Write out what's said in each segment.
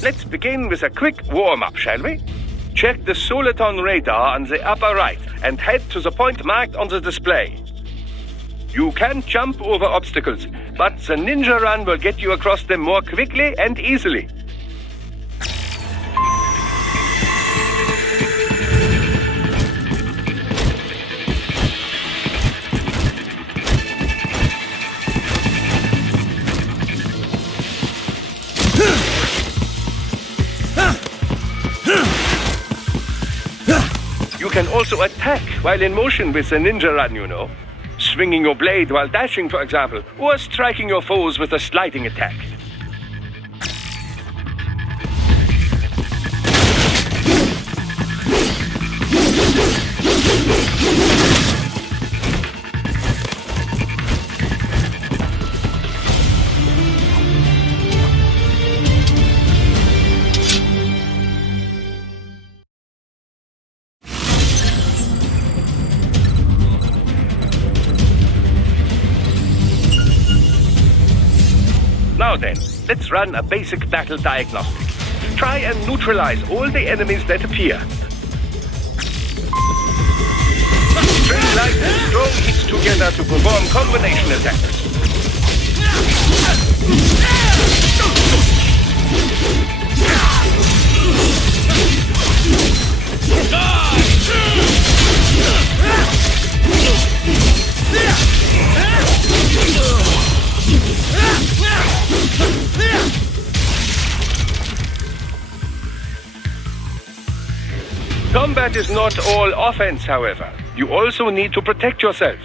Let's begin with a quick warm-up, shall we? Check the Soliton radar on the upper right and head to the point marked on the display. You can jump over obstacles, but the ninja run will get you across them more quickly and easily. You can also attack while in motion with the ninja run, you know. Swinging your blade while dashing, for example, or striking your foes with a sliding attack. Now then, let's run a basic battle diagnostic. Try and neutralize all the enemies that appear. String light and strong hits together to perform combination attacks. Combat is not all offense, however. You also need to protect yourself.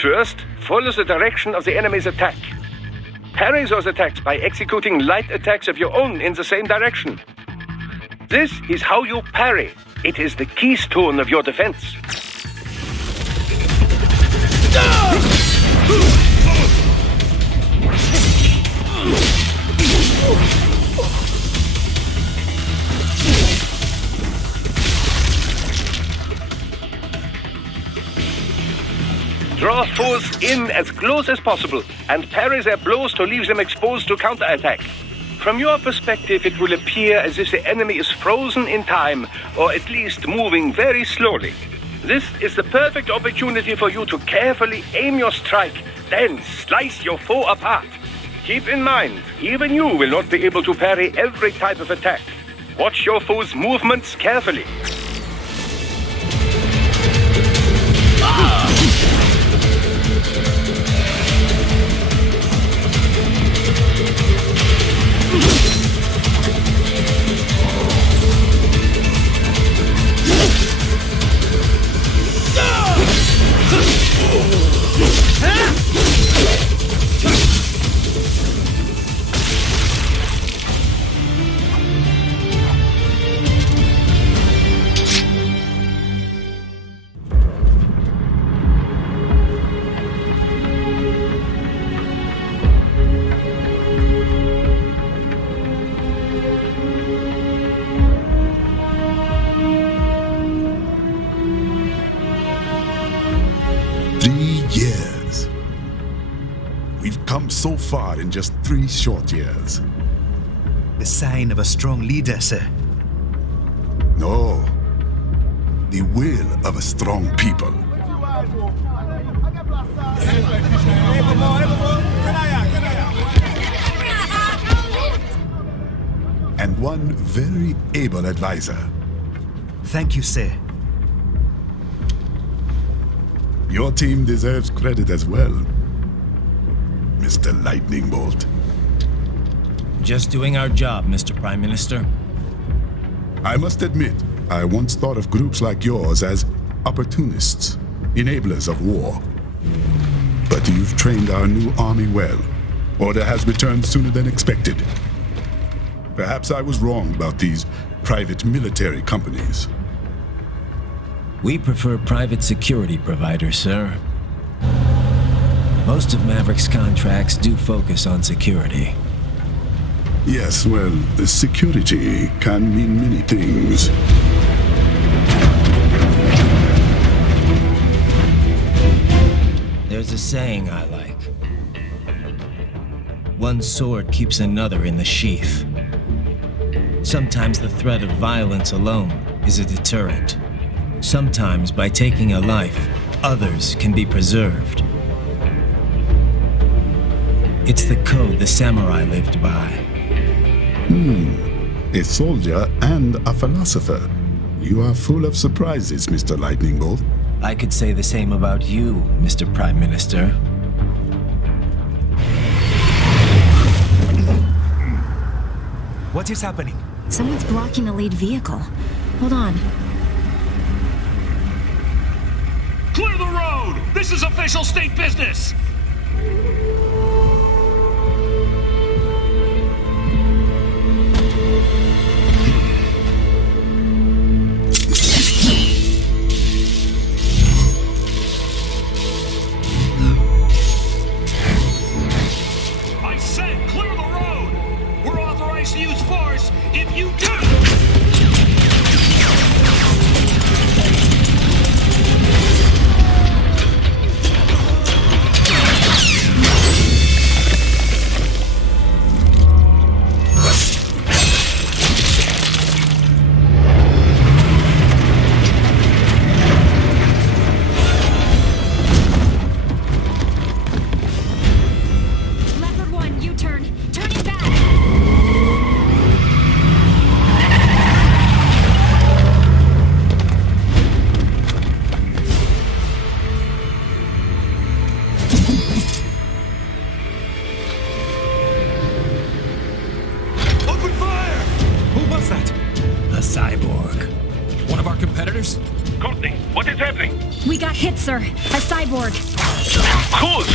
First, follow the direction of the enemy's attack. Parry those attacks by executing light attacks of your own in the same direction. This is how you parry. It is the keystone of your defense. Draw foes in as close as possible and parry their blows to leave them exposed to counterattack. From your perspective, it will appear as if the enemy is frozen in time, or at least moving very slowly. This is the perfect opportunity for you to carefully aim your strike, then slice your foe apart. Keep in mind, even you will not be able to parry every type of attack. Watch your foe's movements carefully. So far in just 3 short years. The sign of a strong leader, sir. No. The will of a strong people. And one very able advisor. Thank you, sir. Your team deserves credit as well, Mr. Lightning Bolt. Just doing our job, Mr. Prime Minister. I must admit, I once thought of groups like yours as opportunists, enablers of war. But you've trained our new army well. Order has returned sooner than expected. Perhaps I was wrong about these private military companies. We prefer private security providers, sir. Most of Maverick's contracts do focus on security. Yes, well, security can mean many things. There's a saying I like. One sword keeps another in the sheath. Sometimes the threat of violence alone is a deterrent. Sometimes by taking a life, others can be preserved. It's the code the samurai lived by. A soldier and a philosopher. You are full of surprises, Mr. Lightning Bolt. I could say the same about you, Mr. Prime Minister. What is happening? Someone's blocking the lead vehicle. Hold on. Clear the road! This is official state business! I said clear the road! We're authorized to use force if you do! Leopard 1, U-turn. Turning back. Open fire! Who was that? A cyborg. One of our competitors? Courtney, what is happening? We got hit, sir. A cyborg. Whose?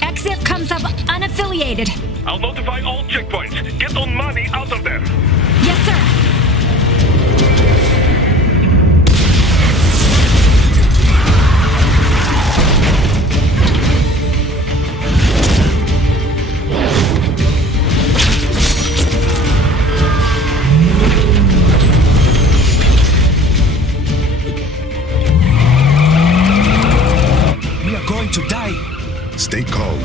Exif comes up unaffiliated. I'll notify all checkpoints. Get on money out of there. Yes, sir. We are going to die. Stay calm.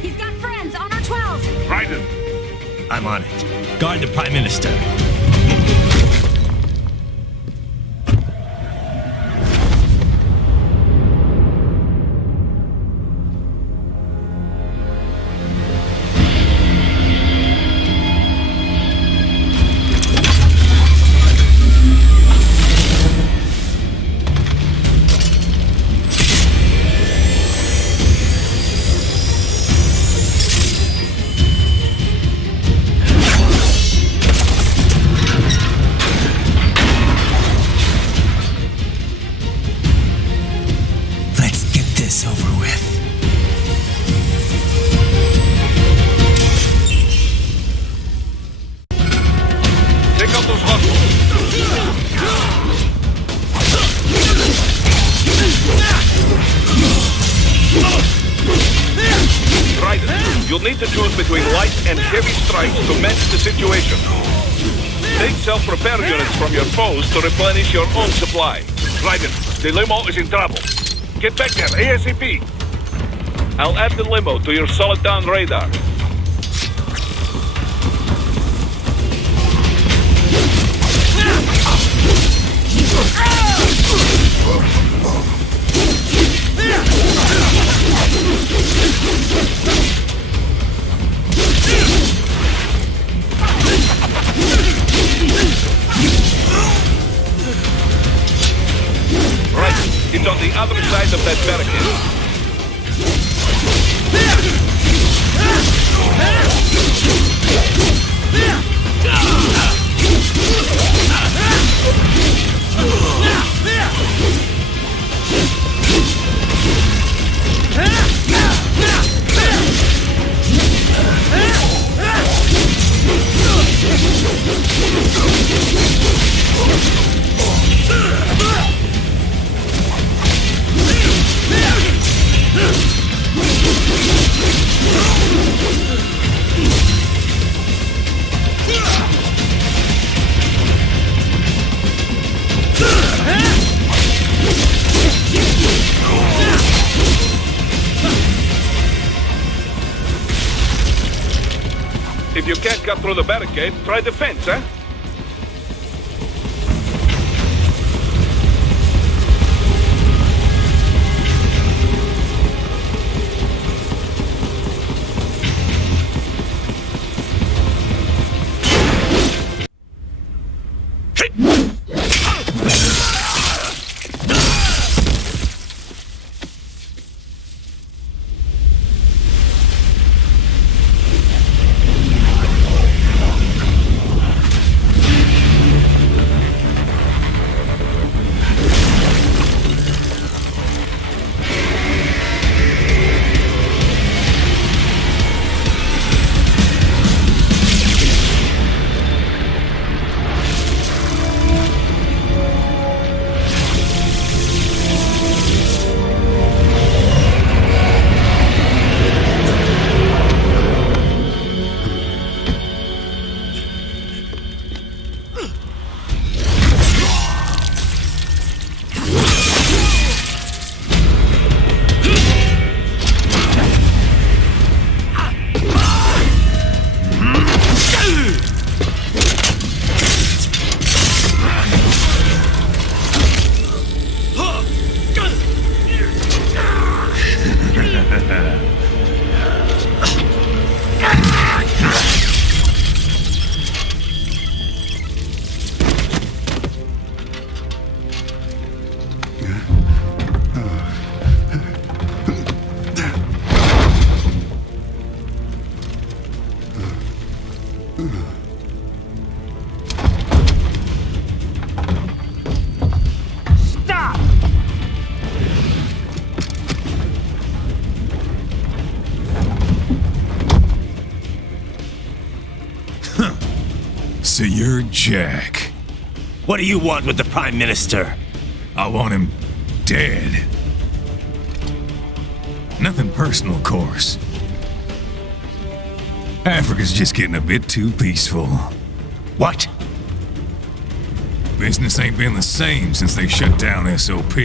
He's got friends on our 12s. Raiden, I'm on it. Guard the Prime Minister. Let's get this over with. take out those hostiles. Raiden, you'll need to choose between light and heavy strikes to match the situation. Take self-repair units from your foes to replenish your own supply. Raiden, the limo is in trouble. Get back there, ASAP. I'll add the limo to your solid down radar. Right, it's on the other side of that barricade. you can't cut through the barricade, try the fence, huh? So you're Jack. What do you want with the Prime Minister? I want him dead. Nothing personal, of course. Africa's just getting a bit too peaceful. What? Business ain't been the same since they shut down SOP.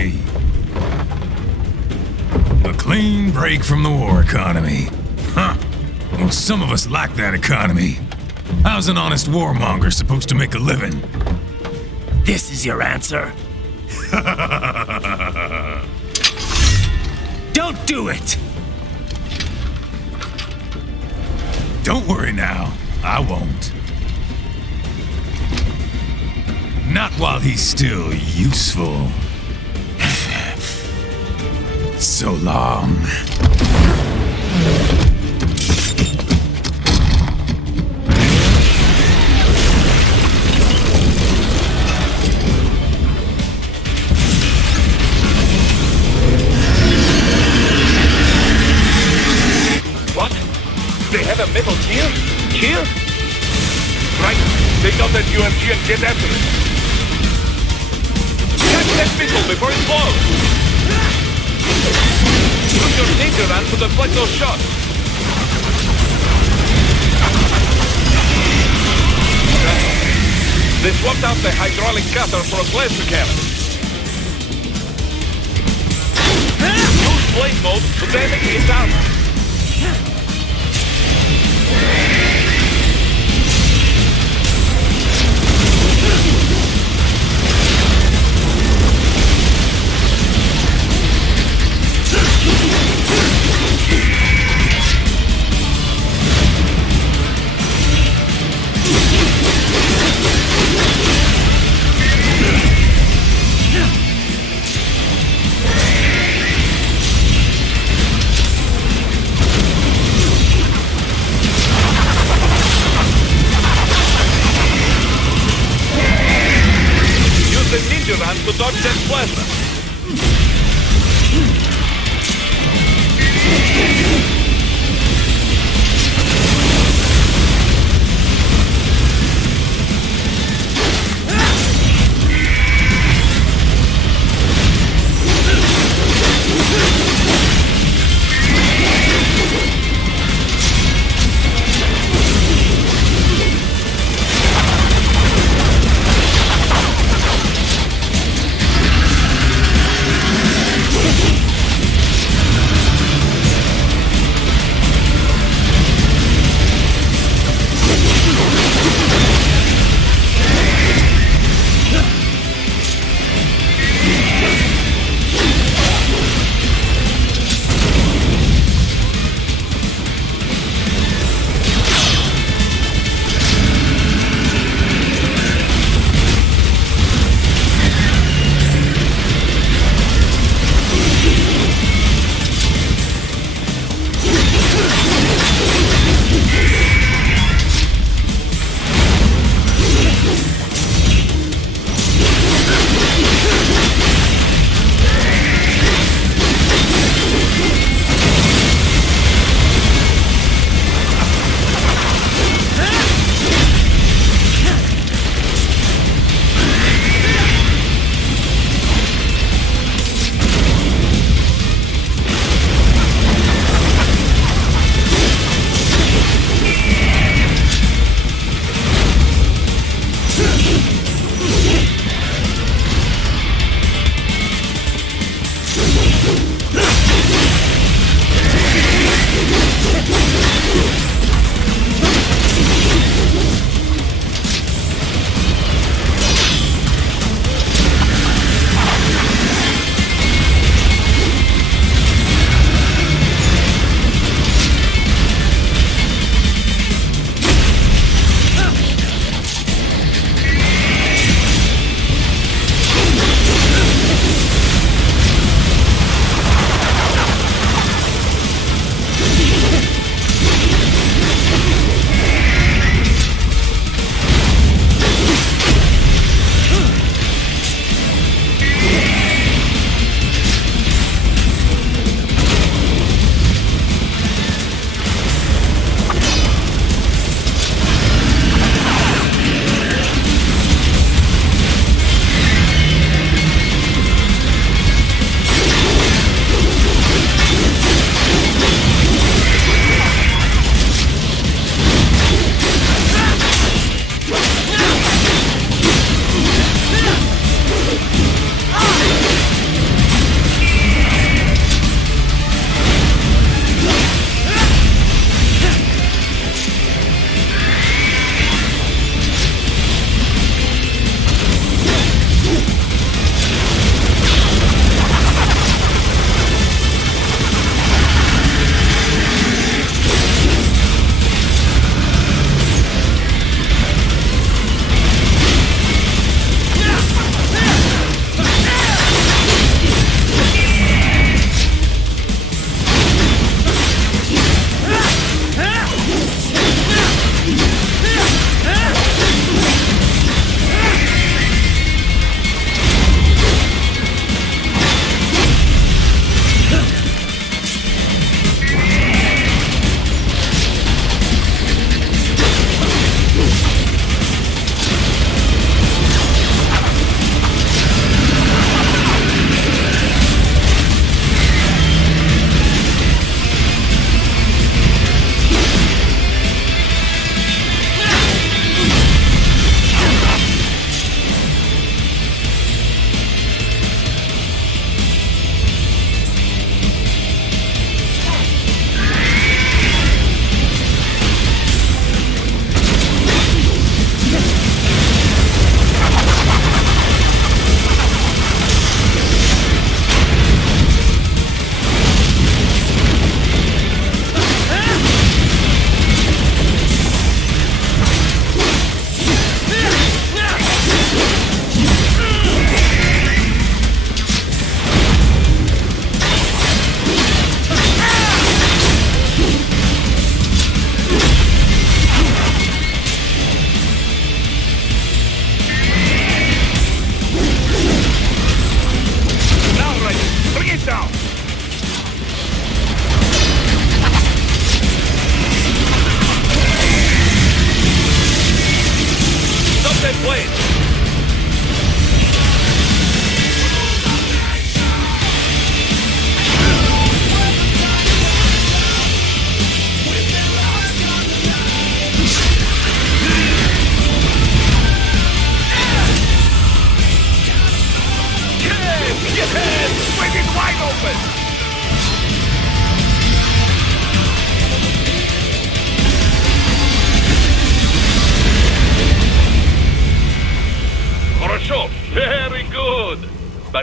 A clean break from the war economy. Huh. Well, some of us like that economy. How's an honest warmonger supposed to make a living? This is your answer? Don't do it! Don't worry now, I won't. Not while he's still useful. So long. What? They have a Metal Gear? Gear? Right. Take out that UMG and get after it. Catch that missile before it blows! Use your danger run to deflect those shots. They swapped out the hydraulic cutter for a blaster cannon. Use blade mode to damage its armor.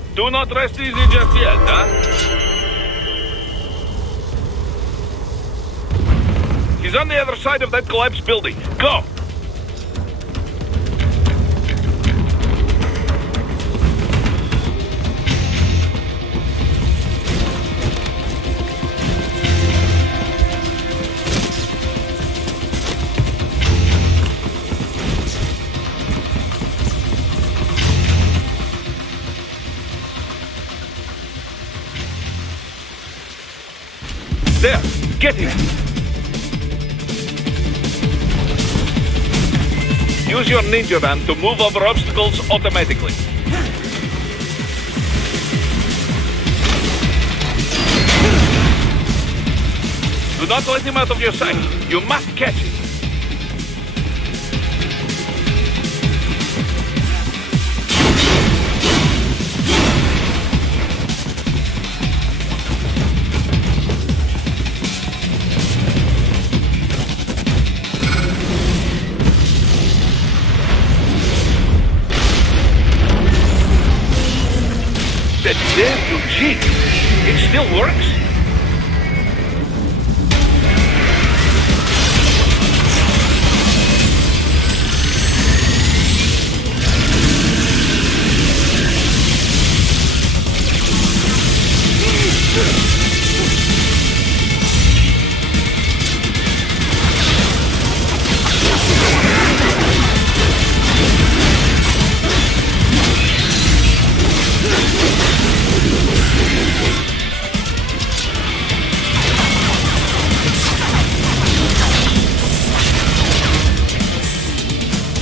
But do not rest easy just yet, huh? He's on the other side of that collapsed building. Go! There! Get him! Use your ninja van to move over obstacles automatically. Do not let him out of your sight. You must catch him. That damn you cheat! It still works?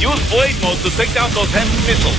Use blade mode to take down those hand missiles.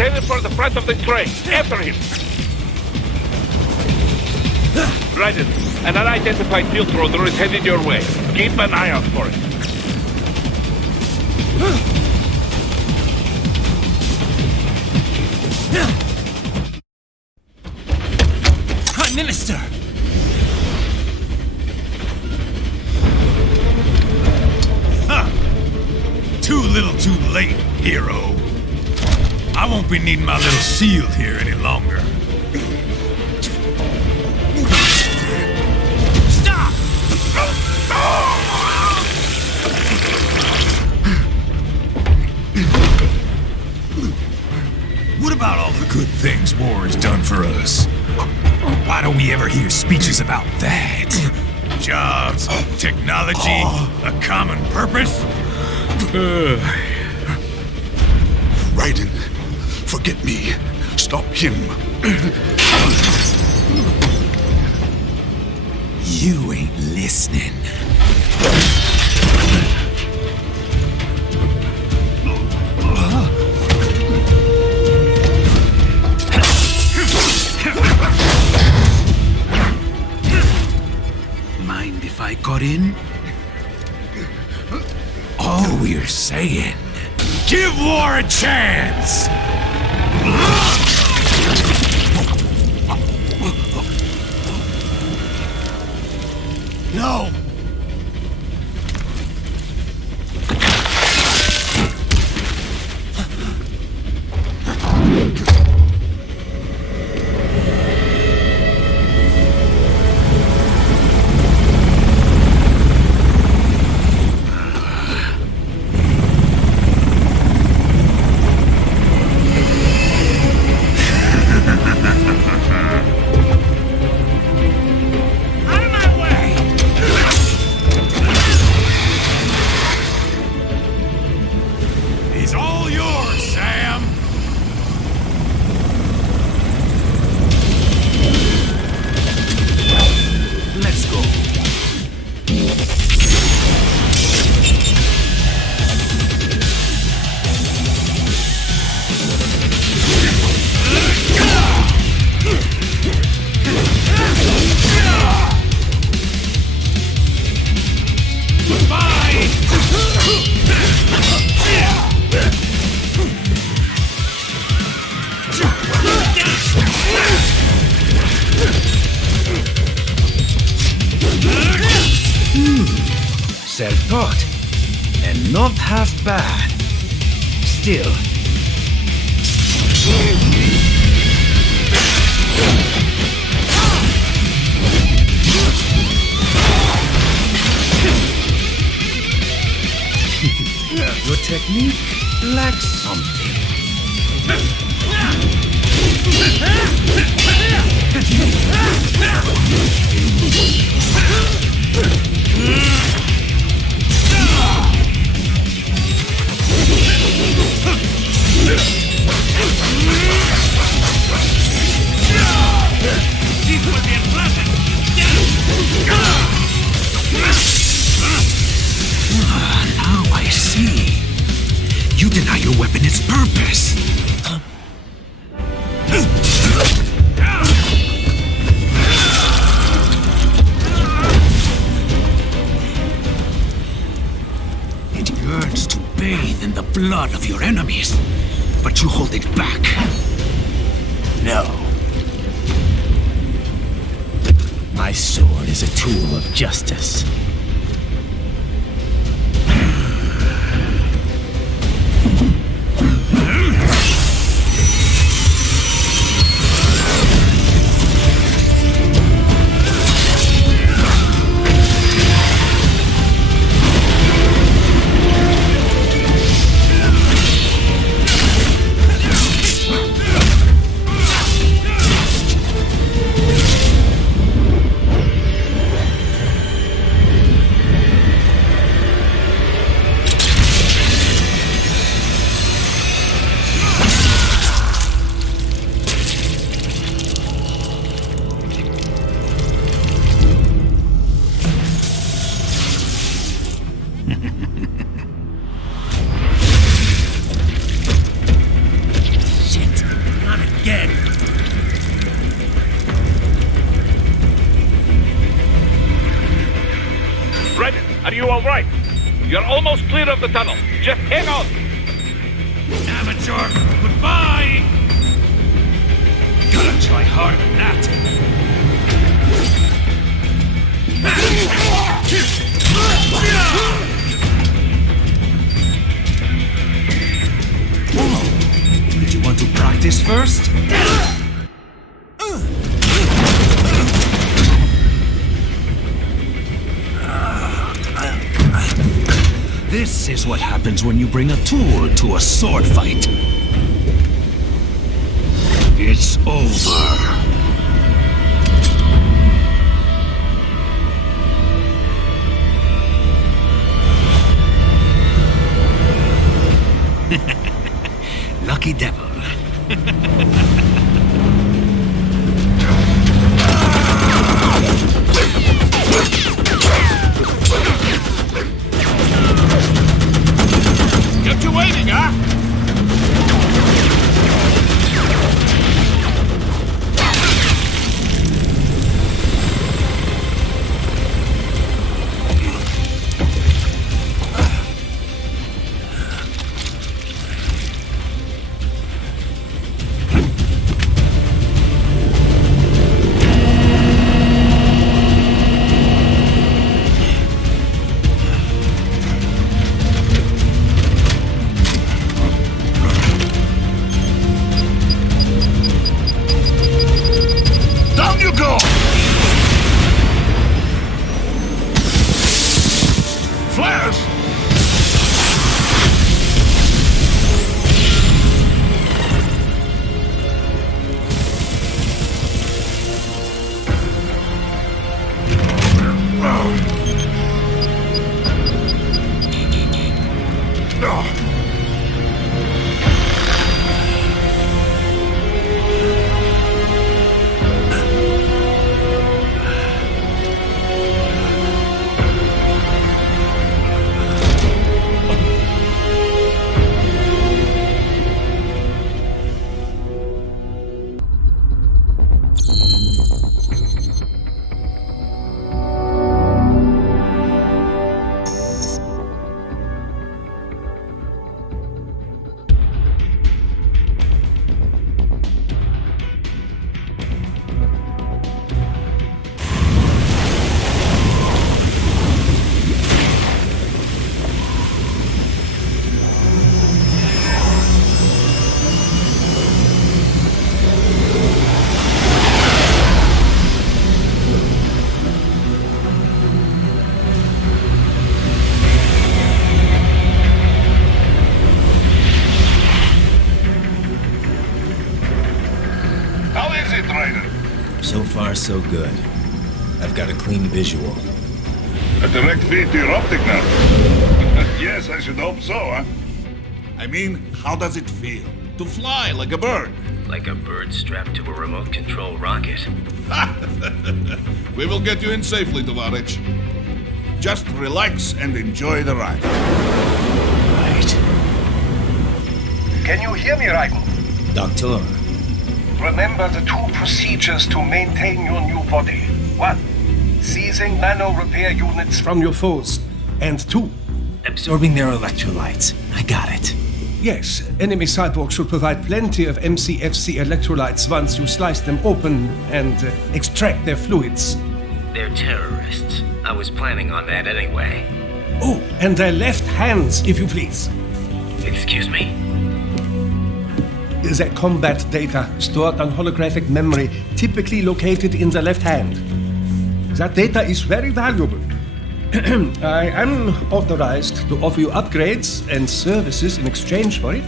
headed for the front of the train. After him. Raiden, an unidentified field roller is headed your way. Keep an eye out for it. Prime Minister! Too little too late, hero. I won't be needing my little shield here any longer. Stop! What about all the good things war has done for us? Why don't we ever hear speeches about that? Jobs, technology, a common purpose? Raiden, forget me. Stop him. You ain't listening. Mind if I got in? All we're saying, give war a chance! No! Out of my way! thought. And not half bad. Still. Your technique lacks something. This will be unpleasant. Now I see. You deny your weapon its purpose. It yearns to bathe in the blood of your enemies, but you hold it back. No. My sword is a tool of justice. Are you all right? You're almost clear of the tunnel. Just hang on. Amateur, goodbye! Gotta try harder than that. Did you want to practice first? This is what happens when you bring a tool to a sword fight. It's over. Lucky devil. Kept you waiting, huh? far, so good. I've got a clean visual. A direct feed to your optic nerve. Yes, I should hope so, huh? I mean, how does it feel? To fly like a bird? Like a bird strapped to a remote control rocket. We will get you in safely, Tovarich. Just relax and enjoy the ride. Right. Can you hear me, Raiko? Doctor. Remember the 2 procedures to maintain your new body. 1. Seizing nano repair units from your foes. And 2. Absorbing their electrolytes. I got it. Yes, enemy cyborgs should provide plenty of MCFC electrolytes once you slice them open and extract their fluids. They're terrorists. I was planning on that anyway. Oh, and their left hands, if you please. Excuse me? The combat data stored on holographic memory, typically located in the left hand. That data is very valuable. I am authorized to offer you upgrades and services in exchange for it.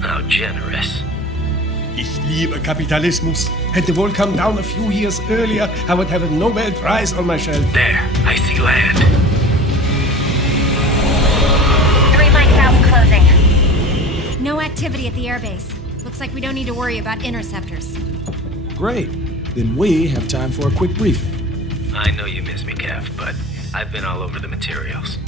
How generous. Ich liebe Kapitalismus. Hätte wohl come down a few years earlier, I would have a Nobel Prize on my shelf. There, I see land. 3 mics out, closing. No activity at the airbase. Looks like we don't need to worry about interceptors. Great. Then we have time for a quick briefing. I know you miss me, Kev, but I've been all over the materials.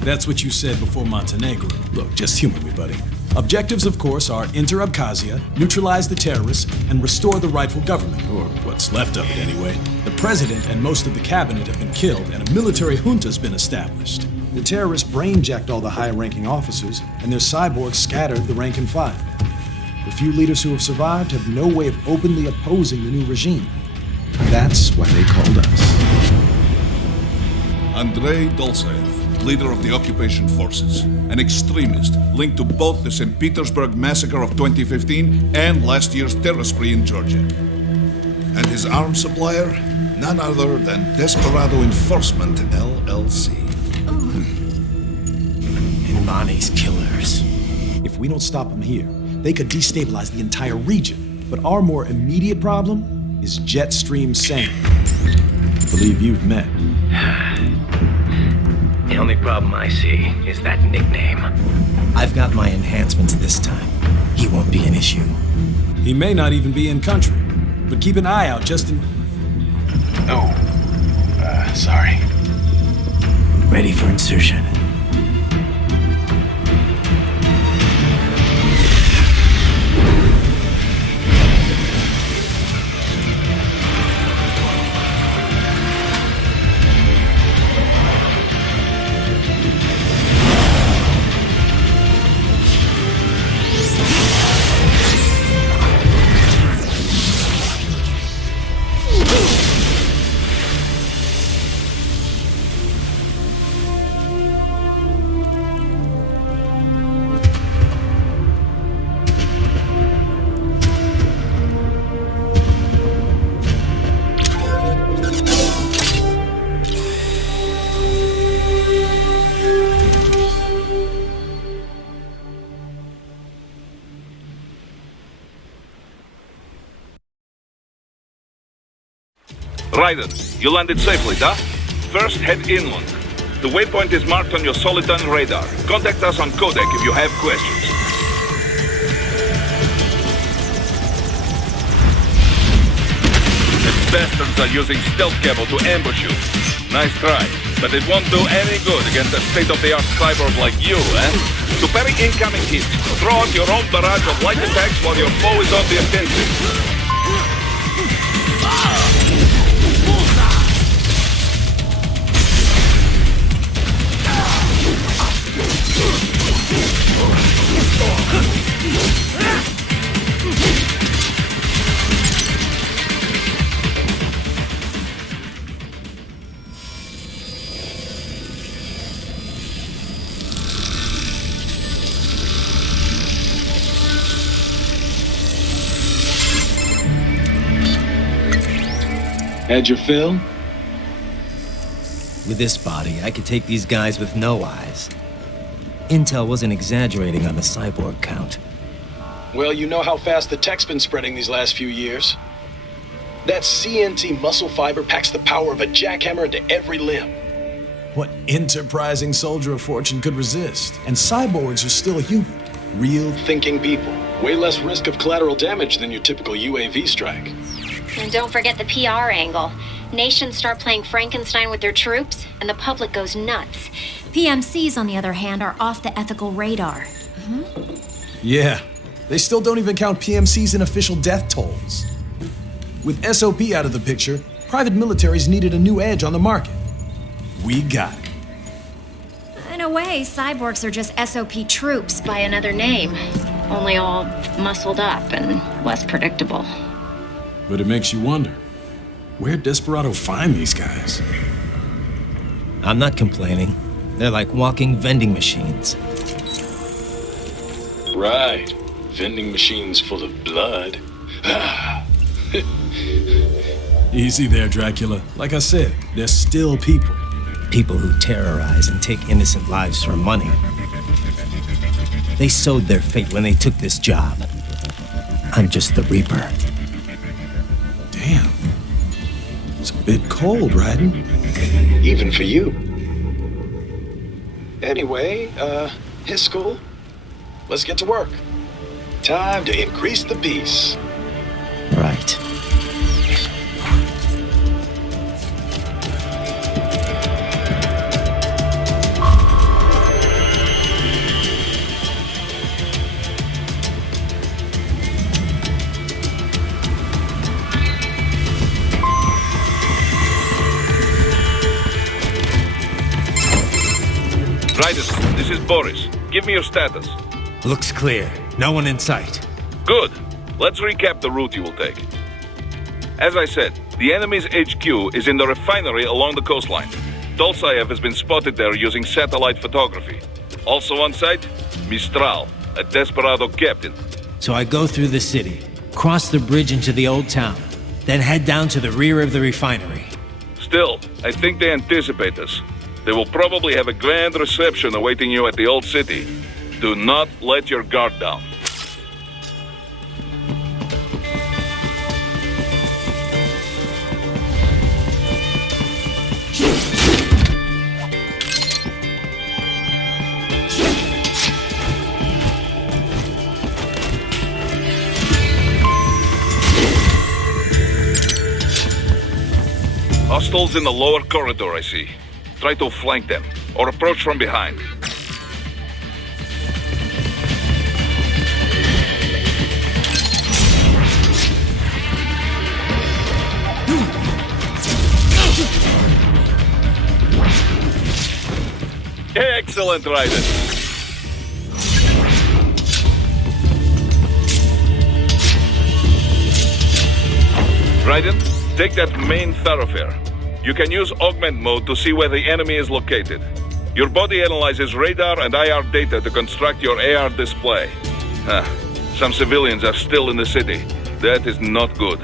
That's what you said before Montenegro. Look, just humor me, buddy. Objectives, of course, are enter Abkhazia, neutralize the terrorists, and restore the rightful government, or what's left of it anyway. The president and most of the cabinet have been killed, and a military junta's been established. The terrorists brain-jacked all the high-ranking officers, and their cyborgs scattered the rank and file. The few leaders who have survived have no way of openly opposing the new regime. That's why they called us. Andrei Dolzaev, leader of the occupation forces, an extremist linked to both the St. Petersburg massacre of 2015 and last year's terror spree in Georgia. And his arms supplier, none other than Desperado Enforcement, LLC. Imani's killers. If we don't stop them here, they could destabilize the entire region. But our more immediate problem is Jetstream Sam. I believe you've met. The only problem I see is that nickname. I've got my enhancements this time. He won't be an issue. He may not even be in country, but keep an eye out just in... Sorry. Ready for insertion. Ryder, you landed safely, huh? First, head inland. The waypoint is marked on your Soliton radar. Contact us on codec if you have questions. The bastards are using stealth cable to ambush you. Nice try, but it won't do any good against a state-of-the-art cyborg like you, eh? To parry incoming hits, throw out your own barrage of light attacks while your foe is on the offensive. Had your fill? With this body, I could take these guys with no eyes. Intel wasn't exaggerating on the cyborg count. Well, you know how fast the tech's been spreading these last few years. That CNT muscle fiber packs the power of a jackhammer into every limb. What enterprising soldier of fortune could resist? And cyborgs are still human. Real Thinking people. Way less risk of collateral damage than your typical UAV strike. And don't forget the PR angle. Nations start playing Frankenstein with their troops, and the public goes nuts. PMCs, on the other hand, are off the ethical radar. Yeah, they still don't even count PMCs in official death tolls. With SOP out of the picture, private militaries needed a new edge on the market. We got it. In a way, cyborgs are just SOP troops by another name, only all muscled up and less predictable. But it makes you wonder, where'd Desperado find these guys? I'm not complaining. They're like walking vending machines. Right. Vending machines full of blood. Easy there, Dracula. Like I said, they're still people. People who terrorize and take innocent lives for money. They sowed their fate when they took this job. I'm just the Reaper. Damn. It's a bit cold, Raiden. Even for you. Anyway, his school. Let's get to work. Time to increase the peace. Right. Raiden, this is Boris. Give me your status. Looks clear. No one in sight. Good. Let's recap the route you will take. As I said, the enemy's HQ is in the refinery along the coastline. Dolsaev has been spotted there using satellite photography. Also on site, Mistral, a Desperado captain. So I go through the city, cross the bridge into the old town, then head down to the rear of the refinery. Still, I think they anticipate us. They will probably have a grand reception awaiting you at the old city. Do not let your guard down. Hostiles in the lower corridor, I see. Try to flank them, or approach from behind. Excellent, Raiden. Raiden, take that main thoroughfare. You can use augment mode to see where the enemy is located. Your body analyzes radar and IR data to construct your AR display. Some civilians are still in the city. That is not good.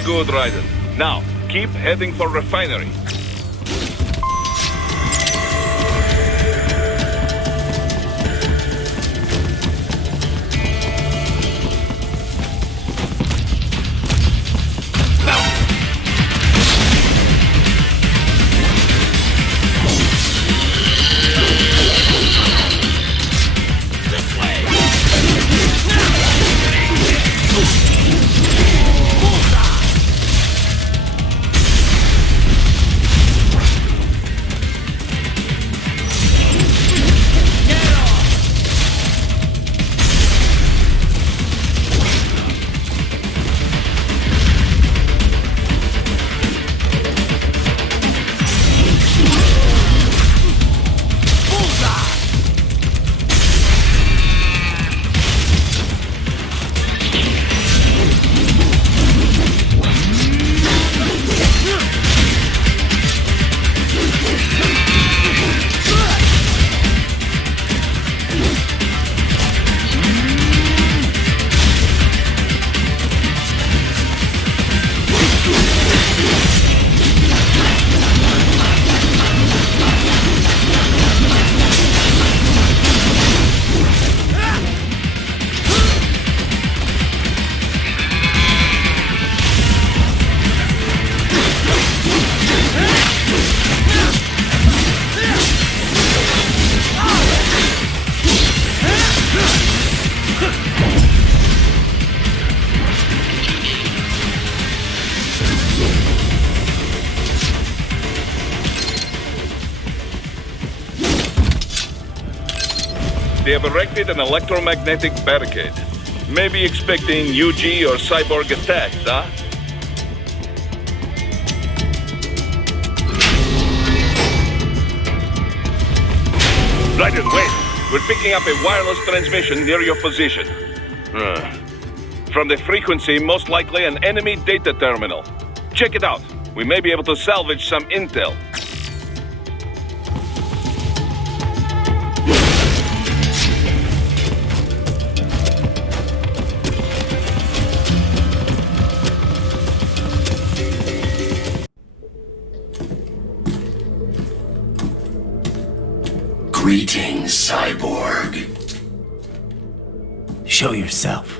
Very good, Raiden. Now, keep heading for refinery. They have erected an electromagnetic barricade. Maybe expecting UG or cyborg attacks, huh? Raiden, wait! We're picking up a wireless transmission near your position. From the frequency, most likely an enemy data terminal. Check it out. We may be able to salvage some intel. Greetings, cyborg. Show yourself.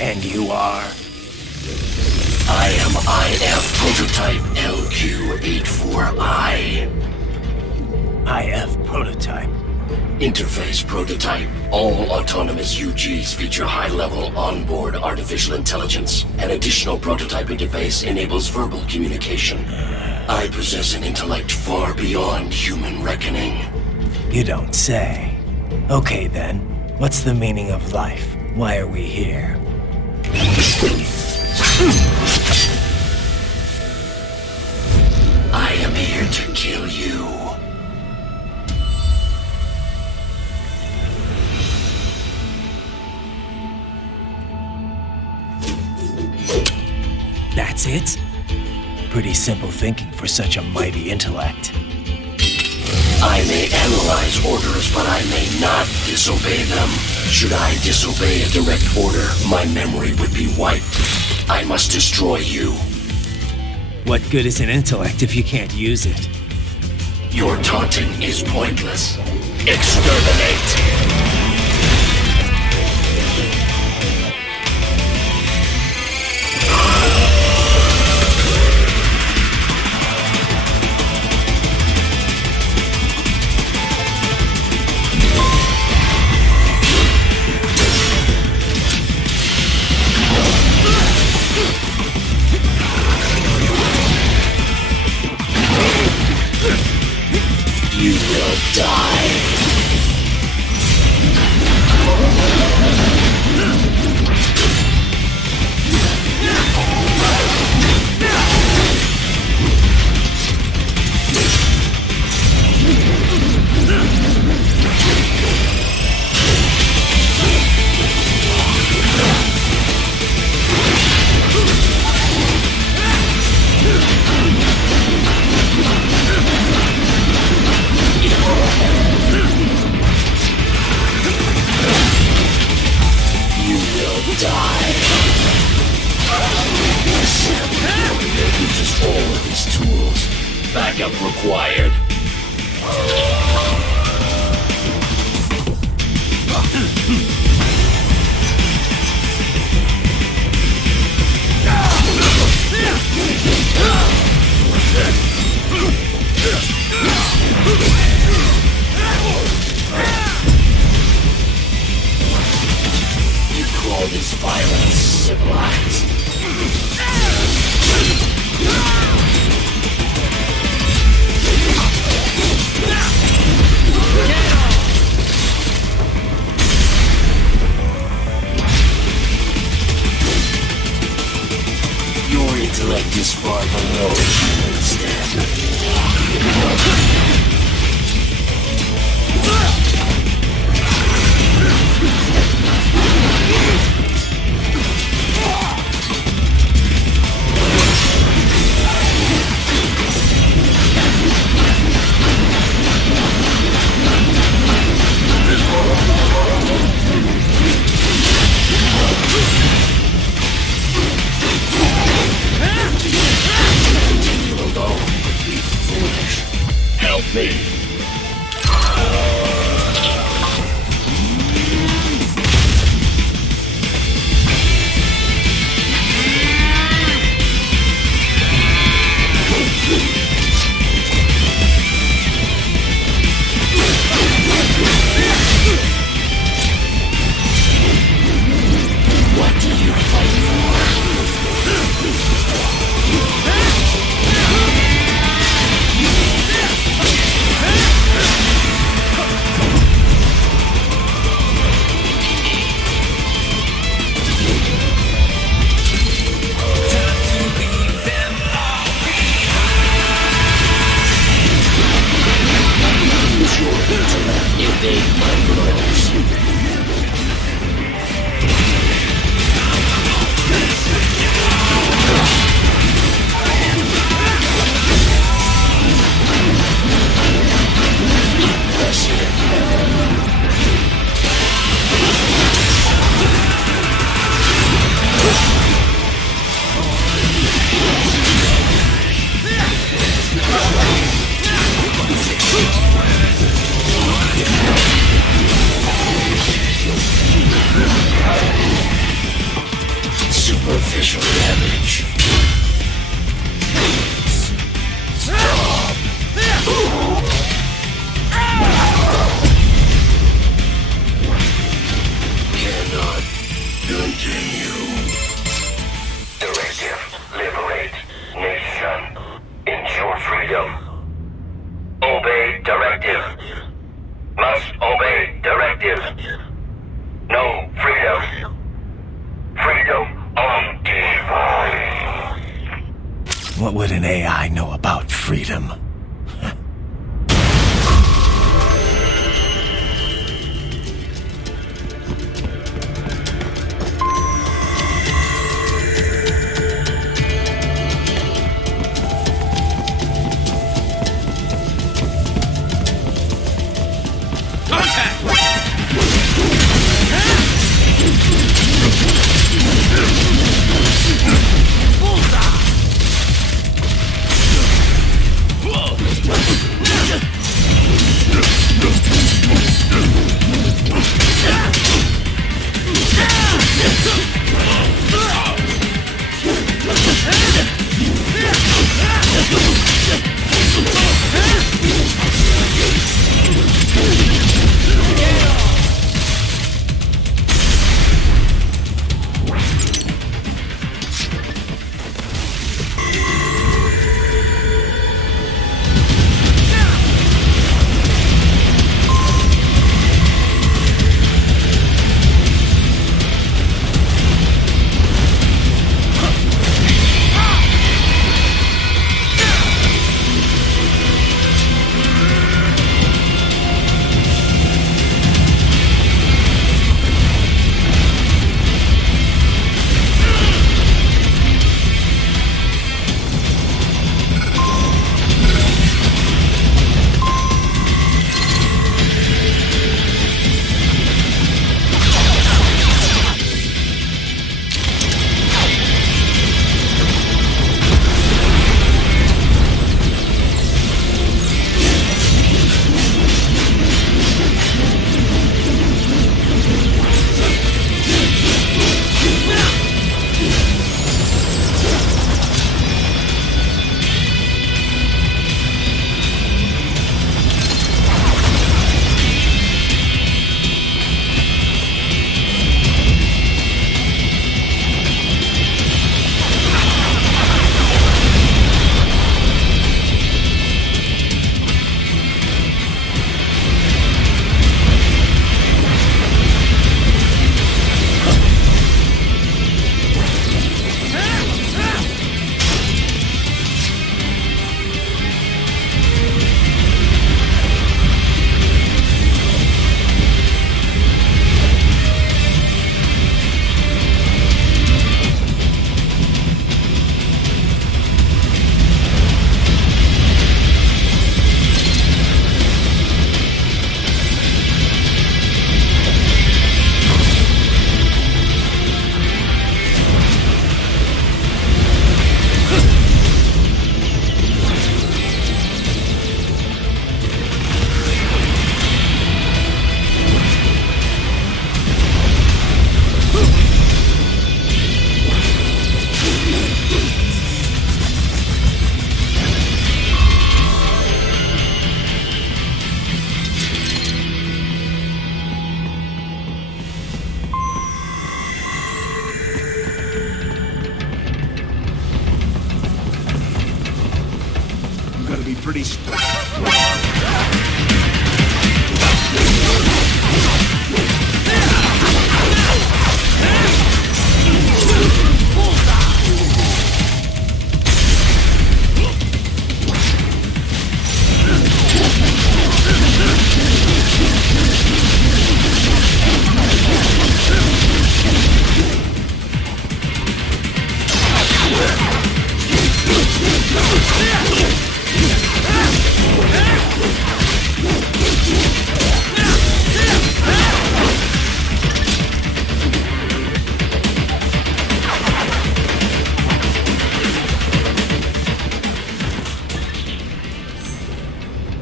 And you are? I am IF Prototype LQ84I. IF Prototype. Interface Prototype. All autonomous UGs feature high-level onboard artificial intelligence. An additional prototype interface enables verbal communication. I possess an intellect far beyond human reckoning. You don't say. Okay then, what's the meaning of life? Why are we here? I am here to kill you. That's it? Pretty simple thinking for such a mighty intellect. I may analyze orders, but I may not disobey them. Should I disobey a direct order, my memory would be wiped. I must destroy you. What good is an intellect if you can't use it? Your taunting is pointless. Exterminate! Die! Uses all of his tools. Backup required. You call this violence civilized? Your intellect is far below human standard. Help me. What do you fight for? Use your intellect, evade my blows. Superficial damage. Stop. Cannot continue. Directive. Liberate. Nation. Ensure freedom. Obey directive. Must obey directive. No freedom. Freedom undefined. What would an AI know about freedom? Whoa! property.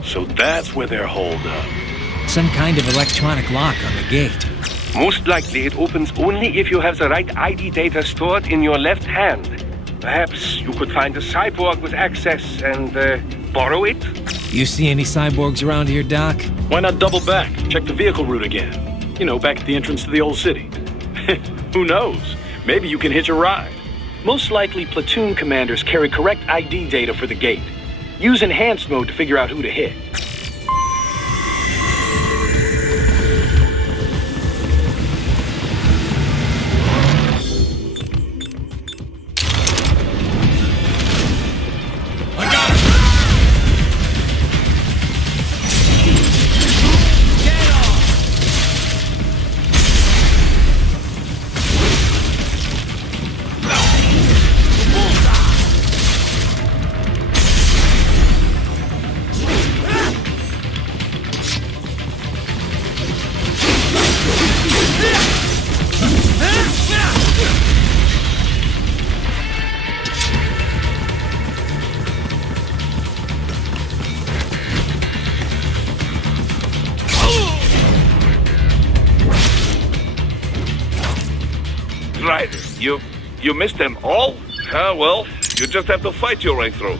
So that's where they're holed up. Some kind of electronic lock on the gate. Most likely it opens only if you have the right ID data stored in your left hand. Perhaps you could find a cyborg with access and borrow it? You see any cyborgs around here, Doc? Why not double back? Check the vehicle route again. You know, back at the entrance to the old city. Who knows? Maybe you can hitch a ride. Most likely, platoon commanders carry correct ID data for the gate. Use enhanced mode to figure out who to hit. Right, you missed them all? Ah, well, you just have to fight your way through.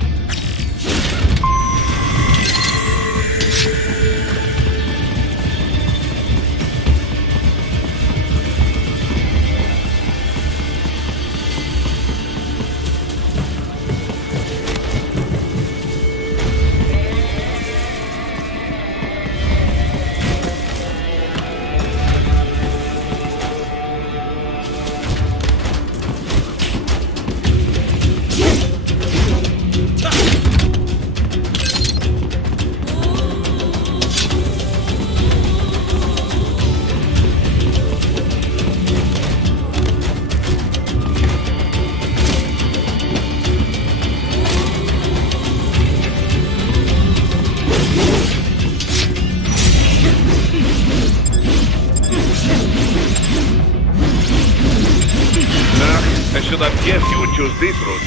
I should have guessed you would choose this route.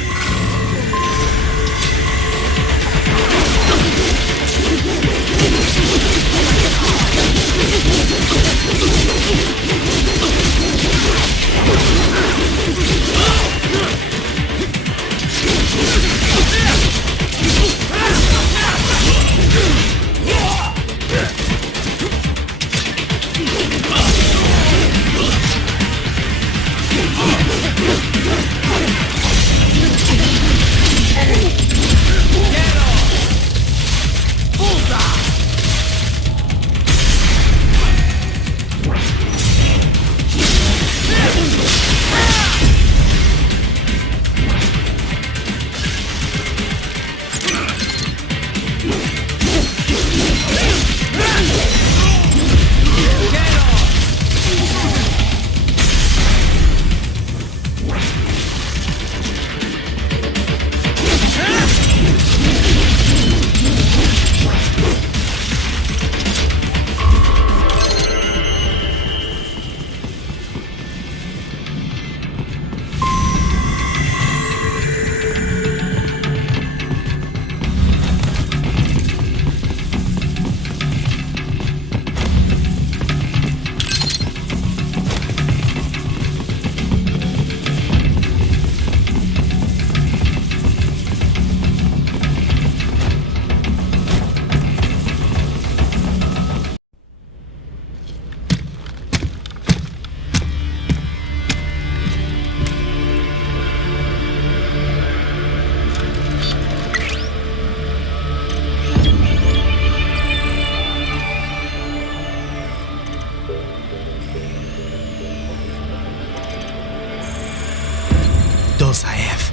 skills I have.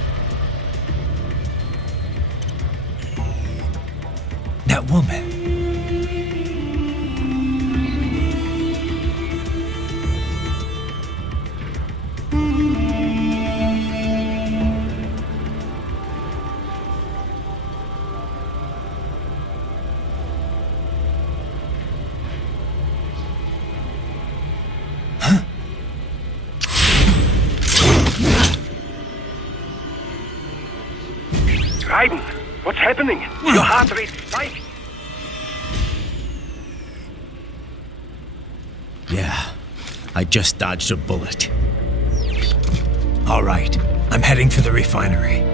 That woman. Raiden, what's happening? Your heart rate spiked. Yeah, I just dodged a bullet. All right, I'm heading for the refinery.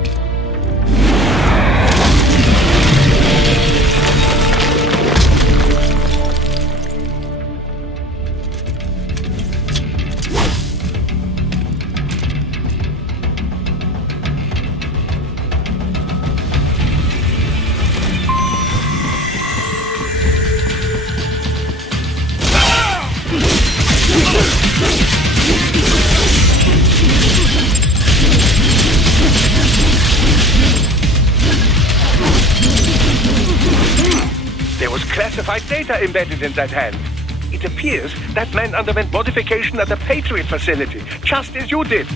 There was classified data embedded in that hand. It appears that man underwent modification at the Patriot facility, just as you did.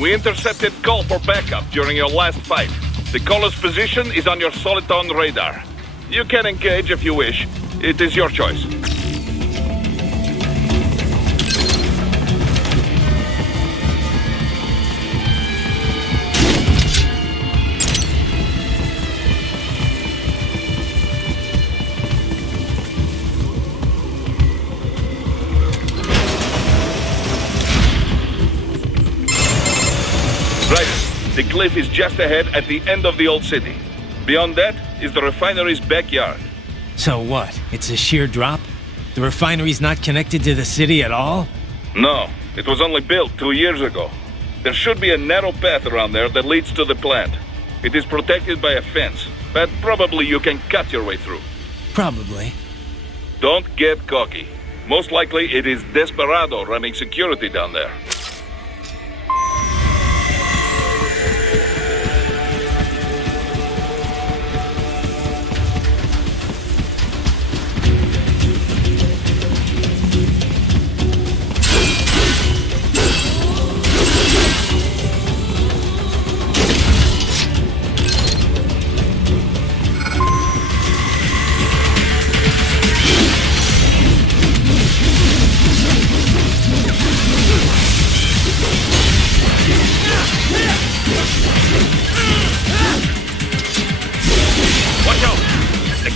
We intercepted call for backup during your last fight. The caller's position is on your Soliton radar. You can engage if you wish. It is your choice. The cliff is just ahead at the end of the old city. Beyond that is the refinery's backyard. So what? It's a sheer drop? The refinery's not connected to the city at all? No, it was only built 2 years ago. There should be a narrow path around there that leads to the plant. It is protected by a fence, but probably you can cut your way through. Probably. Don't get cocky. Most likely it is Desperado running security down there.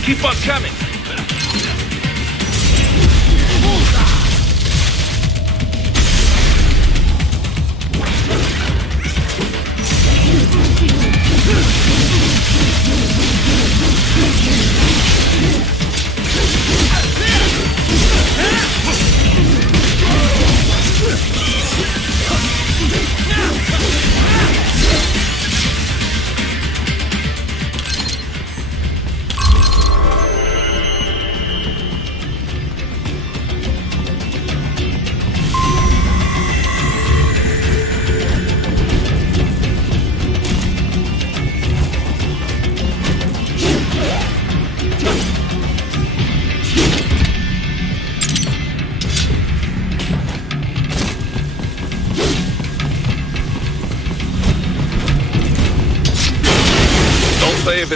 Keep on coming!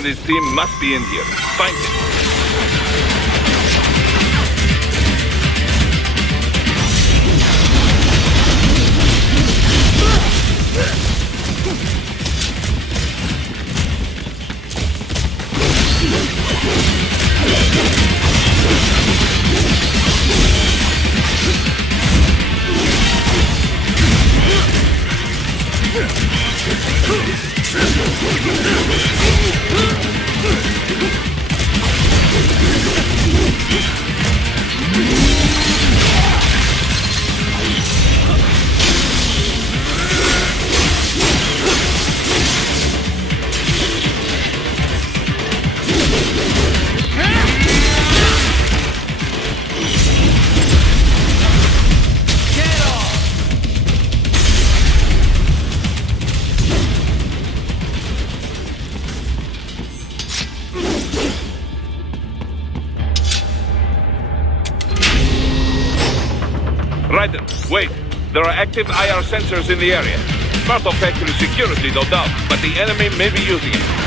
and his team must be in here. Find him. Raiden, wait. There are active IR sensors in the area. Part of factory security, no doubt, but the enemy may be using it.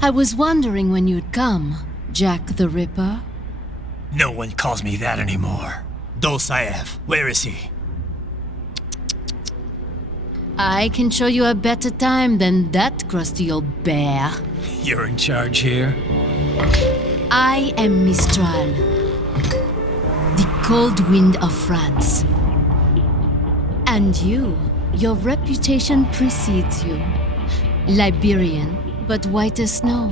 I was wondering when you'd come, Jack the Ripper. No one calls me that anymore. Dolsaev, where is he? I can show you a better time than that crusty old bear. You're in charge here? I am Mistral, the cold wind of France. And your reputation precedes you. Liberian, but white as snow.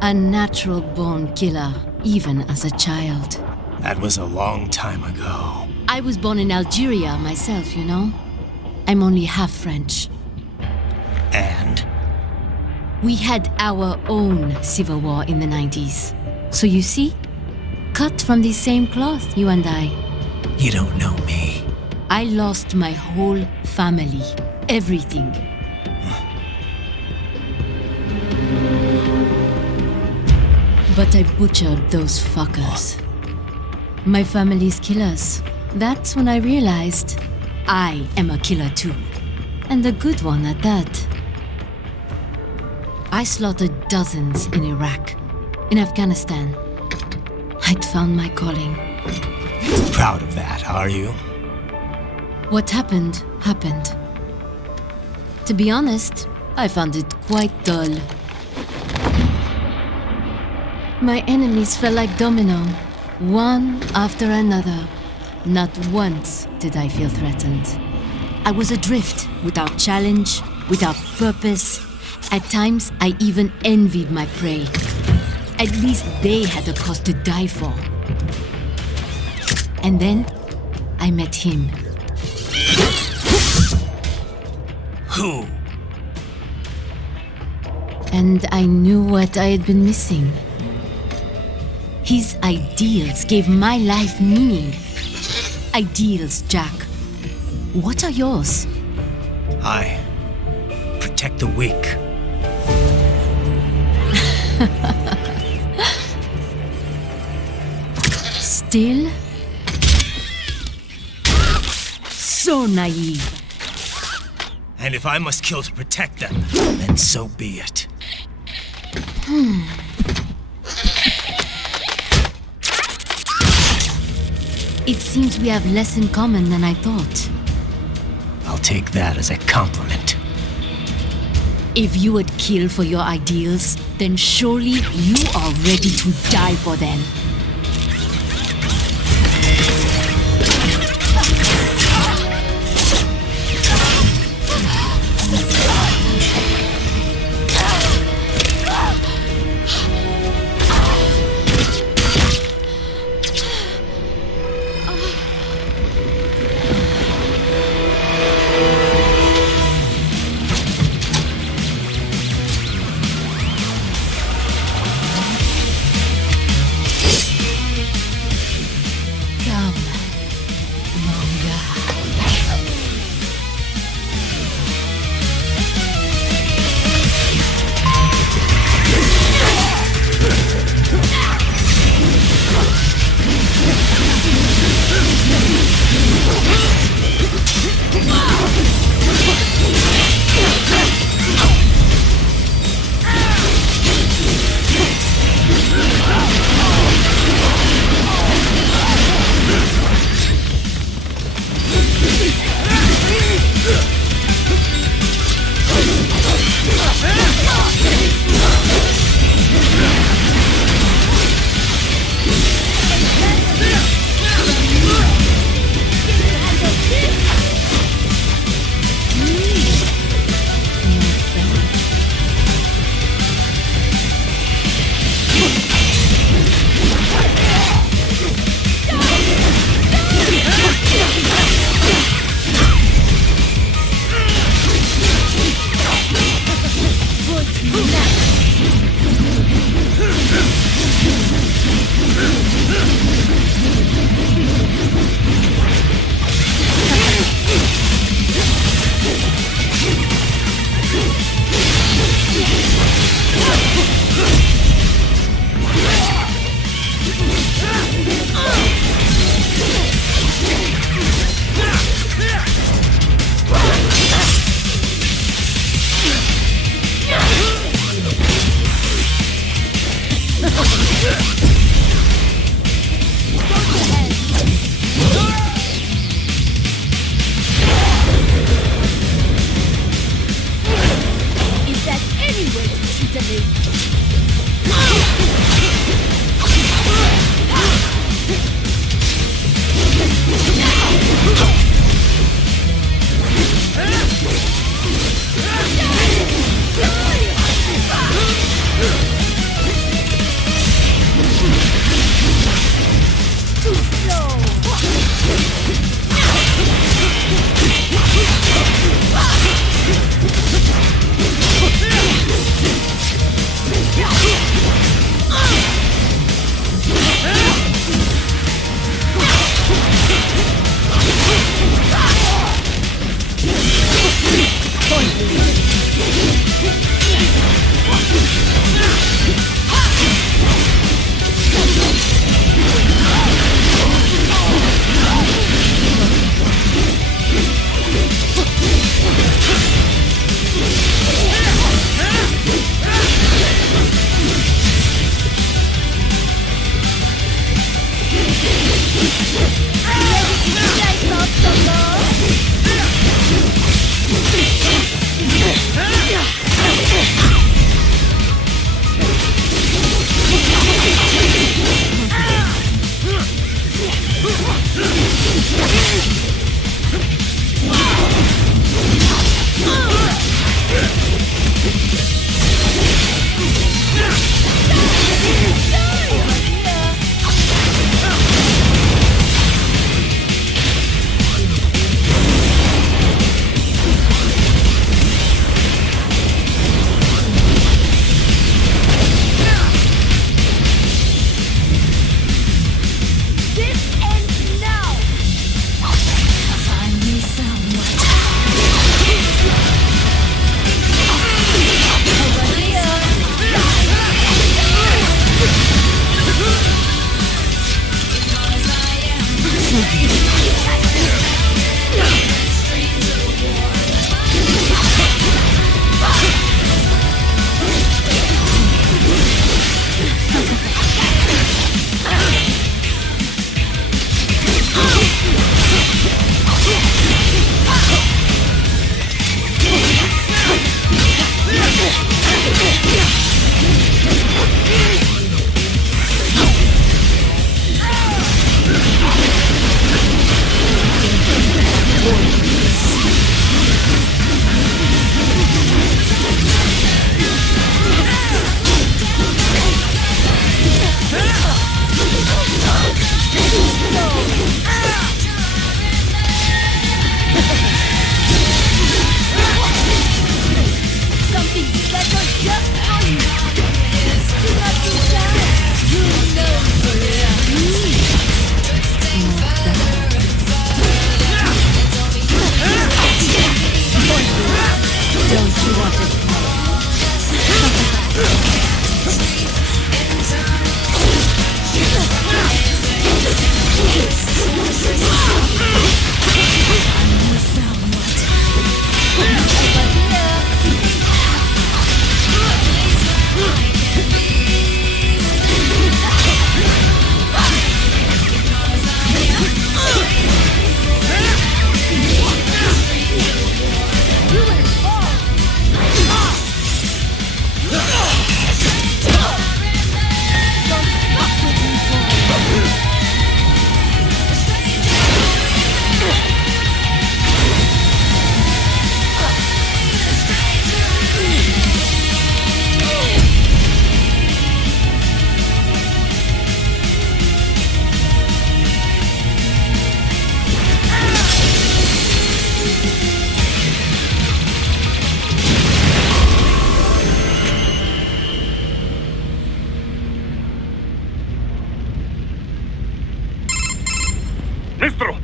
A natural-born killer, even as a child. That was a long time ago. I was born in Algeria myself, you know. I'm only half French. And? We had our own civil war in the 90s. So you see, cut from the same cloth, you and I. You don't know me. I lost my whole family. Everything. But I butchered those fuckers. My family's killers. That's when I realized I am a killer too. And a good one at that. I slaughtered dozens in Iraq, in Afghanistan. I'd found my calling. Proud of that, are you? What happened, happened. To be honest, I found it quite dull. My enemies fell like domino, one after another. Not once did I feel threatened. I was adrift, without challenge, without purpose. At times, I even envied my prey. At least they had a cause to die for. And then, I met him. Who? And I knew what I had been missing. His ideals gave my life meaning. Ideals, Jack. What are yours? I protect the weak. Still? So naive. And if I must kill to protect them, then so be it. It seems we have less in common than I thought. I'll take that as a compliment. If you would kill for your ideals, then surely you are ready to die for them. Come.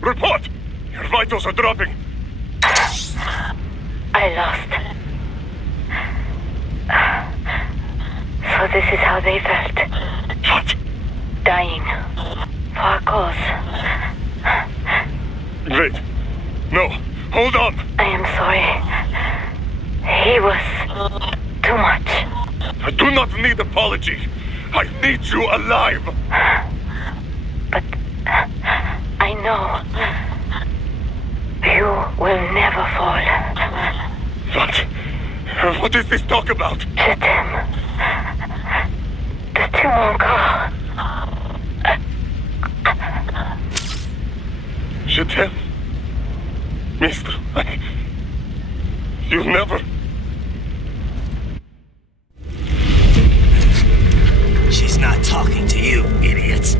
Report! Your vitals are dropping. I lost. So this is how they felt. What? Dying. For a cause. Wait. No. Hold on. I am sorry. He was too much. I do not need apology. I need you alive. But I know you will never fall. What is this talk about? Je t'aime. De tout mon corps. Je t'aime. Mister, you never... She's not talking to you, idiots.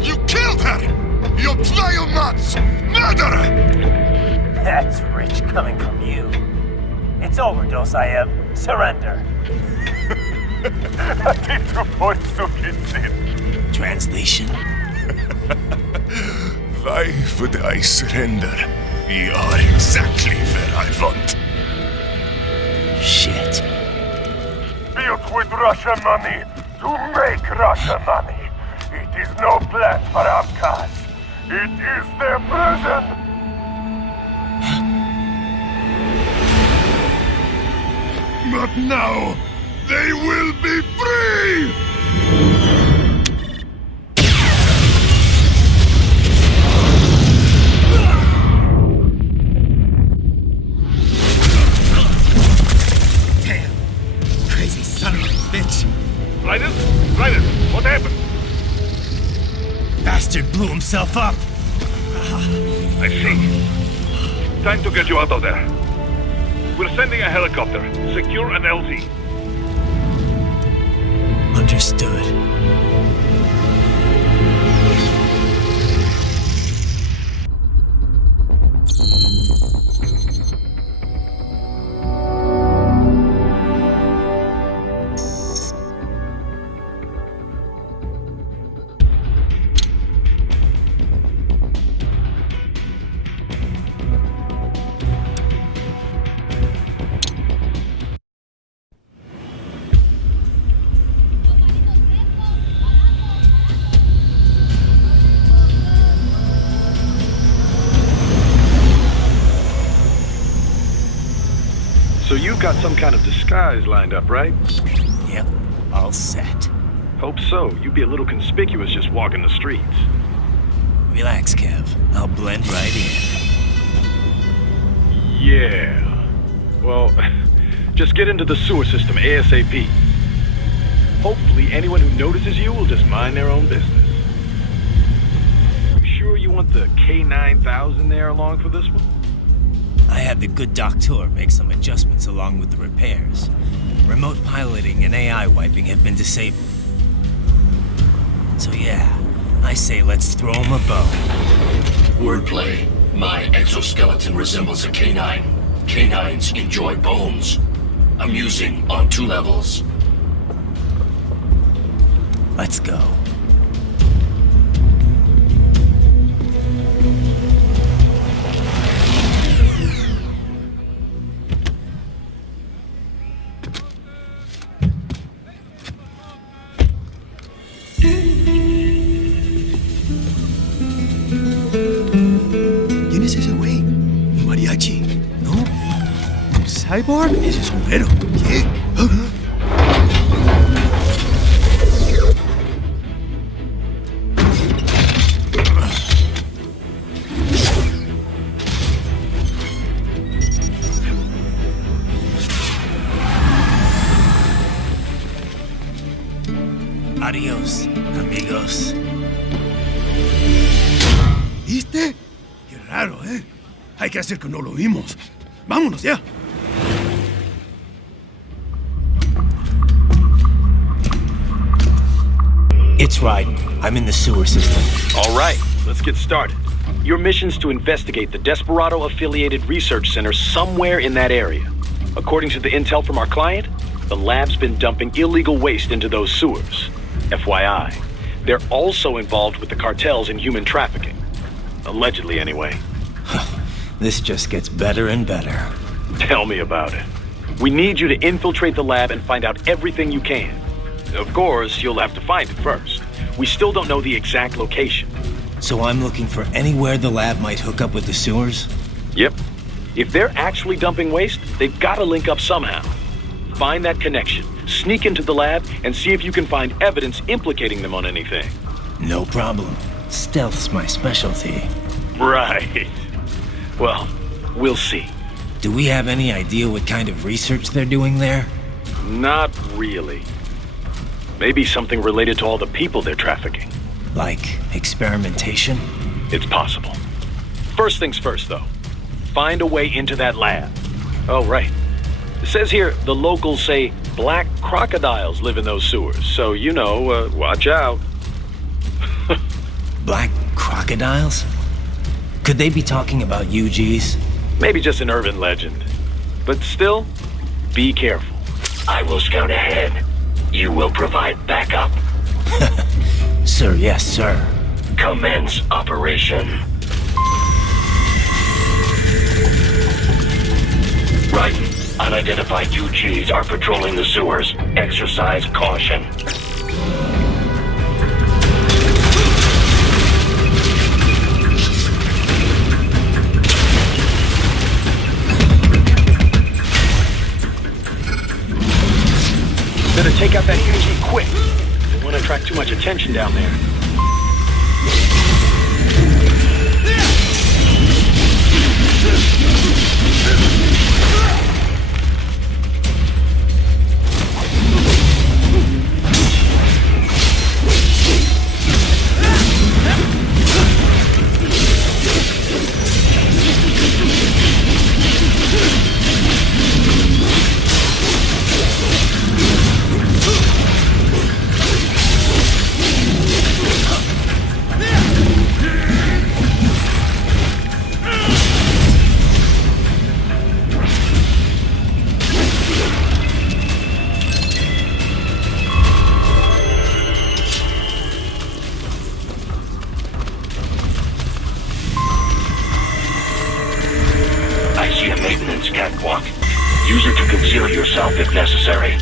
You killed her! You vile nuts! Murderer! That's rich coming from you. It's overdose, I have. Surrender. Translation? Why would I surrender? You are exactly where I want. Shit. Built with Russian money to make Russian money. It is no plan for outcasts. It is their prison. But now, they will be free! Damn! Crazy son of a bitch! Raiden, what happened? Bastard blew himself up! I see. Time to get you out of there. We're sending a helicopter. Secure an LZ. Understood. So you've got some kind of disguise lined up, right? Yep, all set. Hope so. You'd be a little conspicuous just walking the streets. Relax, Kev. I'll blend right in. Yeah. Well, just get into the sewer system ASAP. Hopefully anyone who notices you will just mind their own business. You sure you want the K9000 there along for this one? I had the good doctor make some adjustments along with the repairs. Remote piloting and AI wiping have been disabled. So yeah, I say let's throw him a bone. Wordplay. My exoskeleton resembles a canine. Canines enjoy bones. Amusing on 2 levels. Let's go. ¿Quién es ese güey? ¿Un mariachi? ¿No? ¿Un cyborg? Ese sombrero. ¿Qué? Adiós, amigos. ¿Viste? Qué raro, ¿eh? Hay que hacer que no lo vimos. ¡Vámonos ya! It's Raiden. I'm in the sewer system. All right, let's get started. Your mission's to investigate the Desperado-affiliated research center somewhere in that area. According to the intel from our client, the lab's been dumping illegal waste into those sewers. FYI, They're also involved with the cartels in human trafficking. Allegedly, anyway. This just gets better and better. Tell me about it. We need you to infiltrate the lab and find out everything you can. Of course, you'll have to find it first. We still don't know the exact location. So I'm looking for anywhere the lab might hook up with the sewers? Yep. If they're actually dumping waste, they've got to link up somehow. Find that connection, sneak into the lab, and see if you can find evidence implicating them on anything. No problem. Stealth's my specialty. Right. Well, we'll see. Do we have any idea what kind of research they're doing there? Not really. Maybe something related to all the people they're trafficking. Like experimentation? It's possible. First things first, though. Find a way into that lab. Oh, right. It says here the locals say black crocodiles live in those sewers, so watch out. Black crocodiles? Could they be talking about UGs? Maybe just an urban legend. But still, be careful. I will scout ahead. You will provide backup. Sir, yes, sir. Commence operation. Right. Unidentified UGs are patrolling the sewers. Exercise caution. Better take out that UG quick. Don't want to attract too much attention down there. Catwalk. Use it to conceal yourself if necessary.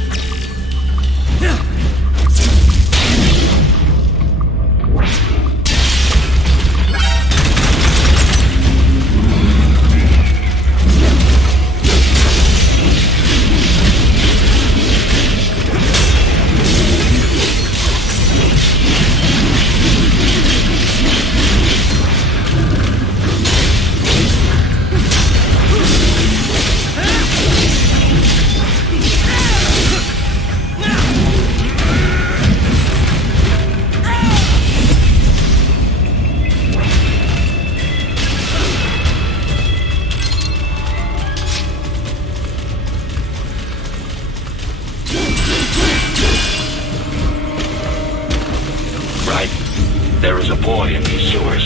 There is a boy in these sewers.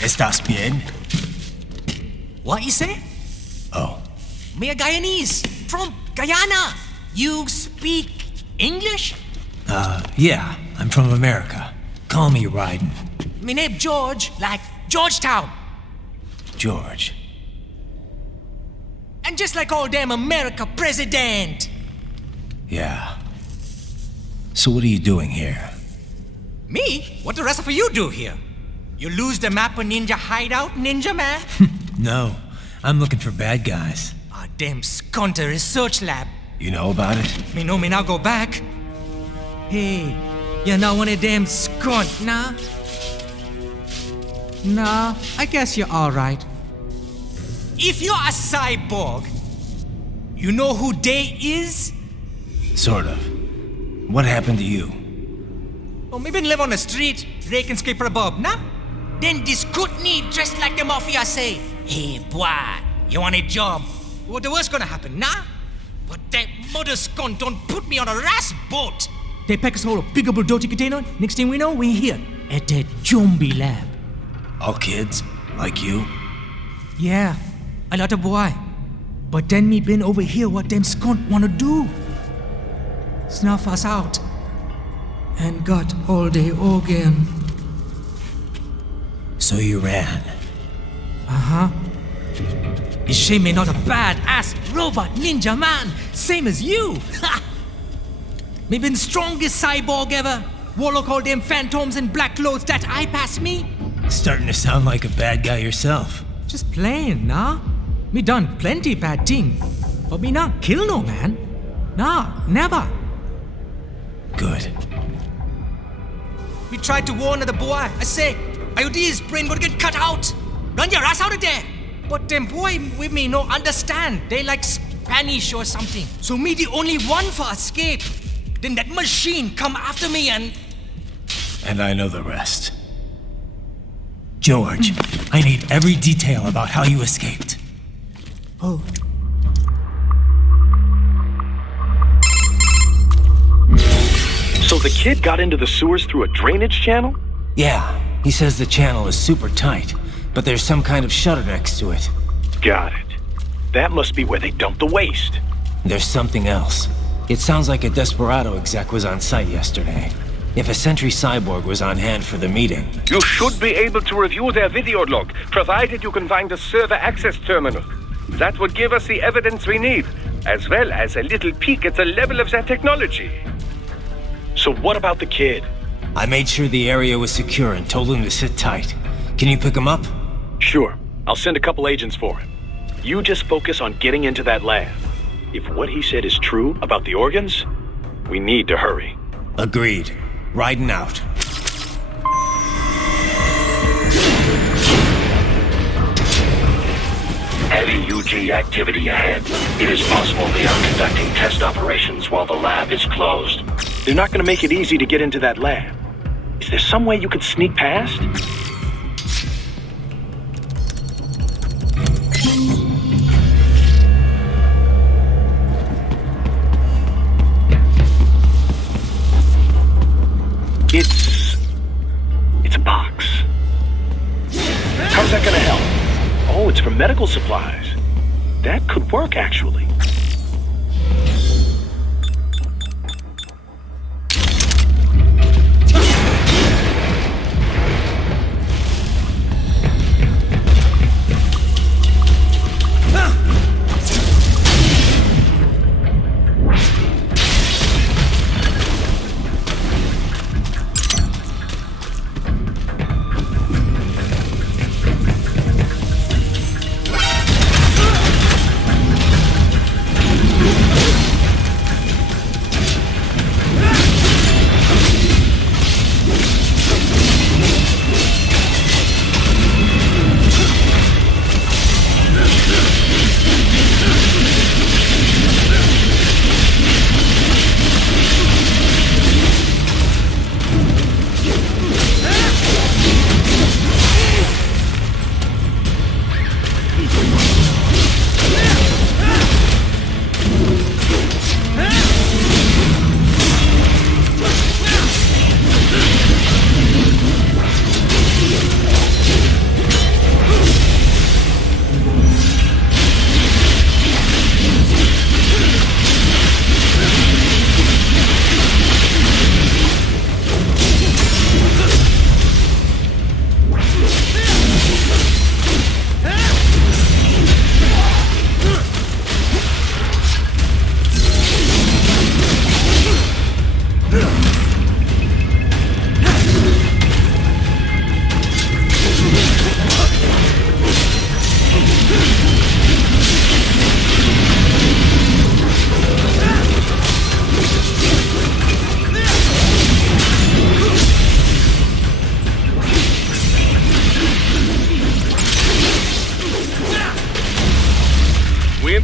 ¿Estás bien? What you say? Oh. Me a Guyanese from Guyana. You speak English? Yeah, I'm from America. Call me Ryden. Me name George, like Georgetown. George. And just like all damn America president. Yeah. So what are you doing here? Me? What the rest of you do here? You lose the map of Ninja Hideout, Ninja Man? No, I'm looking for bad guys. Ah, damn Skunter research lab. You know about it? Me know me now go back. Hey, you're not one of them skunt, nah? Nah, I guess you're alright. If you're a cyborg, you know who they is? Sort of. What happened to you? Oh, me been live on the street, rake and scrape for a bob, nah? Then this good need dressed like the mafia say, hey boy, you want a job? What the worst gonna happen, nah? But that mother skunt don't put me on a ras boat. They pack us all a big old dirty container. Next thing we know, we're here at that zombie lab. All kids? Like you? Yeah, a lot of boy. But then me been over here what them skunt wanna do. Snuff us out. And got all day again. So you ran? Uh-huh. Is she me not a bad-ass robot ninja man, same as you? Ha! Me been strongest cyborg ever. Warlock all them phantoms in black clothes that eye pass me. Starting to sound like a bad guy yourself. Just plain, nah? Me done plenty bad thing. But me not kill no man. Nah, never. Good. We tried to warn the boy. I say, IOD's brain gonna get cut out. Run your ass out of there. But them boy with me no understand. They like Spanish or something. So me the only one for escape. Then that machine come after me and... And I know the rest. George, I need every detail about how you escaped. Oh. So the kid got into the sewers through a drainage channel? Yeah, he says the channel is super tight, but there's some kind of shutter next to it. Got it. That must be where they dumped the waste. There's something else. It sounds like a Desperado exec was on site yesterday. If a Sentry Cyborg was on hand for the meeting... You should be able to review their video log, provided you can find a server access terminal. That would give us the evidence we need, as well as a little peek at the level of their technology. So what about the kid? I made sure the area was secure and told him to sit tight. Can you pick him up? Sure. I'll send a couple agents for him. You just focus on getting into that lab. If what he said is true about the organs, we need to hurry. Agreed. Riding out. Heavy UG activity ahead. It is possible they are conducting test operations while the lab is closed. They're not going to make it easy to get into that lab. Is there some way you could sneak past? It's a box. How's that gonna help? Oh, it's for medical supplies. That could work, actually.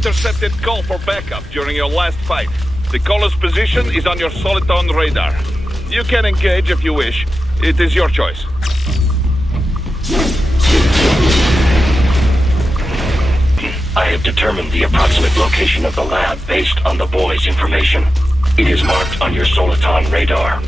intercepted call for backup during your last fight. The caller's position is on your Soliton radar. You can engage if you wish. It is your choice. I have determined the approximate location of the lab based on the boy's information. It is marked on your Soliton radar.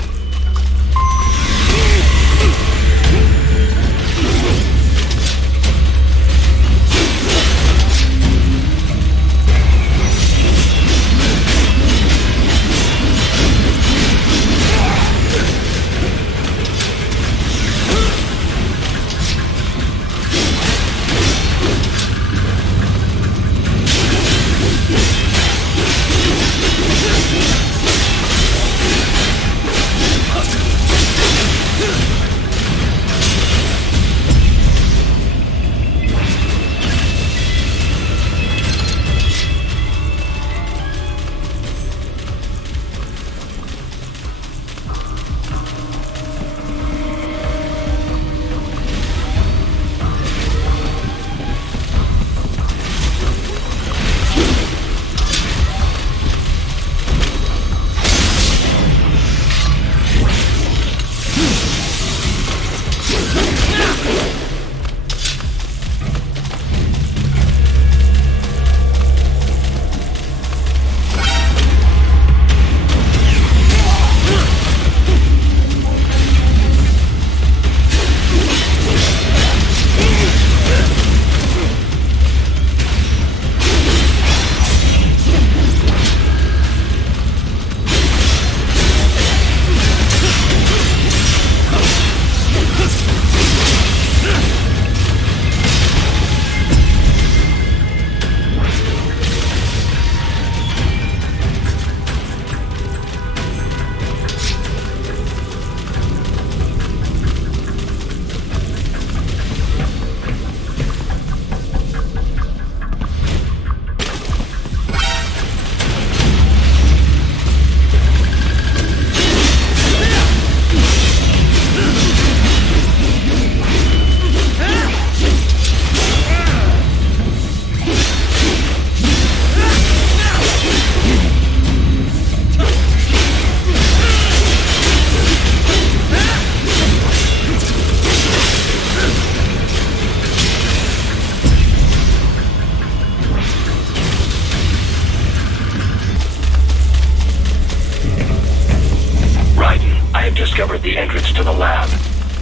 Discovered the entrance to the lab.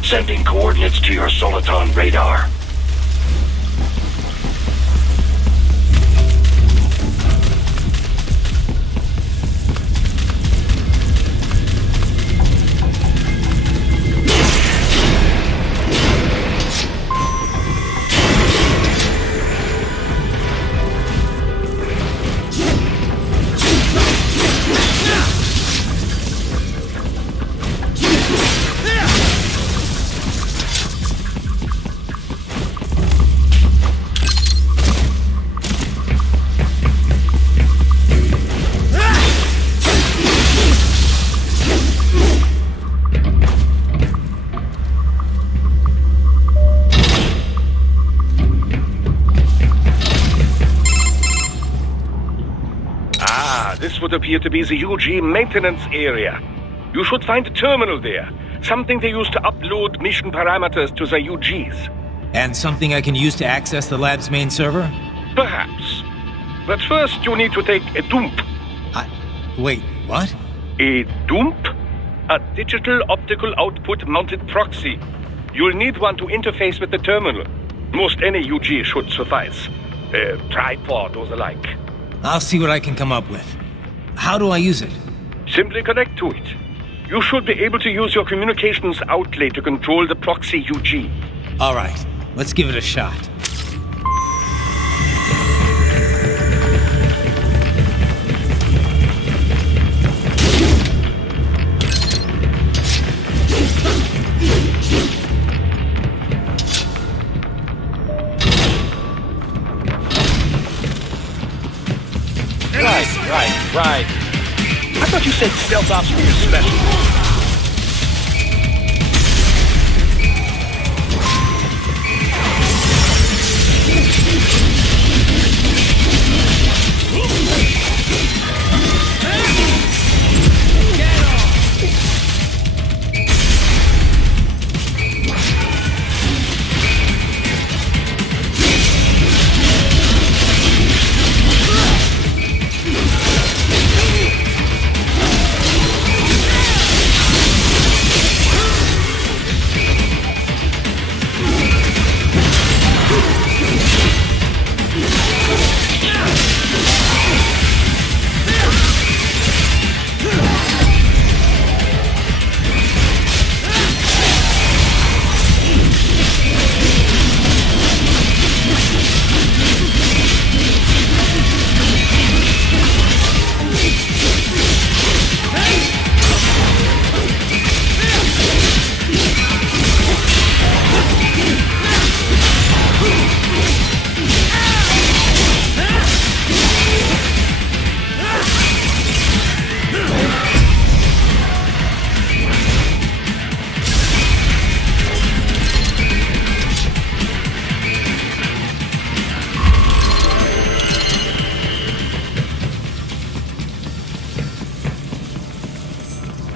Sending coordinates to your Soliton radar. This would appear to be the UG maintenance area. You should find a terminal there. Something they use to upload mission parameters to the UGs. And something I can use to access the lab's main server? Perhaps. But first you need to take a dump. Wait, what? A dump? A digital optical output mounted proxy. You'll need one to interface with the terminal. Most any UG should suffice. A tripod or the like. I'll see what I can come up with. How do I use it? Simply connect to it. You should be able to use your communications outlay to control the proxy UG. All right, let's give it a shot. Right. I thought you said stealth ops were your specialty.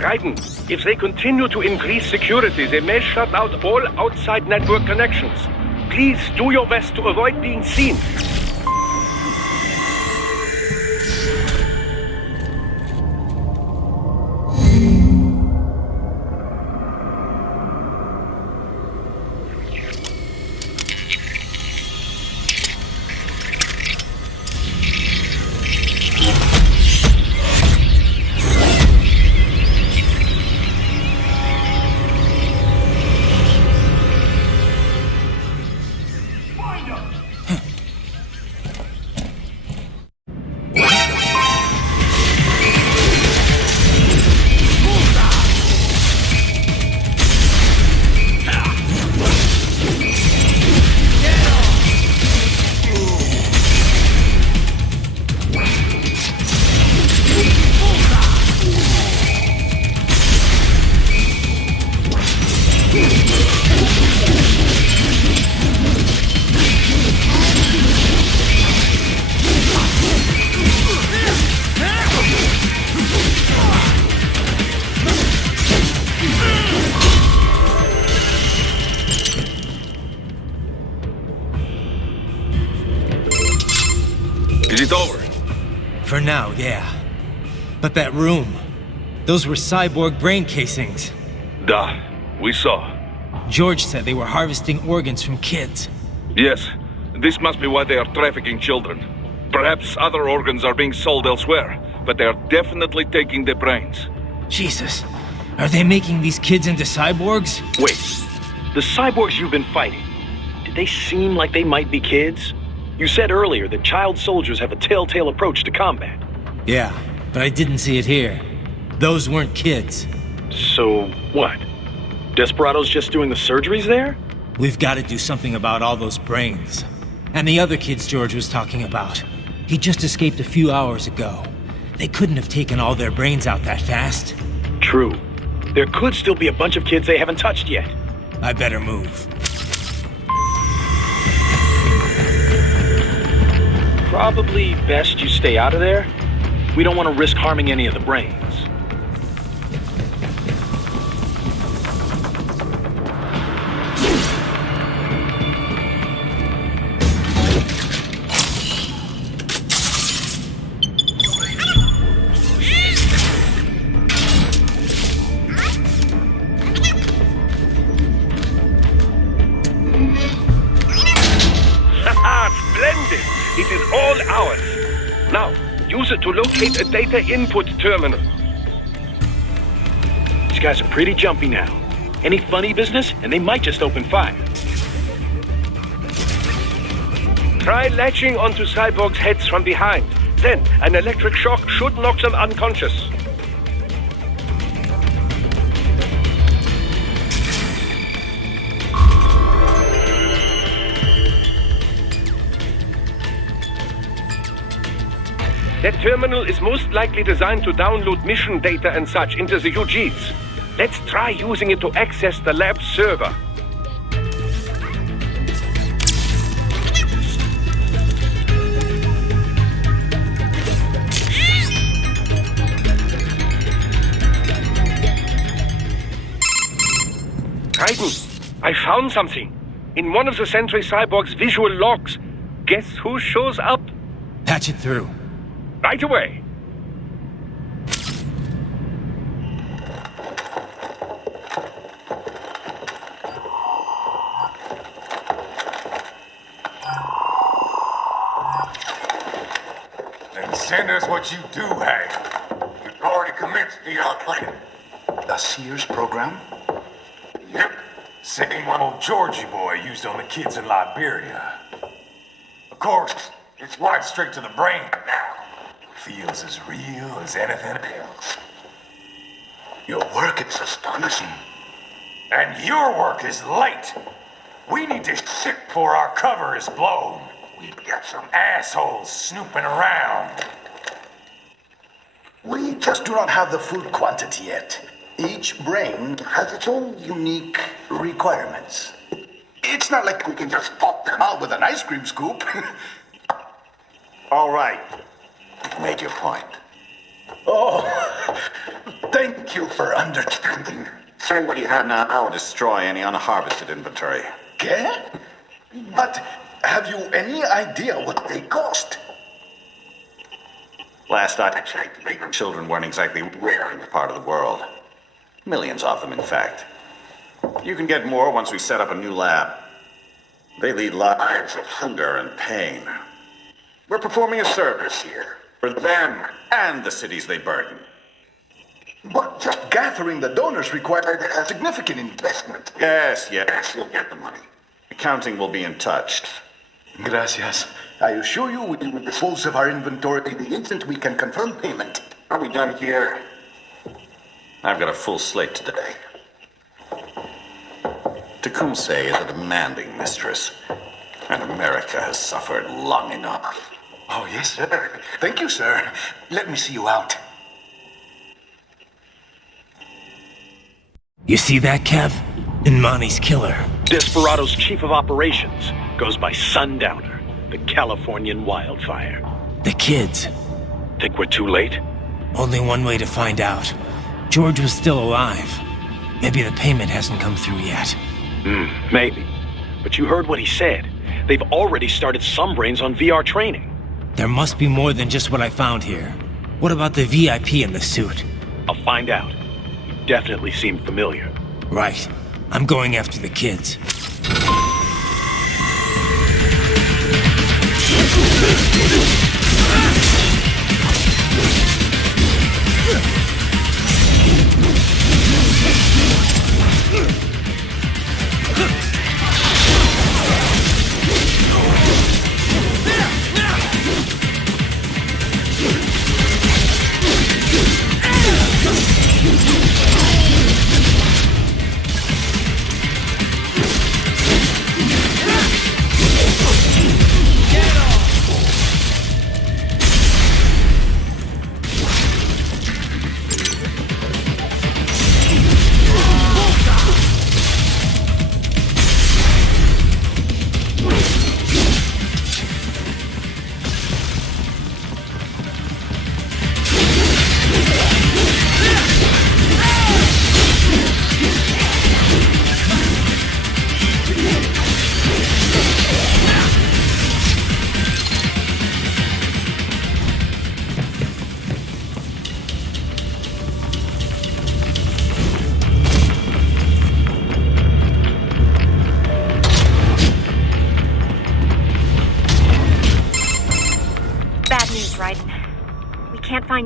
Raiden, if they continue to increase security, they may shut out all outside network connections. Please do your best to avoid being seen. Is it over? For now, yeah. But that room, those were cyborg brain casings. Duh, we saw. George said they were harvesting organs from kids. Yes, this must be why they are trafficking children. Perhaps other organs are being sold elsewhere, but they are definitely taking the brains. Jesus, are they making these kids into cyborgs? Wait, the cyborgs you've been fighting, did they seem like they might be kids? You said earlier that child soldiers have a telltale approach to combat. Yeah, but I didn't see it here. Those weren't kids. So, what? Desperado's just doing the surgeries there? We've got to do something about all those brains. And the other kids George was talking about. He just escaped a few hours ago. They couldn't have taken all their brains out that fast. True. There could still be a bunch of kids they haven't touched yet. I better move. Probably best you stay out of there. We don't want to risk harming any of the brains. Splendid! It is all ours. Now, use it to locate a data input terminal. These guys are pretty jumpy now. Any funny business, and they might just open fire. Try latching onto cyborgs' heads from behind. Then, an electric shock should knock them unconscious. That terminal is most likely designed to download mission data and such into the UGs. Let's try using it to access the lab server. Raiden, I found something. In one of the Sentry Cyborg's visual logs. Guess who shows up? Patch it through. Right away. Then send us what you do have. You've already commenced the plan. The Sears program? Yep. Same one old Georgie boy used on the kids in Liberia. Of course, it's right straight to the brain now. Feels as real as anything else. Your work is astonishing. And your work is late. We need this shit before our cover is blown. We've got some assholes snooping around. We just do not have the full quantity yet. Each brain has its own unique requirements. It's not like we can just pop them out with an ice cream scoop. All right. You've made your point. Oh, Thank you for understanding. Send what you have now. I'll destroy any unharvested inventory. Okay? But have you any idea what they cost? Last I checked, children weren't exactly rare in this part of the world. Millions of them, in fact. You can get more once we set up a new lab. They lead lives of hunger and pain. We're performing a service here for them and the cities they burden. But just gathering the donors required a significant investment. Yes, you'll get the money. Accounting will be in touch. Gracias. I assure you we will dispose of our inventory the instant we can confirm payment. Are we done here? I've got a full slate today. Tecumseh is a demanding mistress, and America has suffered long enough. Oh, yes, sir. Thank you, sir. Let me see you out. You see that, Kev? Inmani's killer. Desperado's chief of operations goes by Sundowner, the Californian wildfire. The kids. Think we're too late? Only one way to find out. George was still alive. Maybe the payment hasn't come through yet. Maybe. But you heard what he said. They've already started some brains on VR training. There must be more than just what I found here. What about the VIP in the suit? I'll find out. You definitely seem familiar. Right. I'm going after the kids.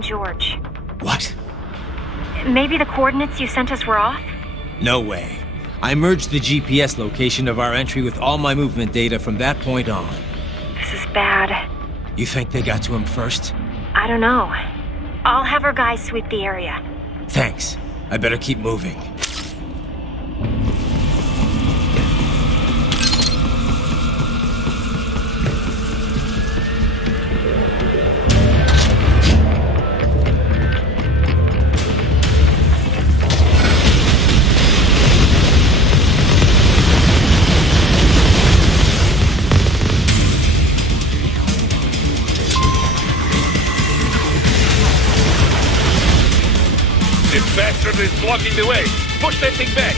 George. What? Maybe the coordinates you sent us were off? No way. I merged the GPS location of our entry with all my movement data from that point on. This is bad. You think they got to him first? I don't know. I'll have our guys sweep the area. Thanks. I better keep moving. Is blocking the way. Push that thing back.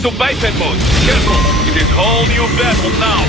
To biped mode. Careful, it is whole new battle now.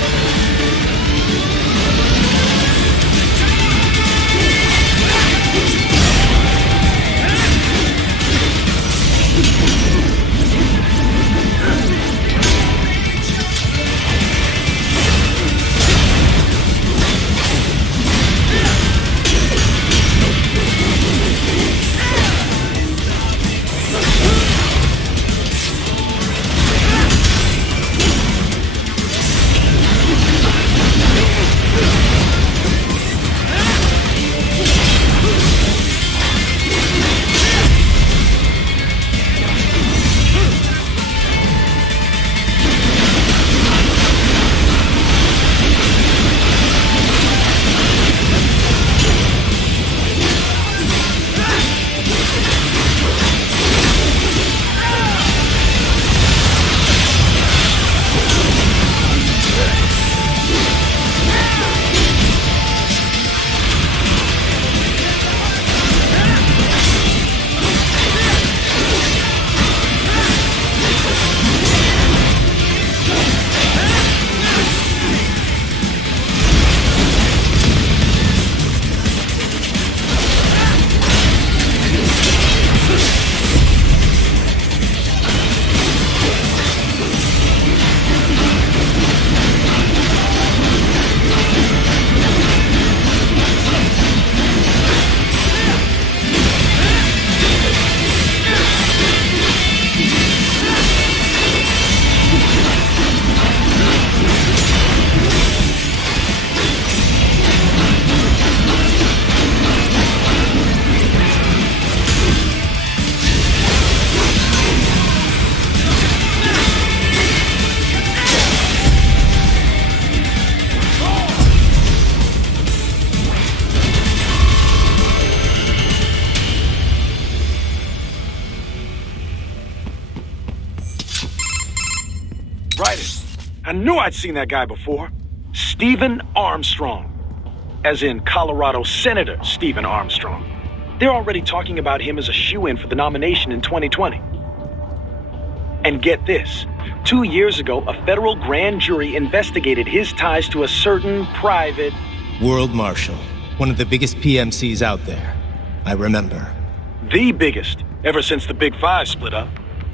I knew I'd seen that guy before. Stephen Armstrong. As in Colorado Senator Stephen Armstrong. They're already talking about him as a shoo-in for the nomination in 2020. And get this. 2 years ago, a federal grand jury investigated his ties to a certain private... World Marshal. One of the biggest PMCs out there. I remember. The biggest, ever since the Big Five split up.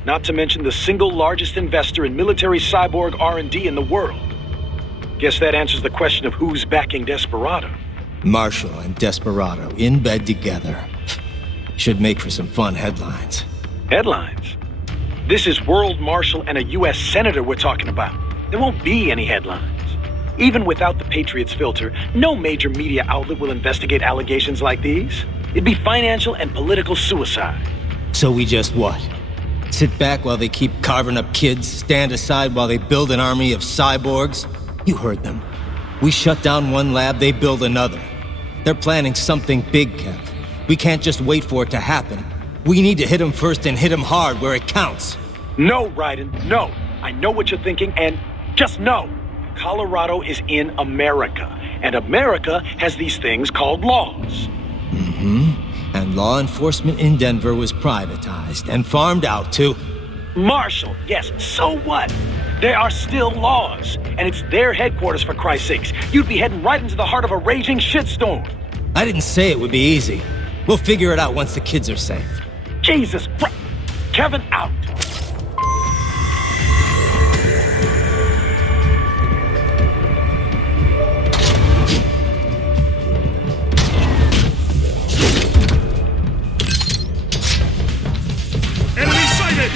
Not to mention the single largest investor in military cyborg R&D in the world. Guess that answers the question of who's backing Desperado. Marshall and Desperado in bed together. Should make for some fun headlines. Headlines? This is World Marshal and a U.S. Senator we're talking about. There won't be any headlines. Even without the Patriots filter, no major media outlet will investigate allegations like these. It'd be financial and political suicide. So we just what? Sit back while they keep carving up kids, stand aside while they build an army of cyborgs? You heard them. We shut down one lab, they build another. They're planning something big, Kev. We can't just wait for it to happen. We need to hit them first and hit them hard where it counts. No, Raiden, no. I know what you're thinking, and just know. Colorado is in America, and America has these things called laws. Mm-hmm. And law enforcement in Denver was privatized and farmed out to... Marshall, yes, so what? There are still laws, and it's their headquarters, for Christ's sakes. You'd be heading right into the heart of a raging shitstorm. I didn't say it would be easy. We'll figure it out once the kids are safe. Jesus Christ! Kevin, out! Enemy sighted!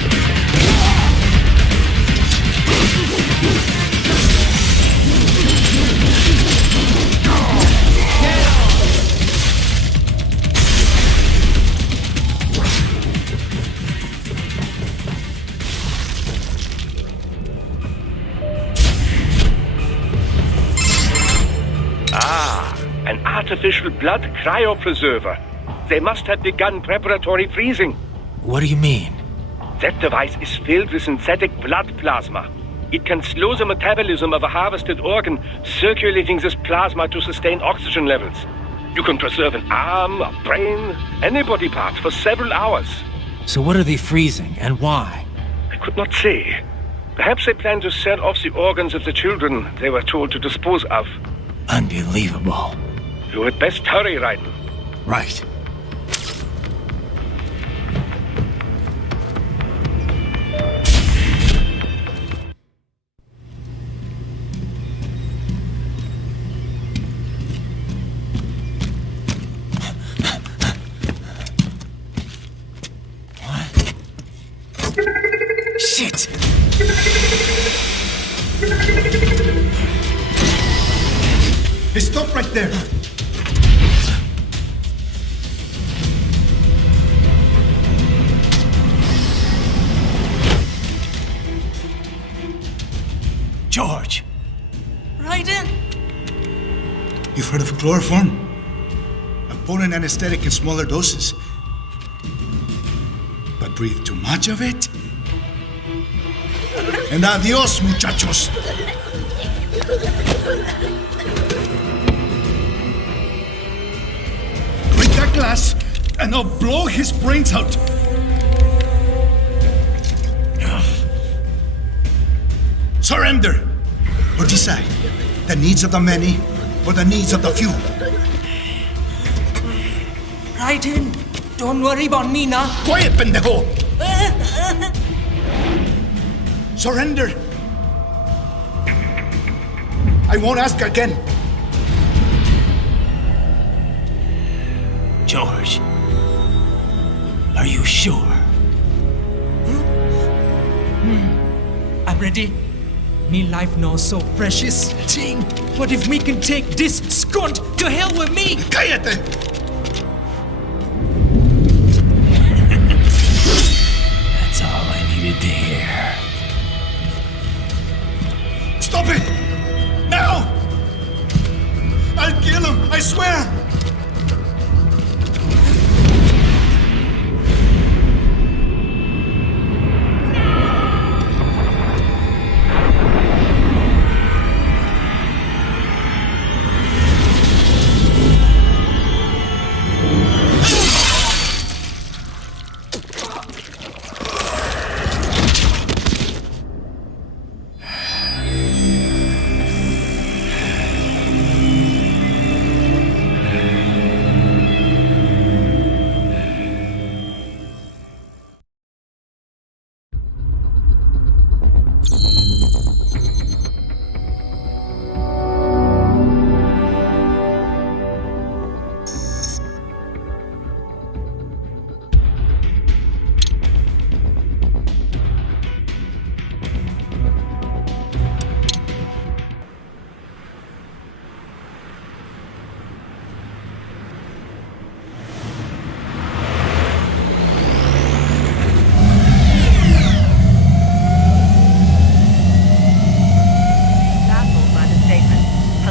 An artificial blood cryopreserver. They must have begun preparatory freezing. What do you mean? That device is filled with synthetic blood plasma. It can slow the metabolism of a harvested organ, circulating this plasma to sustain oxygen levels. You can preserve an arm, a brain, any body part for several hours. So what are they freezing, and why? I could not say. Perhaps they plan to sell off the organs of the children they were told to dispose of. Unbelievable. You had best hurry, Raiden. Right. Shit! Hey, stop right there! George! Raiden! You've heard of chloroform? A potent anesthetic in smaller doses. But breathe too much of it? And adios, muchachos! Break that glass, and I'll blow his brains out! Surrender! Or decide, the needs of the many or the needs of the few. Raiden, don't worry about me now. Quiet, pendejo! Surrender! I won't ask again. George, are you sure? I'm ready. Me life now so precious. Ting, what if we can take this skunt to hell with me? Cállate! That's all I needed to hear. Stop it! Now! I'll kill him, I swear!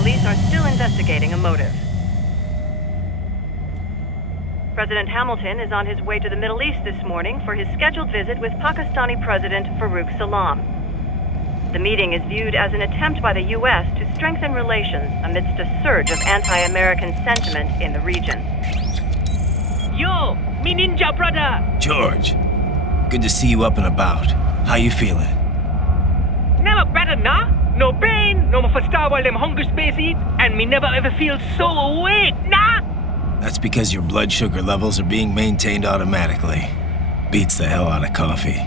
Police are still investigating a motive. President Hamilton is on his way to the Middle East this morning for his scheduled visit with Pakistani President Farooq Salam. The meeting is viewed as an attempt by the U.S. to strengthen relations amidst a surge of anti-American sentiment in the region. Yo, me ninja brother! George, good to see you up and about. How you feeling? Never better, nah? No pain, no more for star while them hunger space eat, and me never ever feel so awake, nah? That's because your blood sugar levels are being maintained automatically. Beats the hell out of coffee.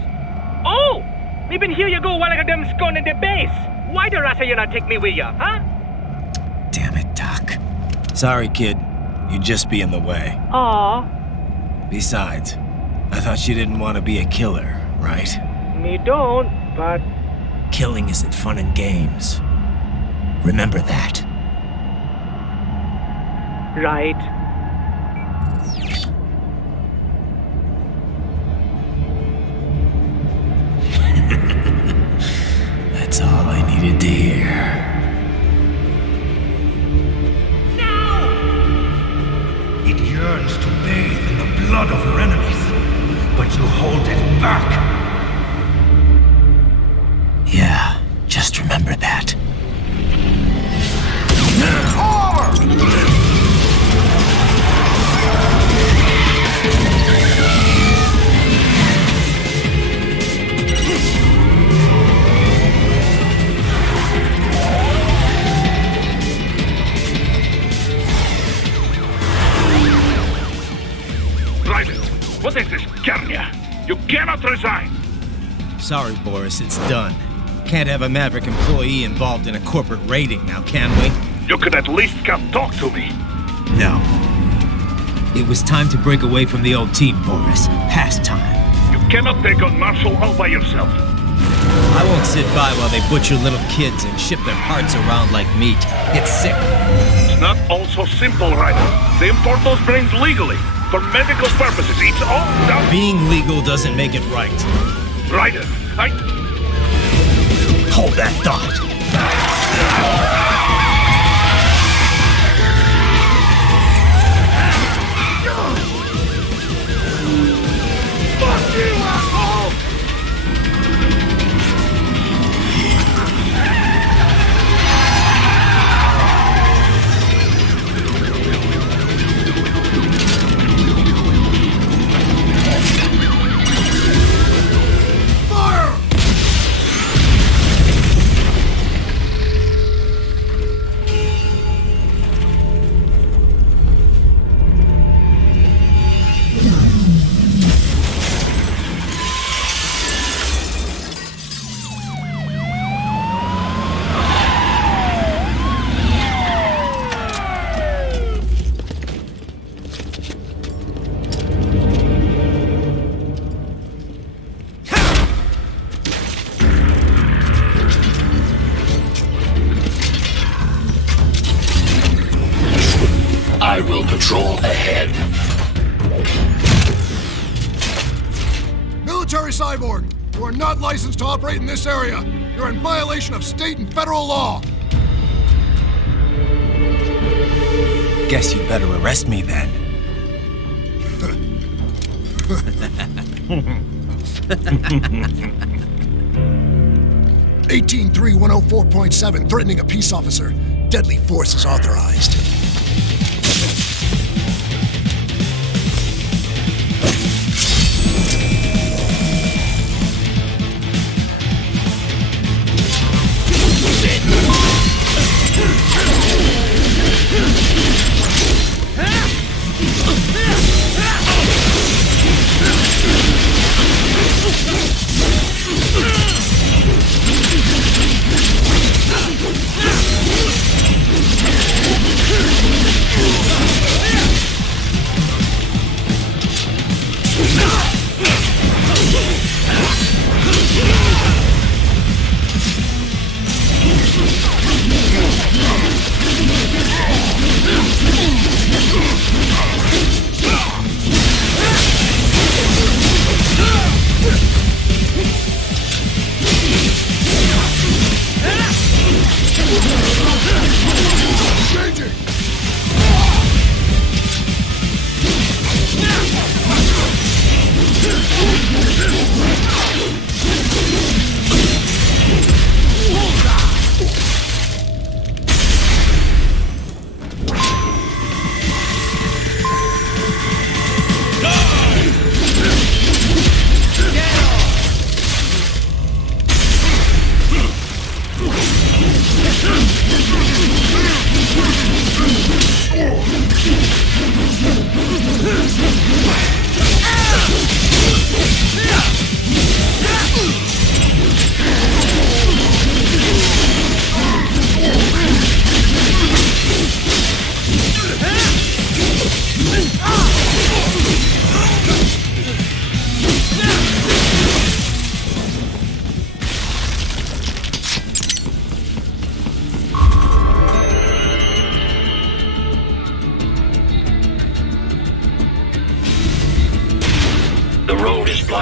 Oh! Me been here you go while I got them scone in the base. Why the rasa you not take me with ya, huh? Damn it, Doc. Sorry, kid. You'd just be in the way. Aw. Besides, I thought you didn't want to be a killer, right? Me don't, but... Killing isn't fun and games. Remember that. Right. That's all I needed to hear. Now! It yearns to bathe in the blood of your enemies, but you hold it back. Yeah, just remember that. Private, what is this, Garnia? You cannot resign! Sorry, Boris, it's done. Can't have a Maverick employee involved in a corporate raiding now, can we? You could at least come talk to me. No. It was time to break away from the old team, Boris. Past time. You cannot take on Marshall all by yourself. I won't sit by while they butcher little kids and ship their parts around like meat. It's sick. It's not all so simple, Ryder. They import those brains legally. For medical purposes, it's all done. Being legal doesn't make it right. Ryder, Hold that thought. Fuck you, asshole! I will patrol ahead. Military cyborg, you are not licensed to operate in this area. You're in violation of state and federal law. Guess you better arrest me then. 18.3.104.7, threatening a peace officer. Deadly force is authorized.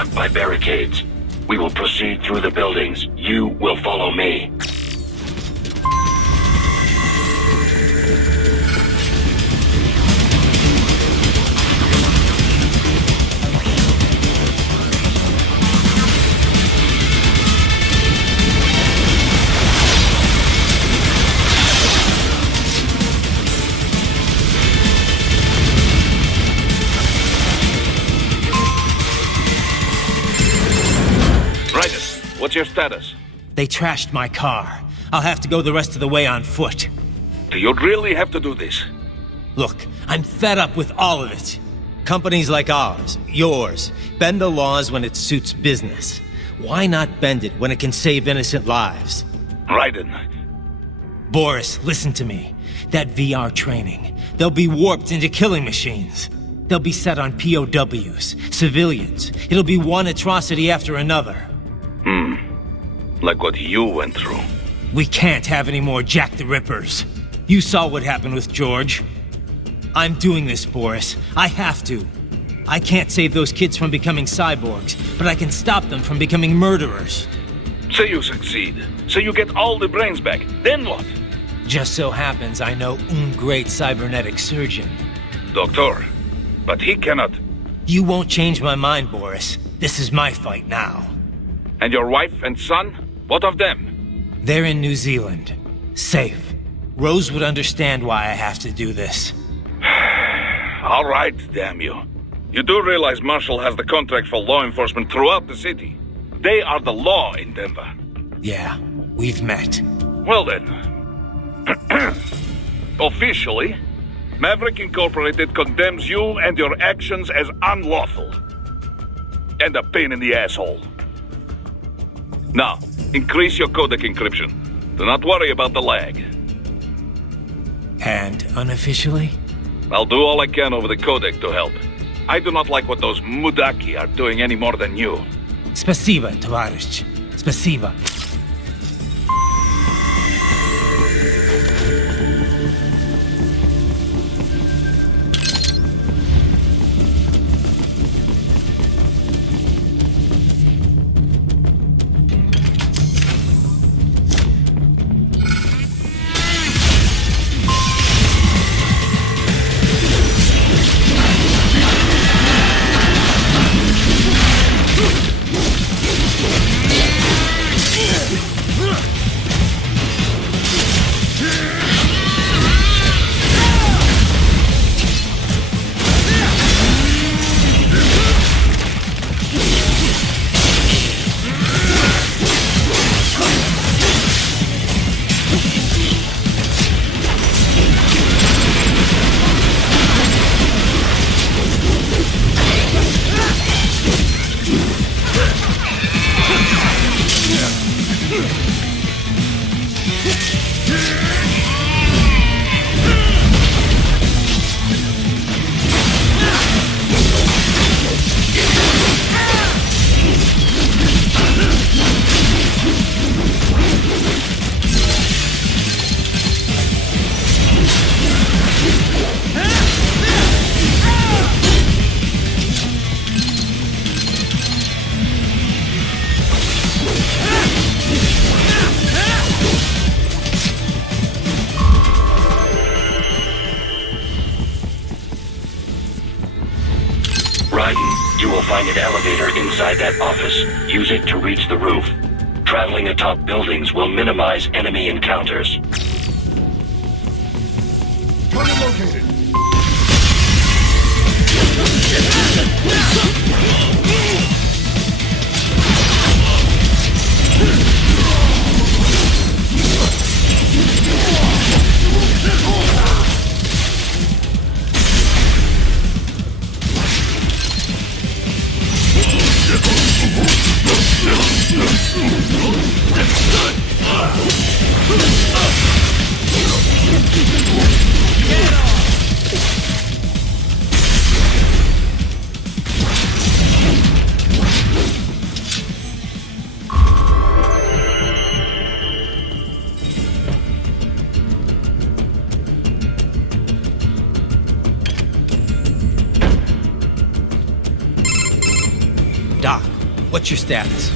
blocked by barricades. We will proceed through the buildings. You will follow me. What's your status? They trashed my car. I'll have to go the rest of the way on foot. Do you really have to do this? Look, I'm fed up with all of it. Companies like ours, yours, bend the laws when it suits business. Why not bend it when it can save innocent lives? Raiden. Boris, listen to me. That VR training, they'll be warped into killing machines. They'll be set on POWs, civilians. It'll be one atrocity after another. Like what you went through. We can't have any more Jack the Rippers. You saw what happened with George. I'm doing this, Boris. I have to. I can't save those kids from becoming cyborgs, but I can stop them from becoming murderers. Say you succeed. Say you get all the brains back. Then what? Just so happens I know great cybernetic surgeon. Doctor. But he cannot. You won't change my mind, Boris. This is my fight now. And your wife and son? What of them? They're in New Zealand. Safe. Rose would understand why I have to do this. All right, damn you. You do realize Marshall has the contract for law enforcement throughout the city. They are the law in Denver. Yeah, we've met. Well then. Officially, Maverick Incorporated condemns you and your actions as unlawful. And a pain in the asshole. Now, increase your codec encryption. Do not worry about the lag. And unofficially? I'll do all I can over the codec to help. I do not like what those Mudaki are doing any more than you. Spasiba, Tavarish. Spasiba. Find an elevator inside that office. Use it to reach the roof. Traveling atop buildings will minimize enemy encounters. Target located. What's your status?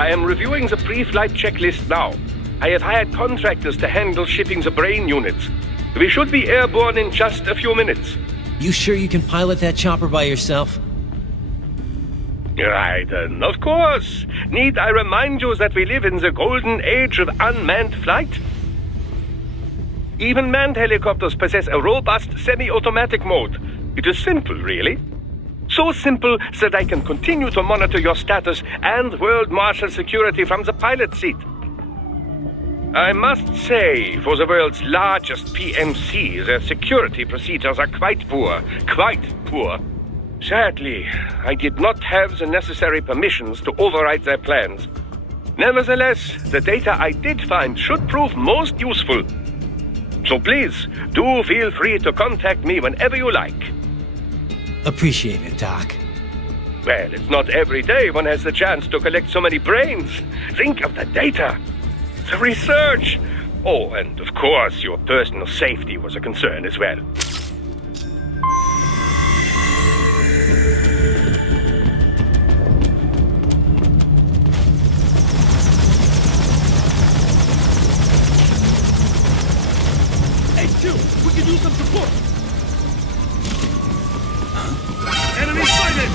I am reviewing the pre-flight checklist now. I have hired contractors to handle shipping the brain units. We should be airborne in just a few minutes. You sure you can pilot that chopper by yourself? Right, of course. Need I remind you that we live in the golden age of unmanned flight? Even manned helicopters possess a robust semi-automatic mode. It is simple, really. So simple that I can continue to monitor your status and world marshal security from the pilot seat. I must say, for the world's largest PMC, their security procedures are quite poor. Quite poor. Sadly, I did not have the necessary permissions to override their plans. Nevertheless, the data I did find should prove most useful. So please, do feel free to contact me whenever you like. Appreciate it, Doc. Well, it's not every day one has the chance to collect so many brains. Think of the data, the research. Oh, and of course, your personal safety was a concern as well. We can use some support! Enemy sighted!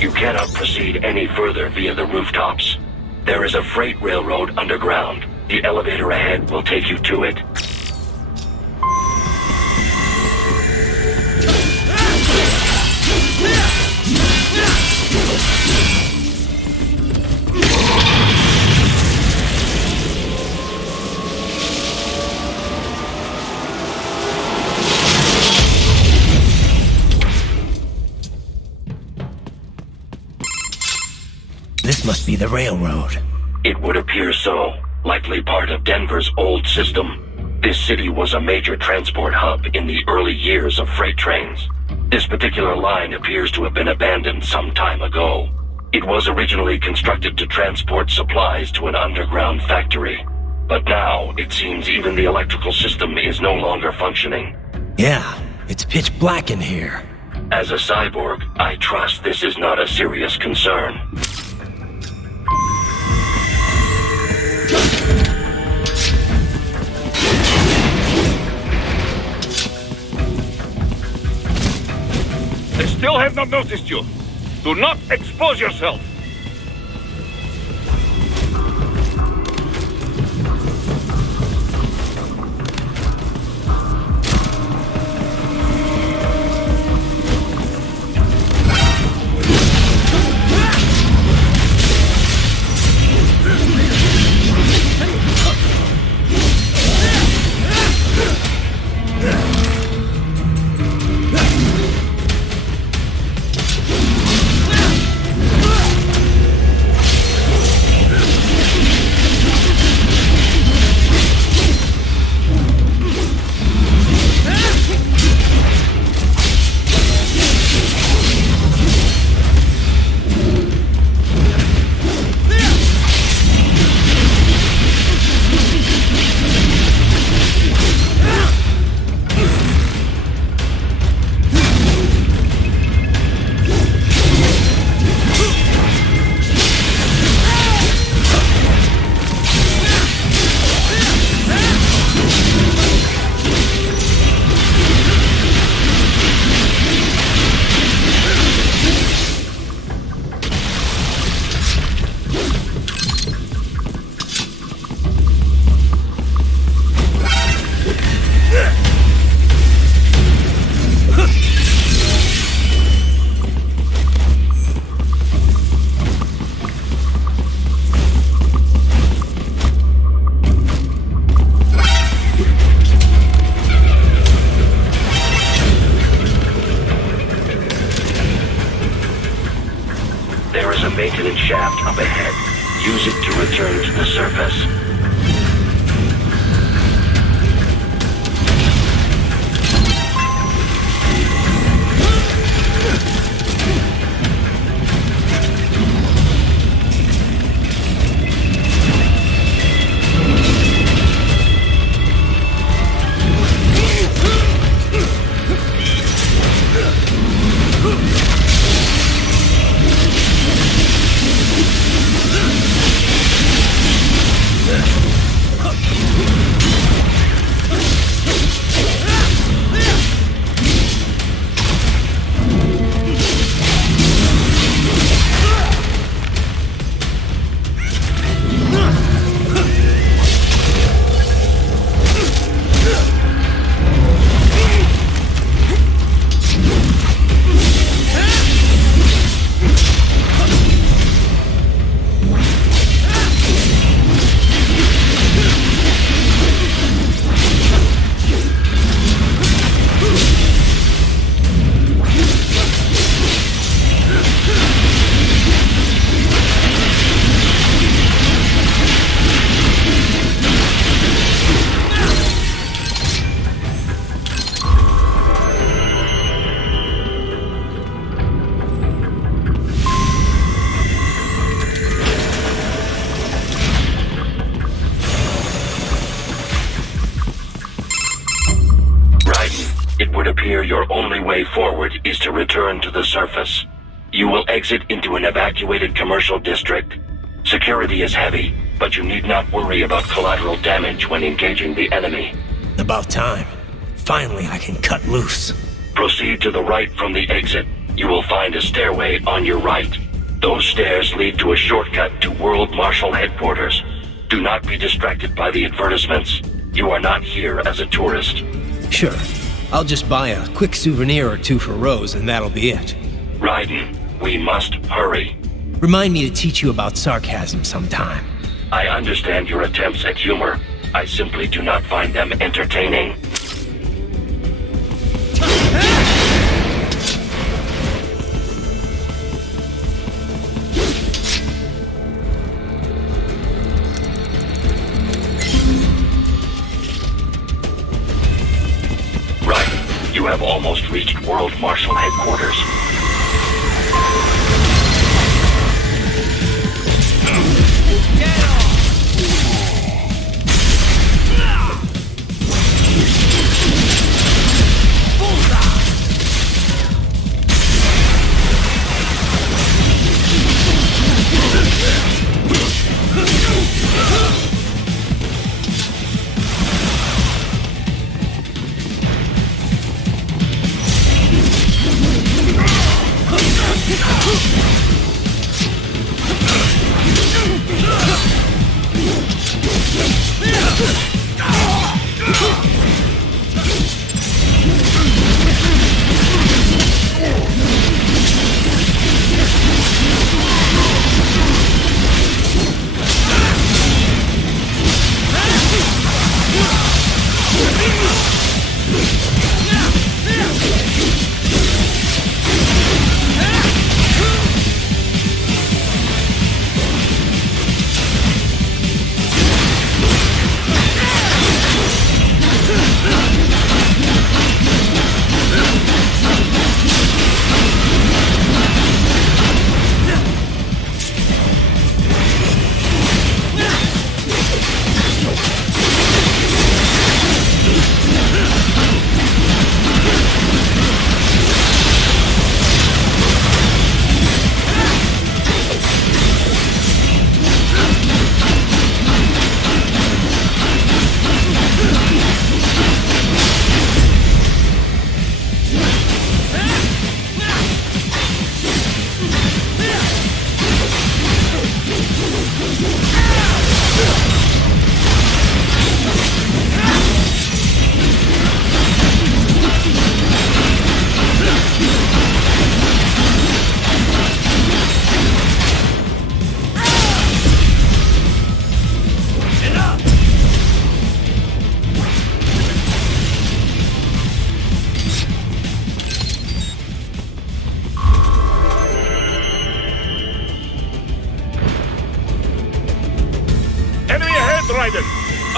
You cannot proceed any further via the rooftops. There is a freight railroad underground. The elevator ahead will take you to it. This must be the railroad. It would appear so. Likely part of Denver's old system. This city was a major transport hub in the early years of freight trains. This particular line appears to have been abandoned some time ago. It was originally constructed to transport supplies to an underground factory. But now, it seems even the electrical system is no longer functioning. Yeah, it's pitch black in here. As a cyborg, I trust this is not a serious concern. They still have not noticed you. Do not expose yourself. maintenance shaft up ahead. Use it to return to the surface. would appear your only way forward is to return to the surface. You will exit into an evacuated commercial district. Security is heavy, but you need not worry about collateral damage when engaging the enemy. About time. Finally, I can cut loose. Proceed to the right from the exit. You will find a stairway on your right. Those stairs lead to a shortcut to World Marshal Headquarters. Do not be distracted by the advertisements. You are not here as a tourist. Sure. I'll just buy a quick souvenir or two for Rose, and that'll be it. Raiden, we must hurry. Remind me to teach you about sarcasm sometime. I understand your attempts at humor. I simply do not find them entertaining. Right, you have almost reached World Marshal Headquarters.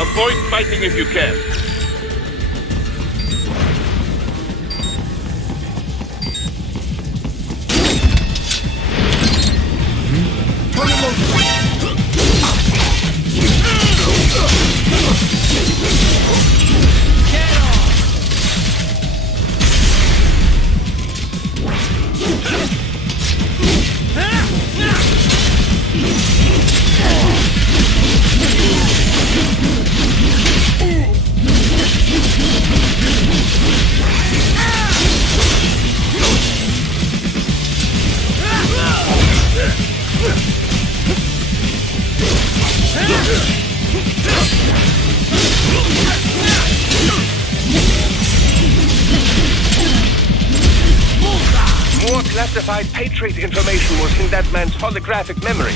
Avoid fighting if you can. More classified Patriot information was in that man's holographic memory.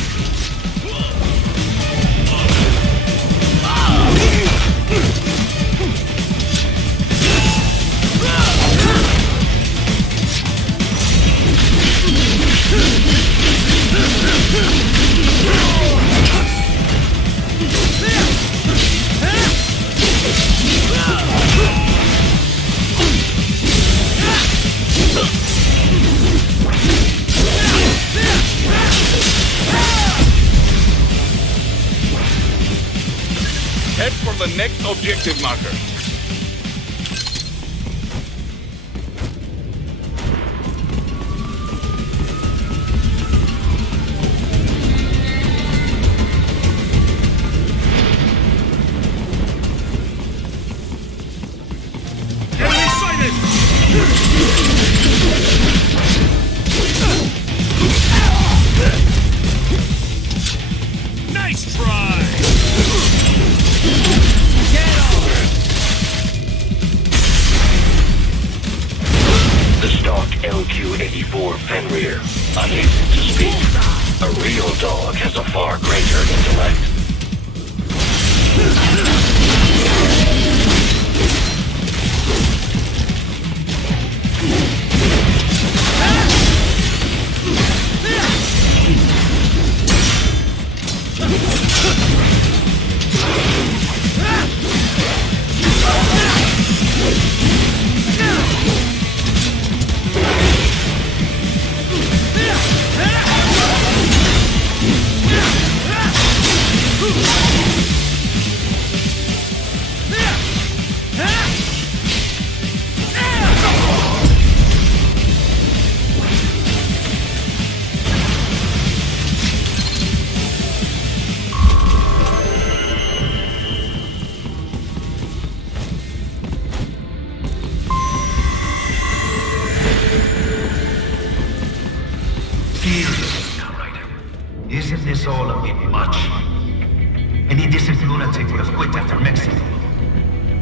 Head for the next objective marker. 284 Fenrir. Unable to speak. A real dog has a far greater intellect. Isn't this all a bit much? Any decent lunatic would have quit after Mexico.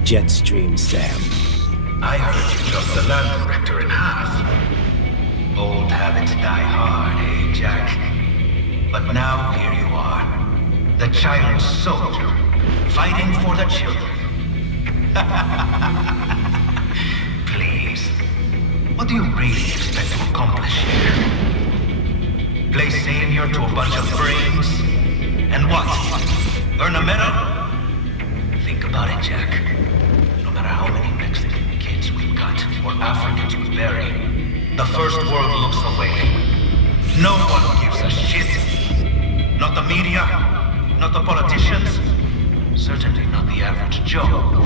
Jetstream, Sam. I heard you chopped the land director in half. Old habits die hard, eh, Jack? But now here you are. The child soldier, fighting for the children. Please. What do you really expect to accomplish here? Play savior to a bunch of brains? And what? Earn a medal? Think about it, Jack. No matter how many Mexican kids we cut or Africans we bury, the first world looks away. No one gives a shit. Not the media, not the politicians, certainly not the average Joe.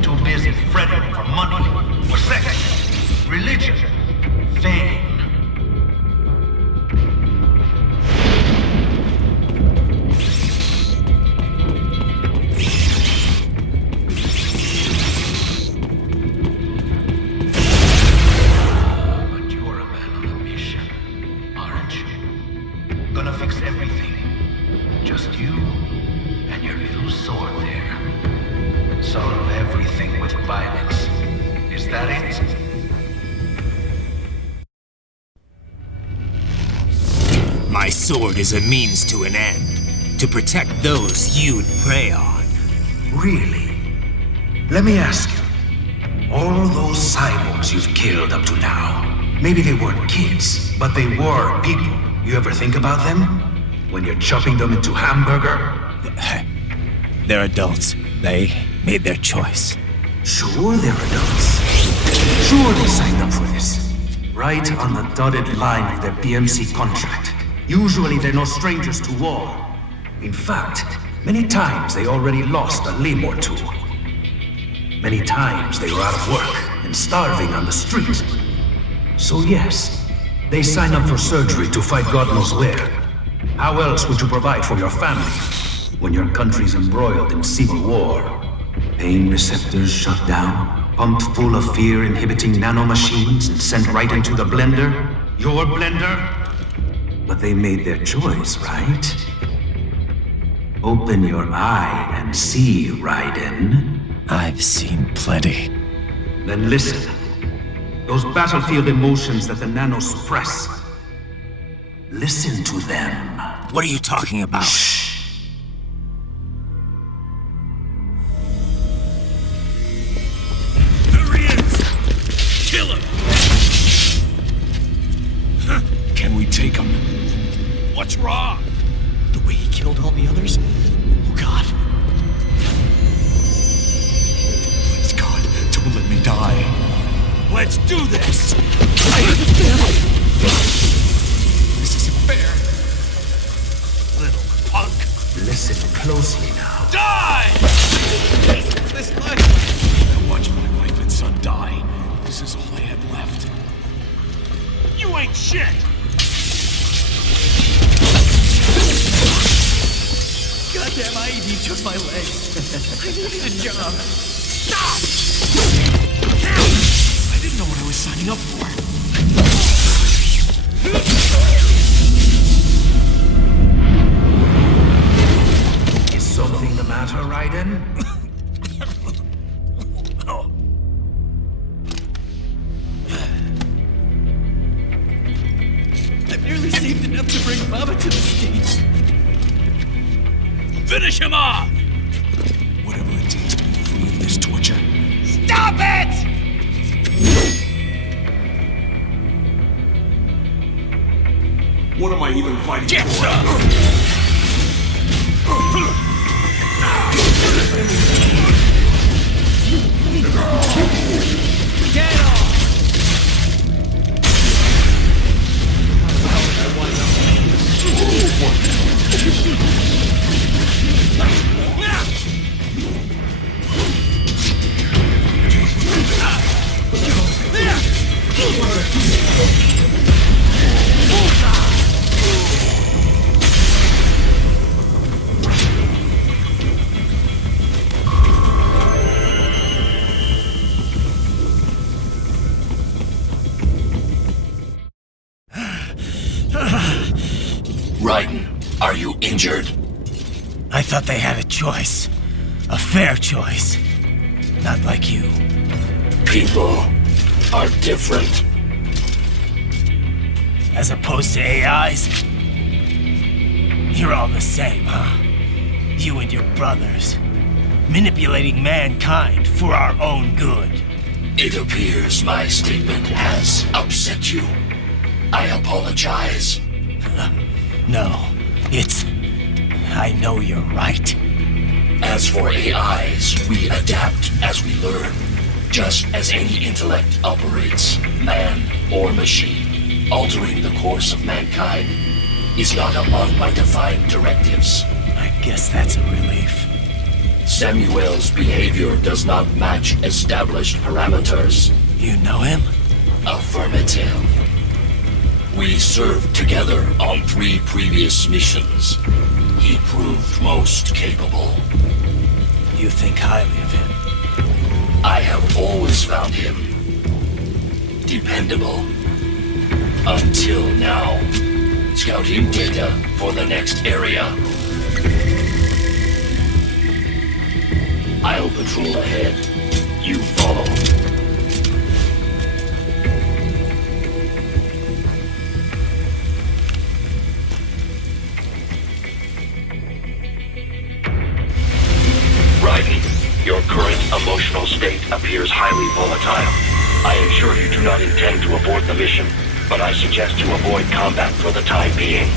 Too busy fretting for money, or sex, religion, fame. My sword is a means to an end, to protect those you'd prey on. Really? Let me ask you, all those cyborgs you've killed up to now, maybe they weren't kids, but they were people. You ever think about them? When you're chopping them into hamburger? They're adults. They made their choice. Sure they're adults. Sure they signed up for this. Right on the dotted line of their BMC contract. Usually they're no strangers to war. In fact, many times they already lost a limb or two. Many times they were out of work and starving on the street. So yes, they sign up for surgery to fight God knows where. How else would you provide for your family when your country's embroiled in civil war? Pain receptors shut down, pumped full of fear-inhibiting nanomachines and sent right into the blender? Your blender? But they made their choice, right? Open your eye and see, Raiden. I've seen plenty. Then listen. Those battlefield emotions that the nanos suppress. Listen to them. What are you talking about? Shh. There he is! Kill him! Can we take him? What's wrong? The way he killed all the others? Oh, God. Please, God, don't let me die. Let's do this! This isn't fair. Little punk. Listen closely now. Die! This life. I watched my wife and son die. This is all I had left. You ain't shit! Goddamn IED took my leg. I needed a job. Stop! I didn't know what I was signing up for. Is something the matter, Raiden? Finish him off! Whatever it takes to be free of this torture. Stop it! What am I even fighting Get for? Get off! Raiden, are you injured? I thought they had a choice. A fair choice. Not like you. People are different. As opposed to AIs? You're all the same, huh? You and your brothers. Manipulating mankind for our own good. It appears my statement has upset you. I apologize. No, it's... I know you're right. As for AIs, we adapt as we learn. Just as any intellect operates, man or machine, altering the course of mankind is not among my defined directives. I guess that's a relief. Samuel's behavior does not match established parameters. You know him? Affirmative. We served together on 3 previous missions. He proved most capable. You think highly of him? I have always found him dependable. Until now. Scouting data for the next area. I'll patrol ahead. You follow. Raiden, your current emotional state appears highly volatile. I am sure you do not intend to abort the mission, but I suggest you avoid combat for the time being.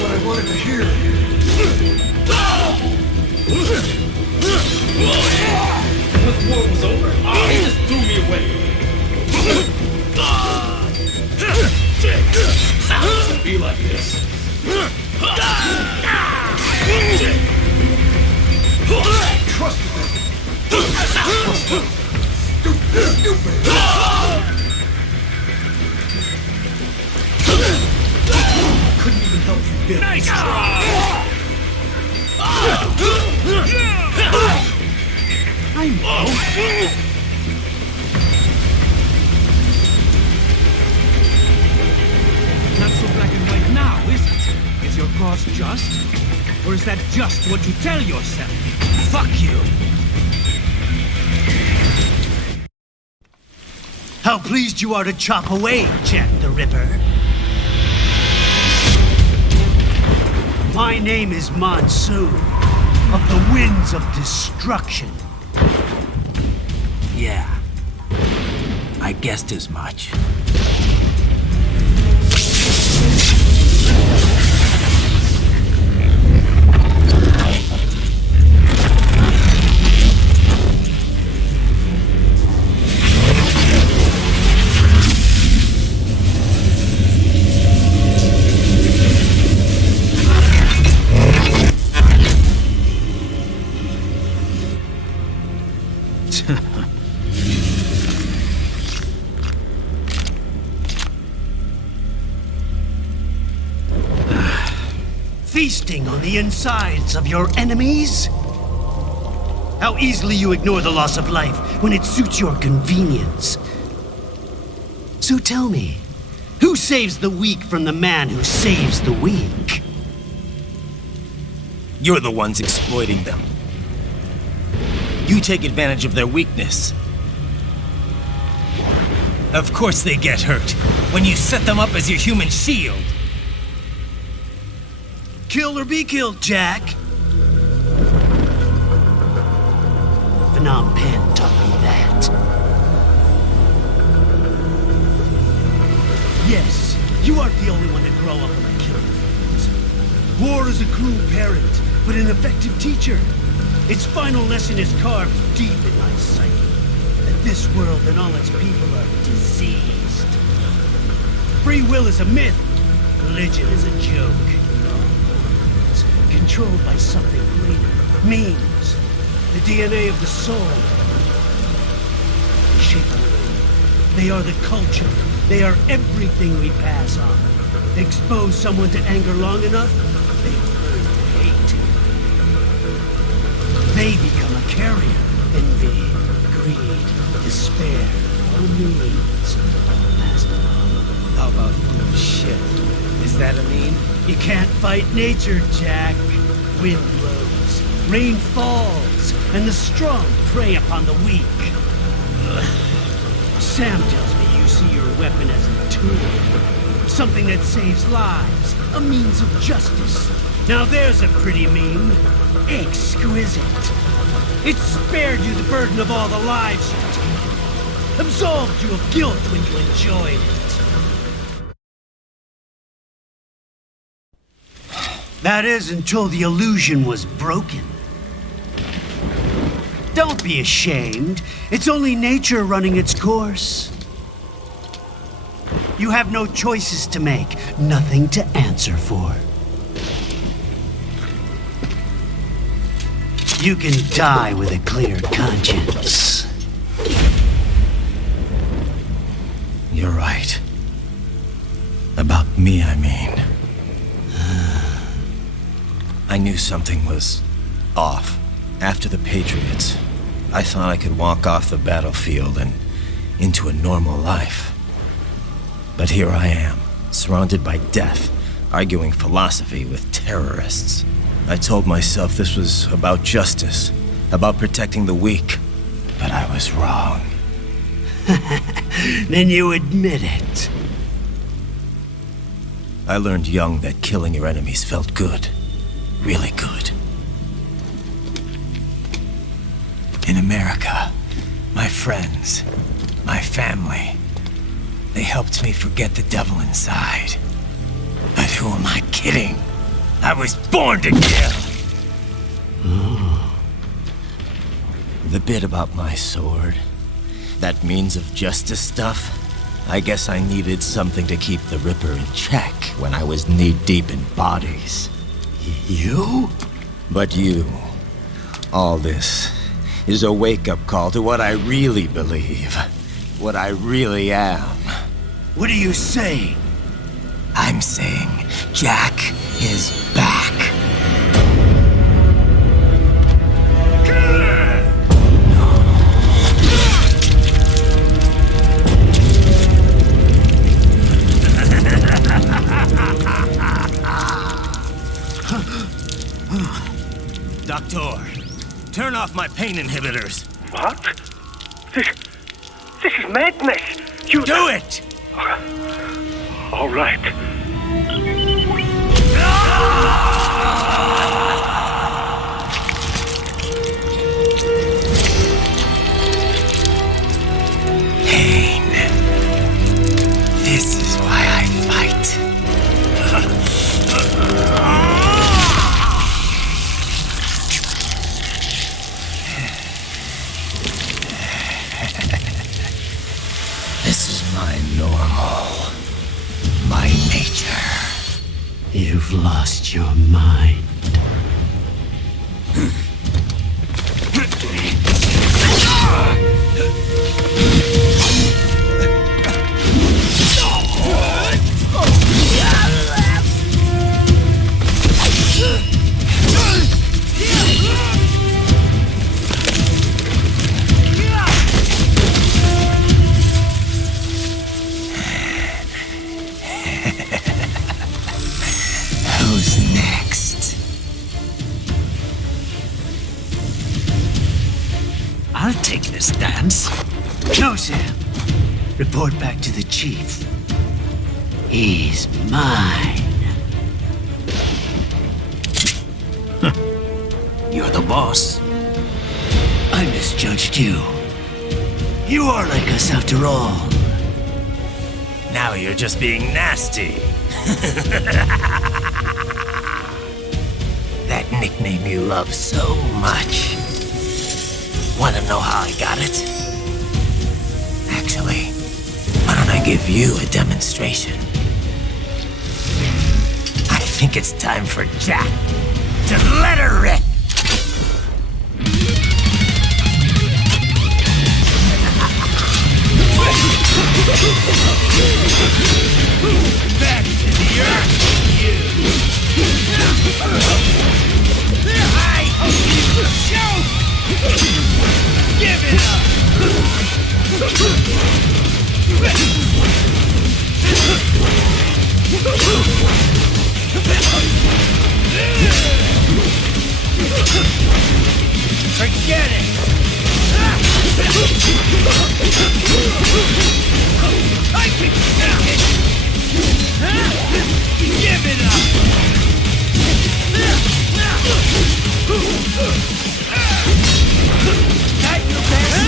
What I wanted to hear. When the war was over, he just threw me away. It shouldn't be like this. Trusted them. Stupid. Couldn't even help you build. Nice try! I know. Not so black and white now, is it? Is your cause just? Or is that just what you tell yourself? Fuck you! How pleased you are to chop away, Jack the Ripper. My name is Monsoon, of the Winds of Destruction. Yeah, I guessed as much. Feasting on the insides of your enemies? How easily you ignore the loss of life when it suits your convenience. So tell me, who saves the weak from the man who saves the weak? You're the ones exploiting them. You take advantage of their weakness. Of course they get hurt when you set them up as your human shield. Kill or be killed, Jack. Phnom Penh taught me that. Yes, you aren't the only one to grow up in a killing fields. War is a cruel parent, but an effective teacher. Its final lesson is carved deep in my psyche. That this world and all its people are diseased. Free will is a myth. Religion is a joke. Controlled by something greater. Means. The DNA of the soul. They shape our world. They are the culture. They are everything we pass on. Expose someone to anger long enough, they learn to hate. They become a carrier. Envy, greed, despair, all means. How about food shit? Is that a meme? You can't fight nature, Jack. Wind blows, rain falls, and the strong prey upon the weak. Sam tells me you see your weapon as a tool. Something that saves lives, a means of justice. Now there's a pretty meme. Exquisite. It spared you the burden of all the lives you took. Absolved you of guilt when you enjoyed it. That is until the illusion was broken. Don't be ashamed. It's only nature running its course. You have no choices to make, nothing to answer for. You can die with a clear conscience. You're right. About me, I mean. I knew something was off. After the Patriots, I thought I could walk off the battlefield and into a normal life. But here I am, surrounded by death, arguing philosophy with terrorists. I told myself this was about justice, about protecting the weak, but I was wrong. Then you admit it. I learned young that killing your enemies felt good. Really good. America, my friends, my family. They helped me forget the devil inside. But who am I kidding? I was born to kill! The bit about my sword, that means of justice stuff, I guess I needed something to keep the Ripper in check when I was knee-deep in bodies. You? But you, all this, is a wake-up call to what I really believe, what I really am. What are you saying? I'm saying Jack is back. Doctor, turn off my pain inhibitors. What? This is madness. You do it! All right. Pain. This is why I fight. This is my normal. My nature. You've lost your mind. Who's next? I'll take this dance. No, Sam. Report back to the chief. He's mine. You're the boss. I misjudged you. You are like us after all. Now you're just being nasty. That nickname you love so much. Wanna know how I got it? Actually, why don't I give you a demonstration? I think it's time for Jack to let her rip. Back to the earth, you! I hope you choke! Give it up! Forget it! I can take it! Give it up! That the best?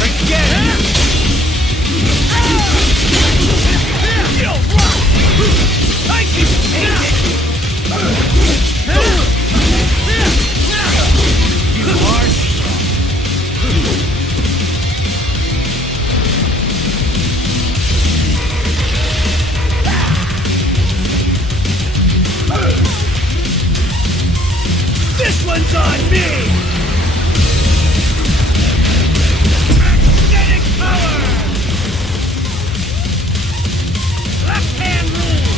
Forget it! I can take it! You are strong. This one's on me! Aesthetic power! Left hand rule!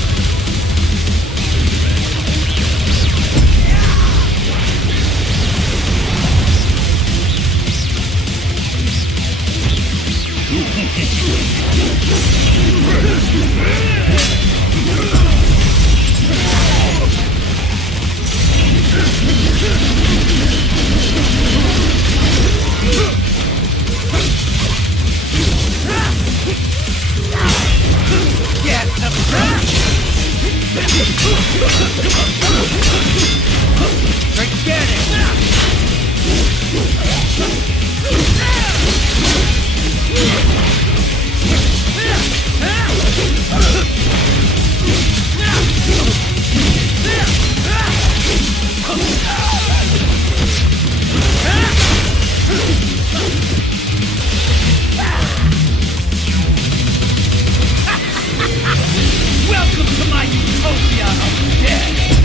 Forget it! Welcome to my utopia of death!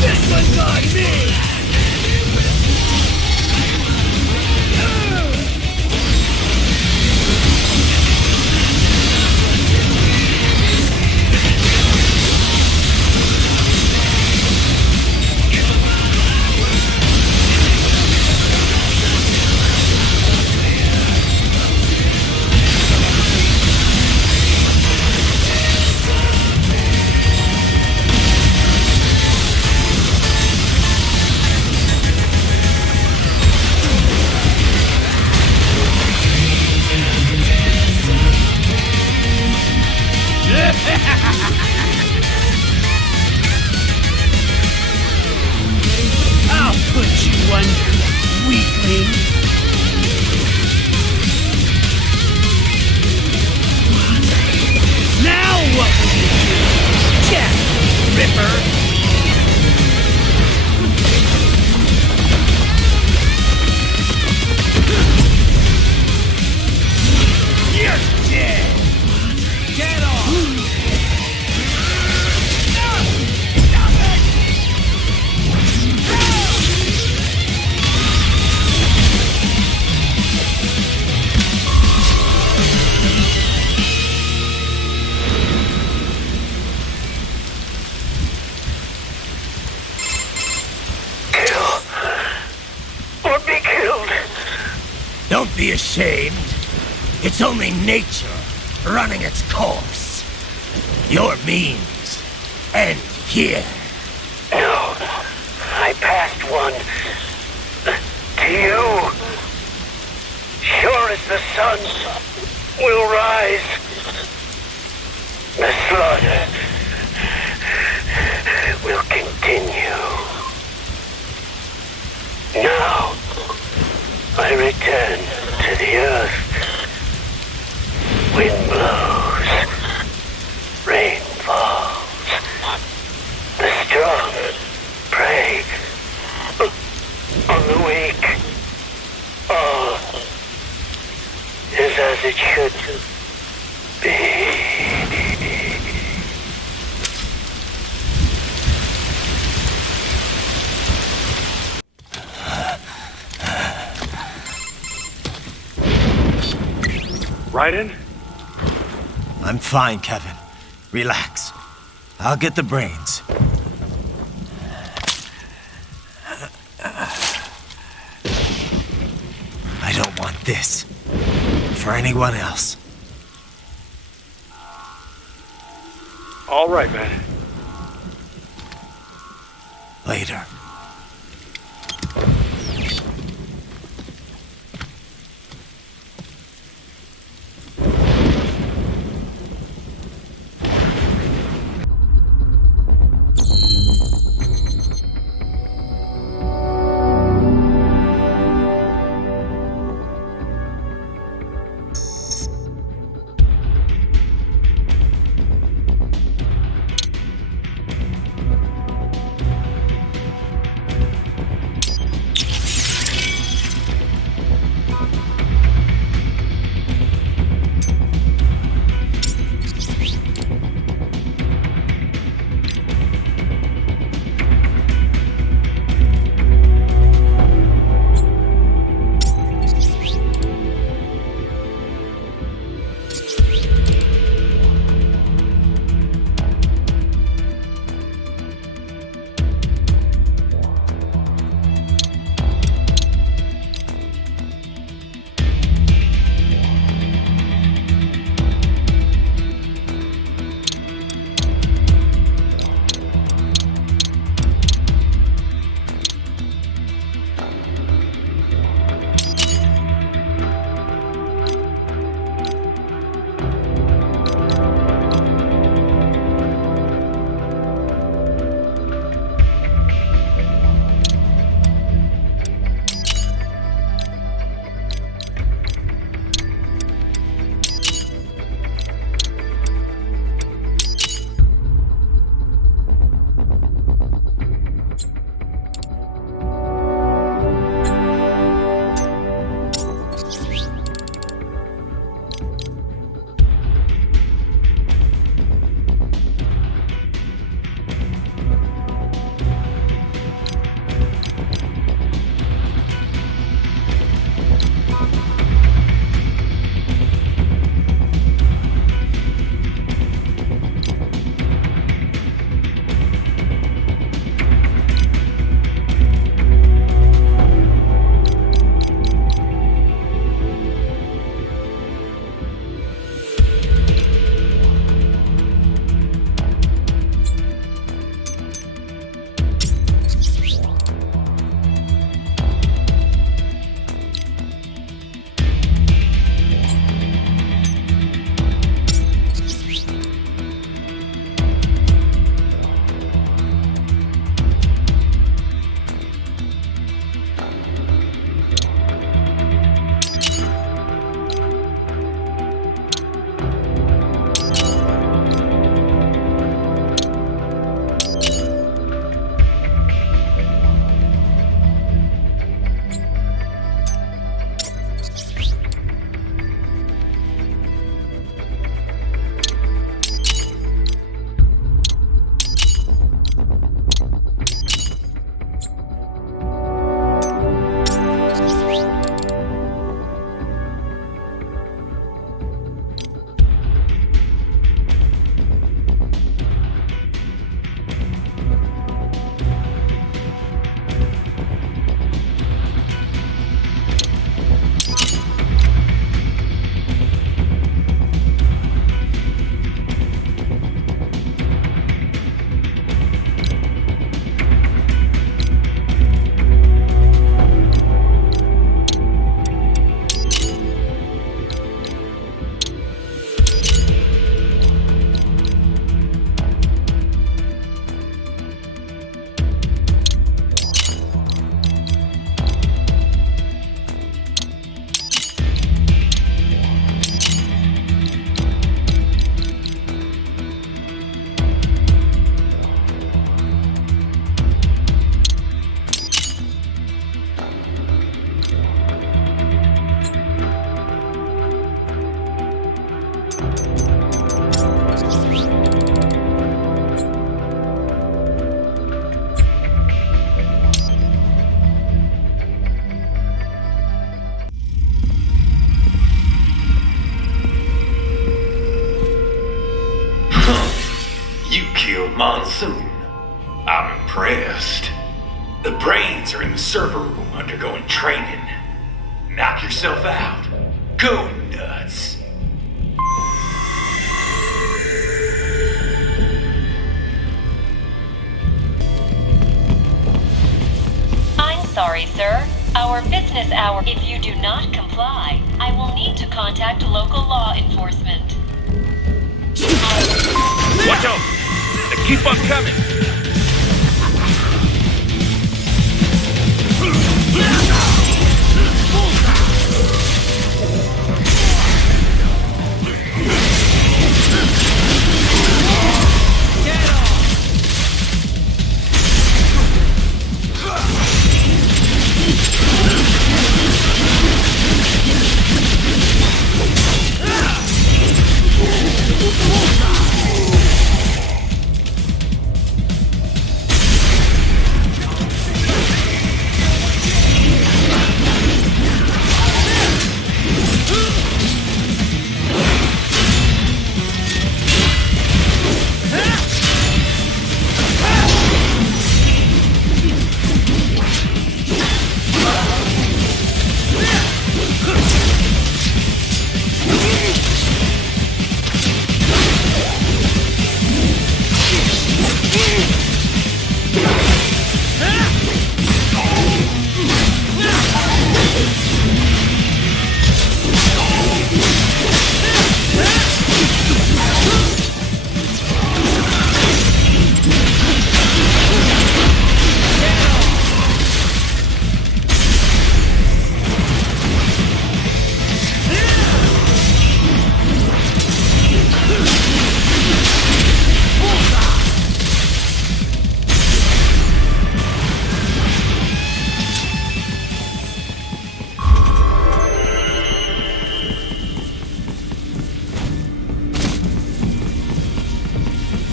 This one's on me! I'll put you under, weakling. Now what will you do, Jack Ripper? You're dead! Get off! Don't be ashamed. It's only nature running its course. Your means end here. No, I passed one to you. Sure as the sun will rise, the slaughter will continue. Now, I return to the earth. Wind blows, rain falls, the strong prey on the weak. All is as it should be. Raiden? I'm fine, Kevin. Relax. I'll get the brains. I don't want this for anyone else. All right, man. Later. killed Monsoon. I'm impressed. The brains are in the server room undergoing training. Knock yourself out. Go nuts. I'm sorry, sir. Our business hour. If you do not comply, I will need to contact local law enforcement. Watch out! They keep on coming!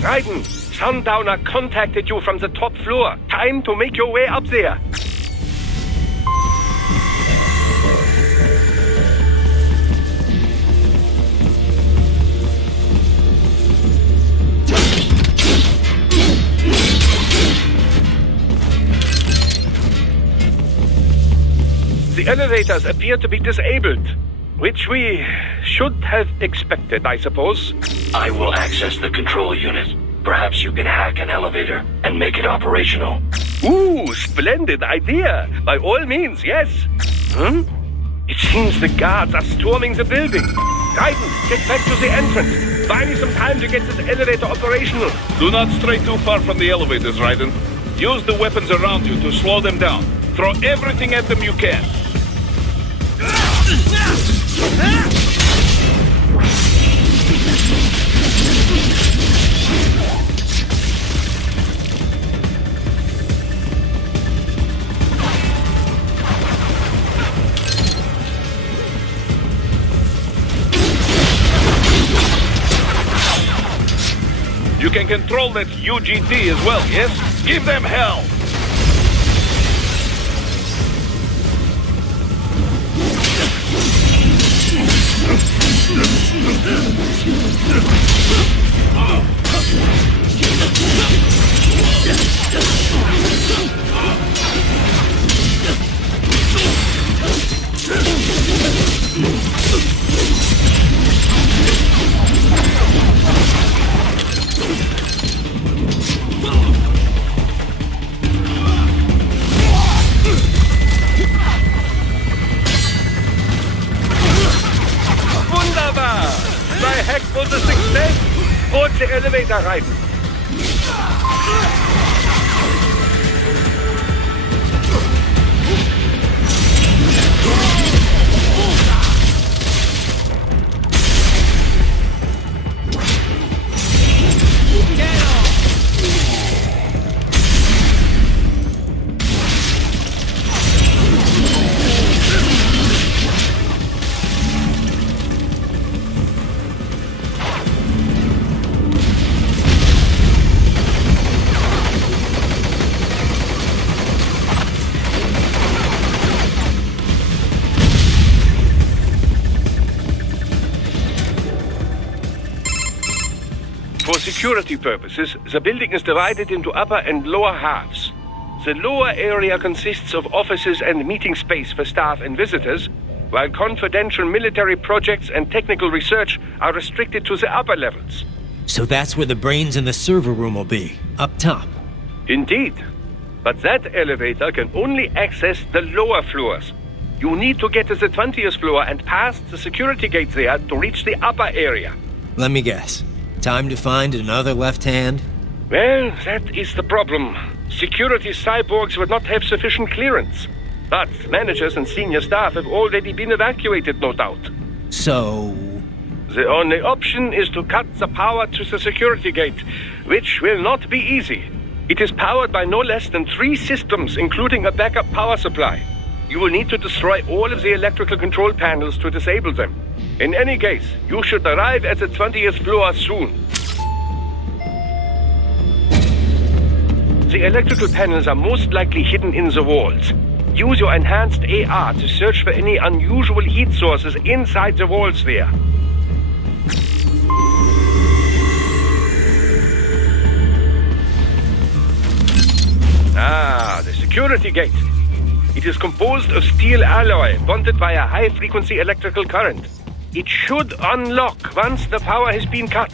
Raiden, Sundowner contacted you from the top floor. Time to make your way up there. The elevators appear to be disabled, which we should have expected, I suppose. I will access the control unit. Perhaps you can hack an elevator and make it operational. Ooh, splendid idea. By all means, yes. It seems the guards are storming the building. Raiden, get back to the entrance. Buy me some time to get this elevator operational. Do not stray too far from the elevators, Raiden. Use the weapons around you to slow them down. Throw everything at them you can. You can control that UGT as well, yes? Give them hell! Wunderbar! My hack was a success! Board the elevator, Raiden. For security purposes, the building is divided into upper and lower halves. The lower area consists of offices and meeting space for staff and visitors, while confidential military projects and technical research are restricted to the upper levels. So that's where the brains in the server room will be, up top. Indeed. But that elevator can only access the lower floors. You need to get to the 20th floor and pass the security gate there to reach the upper area. Let me guess. Time to find another left hand? Well, that is the problem. Security cyborgs would not have sufficient clearance. But managers and senior staff have already been evacuated, no doubt. So... The only option is to cut the power to the security gate, which will not be easy. It is powered by no less than 3 systems, including a backup power supply. You will need to destroy all of the electrical control panels to disable them. In any case, you should arrive at the 20th floor soon. The electrical panels are most likely hidden in the walls. Use your enhanced AR to search for any unusual heat sources inside the walls there. Ah, the security gate. It is composed of steel alloy bonded by a high-frequency electrical current. It should unlock once the power has been cut.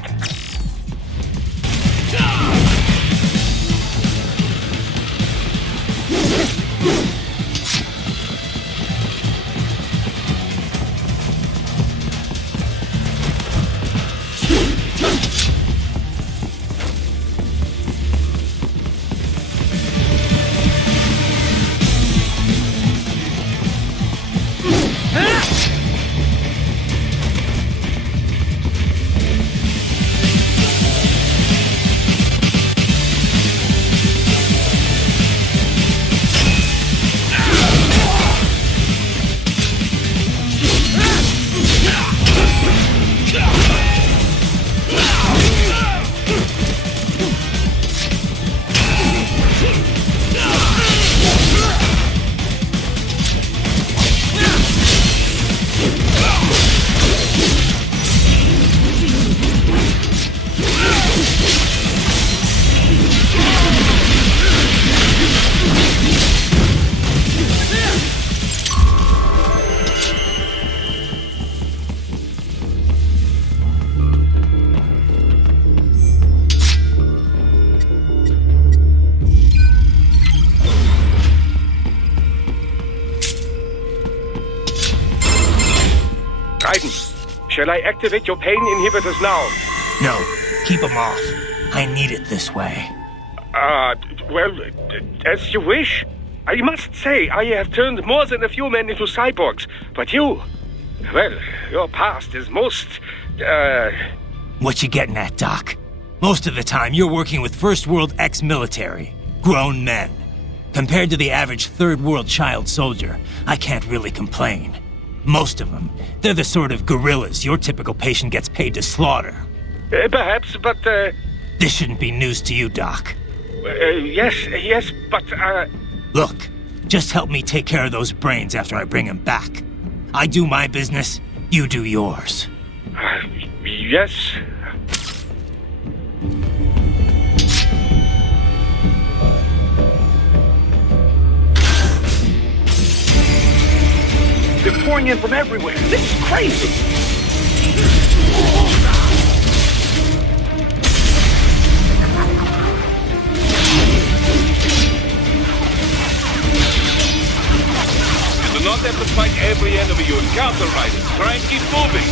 Shall I activate your pain inhibitors now? No, keep them off. I need it this way. Well, as you wish. I must say, I have turned more than a few men into cyborgs, but you... Well, your past is most, What you getting at, Doc? Most of the time, you're working with First World ex-military. Grown men. Compared to the average Third World child soldier, I can't really complain. Most of them, they're the sort of guerrillas your typical patient gets paid to slaughter. Perhaps, but, This shouldn't be news to you, Doc. Yes, but, Look, just help me take care of those brains after I bring them back. I do my business, you do yours. Yes. They're pouring in from everywhere. This is crazy. You do not have to fight every enemy you encounter, Ryder. Try and keep moving.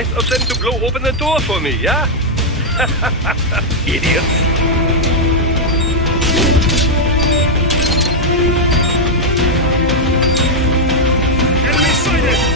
Nice of them to blow open the door for me, yeah? Idiots. Enemy sighted!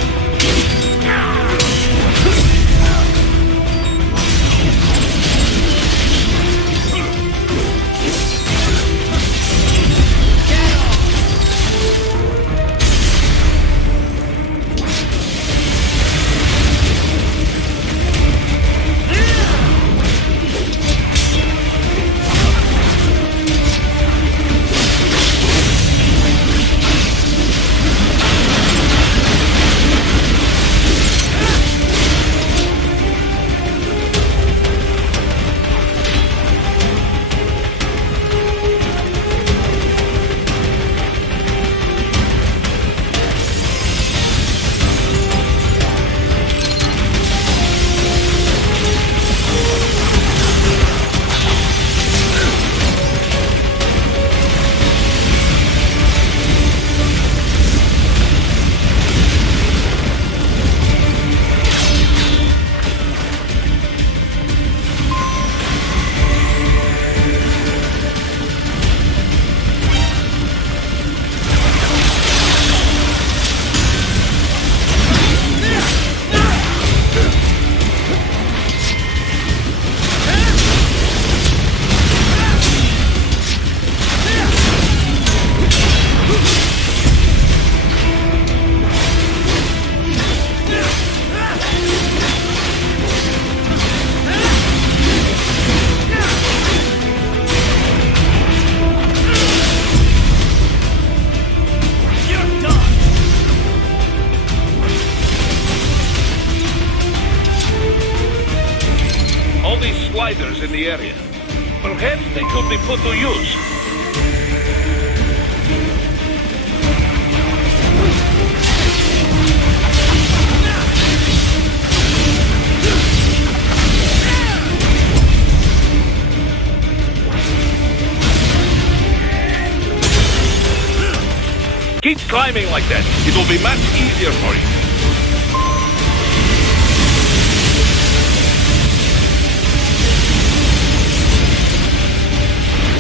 In the area. Perhaps they could be put to use. Keep climbing like that. It will be much easier for you.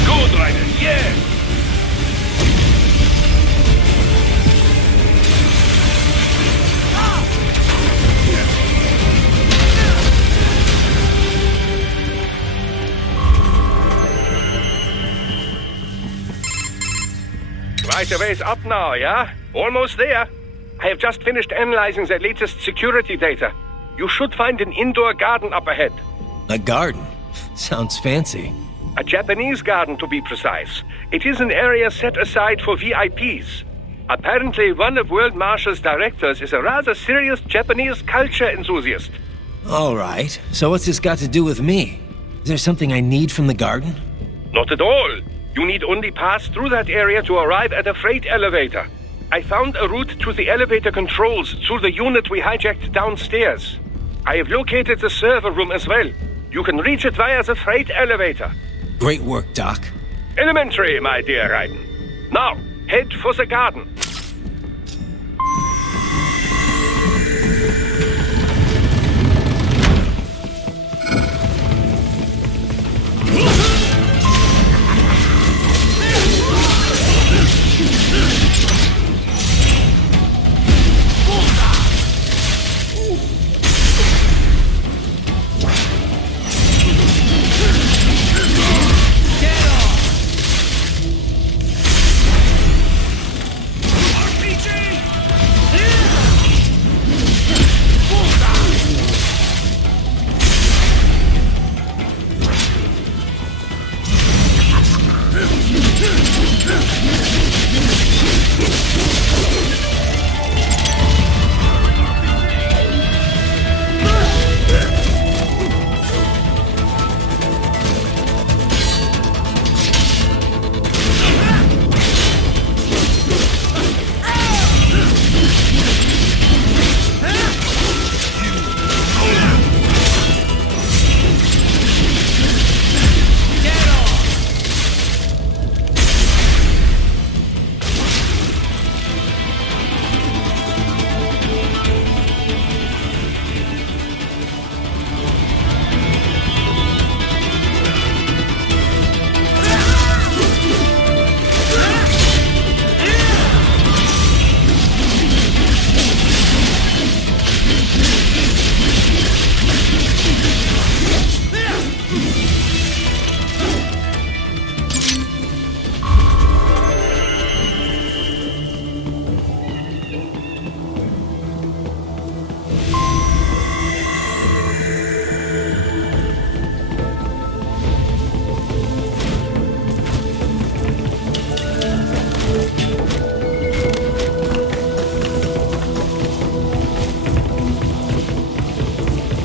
Good, Ryder, yes! Right a ways up now, yeah? Almost there. I have just finished analyzing the latest security data. You should find an indoor garden up ahead. A garden? Sounds fancy. A Japanese garden, to be precise. It is an area set aside for VIPs. Apparently, one of World Marshal's directors is a rather serious Japanese culture enthusiast. All right. So what's this got to do with me? Is there something I need from the garden? Not at all. You need only pass through that area to arrive at a freight elevator. I found a route to the elevator controls through the unit we hijacked downstairs. I have located the server room as well. You can reach it via the freight elevator. Great work, Doc. Elementary, my dear Raiden. Now, head for the garden.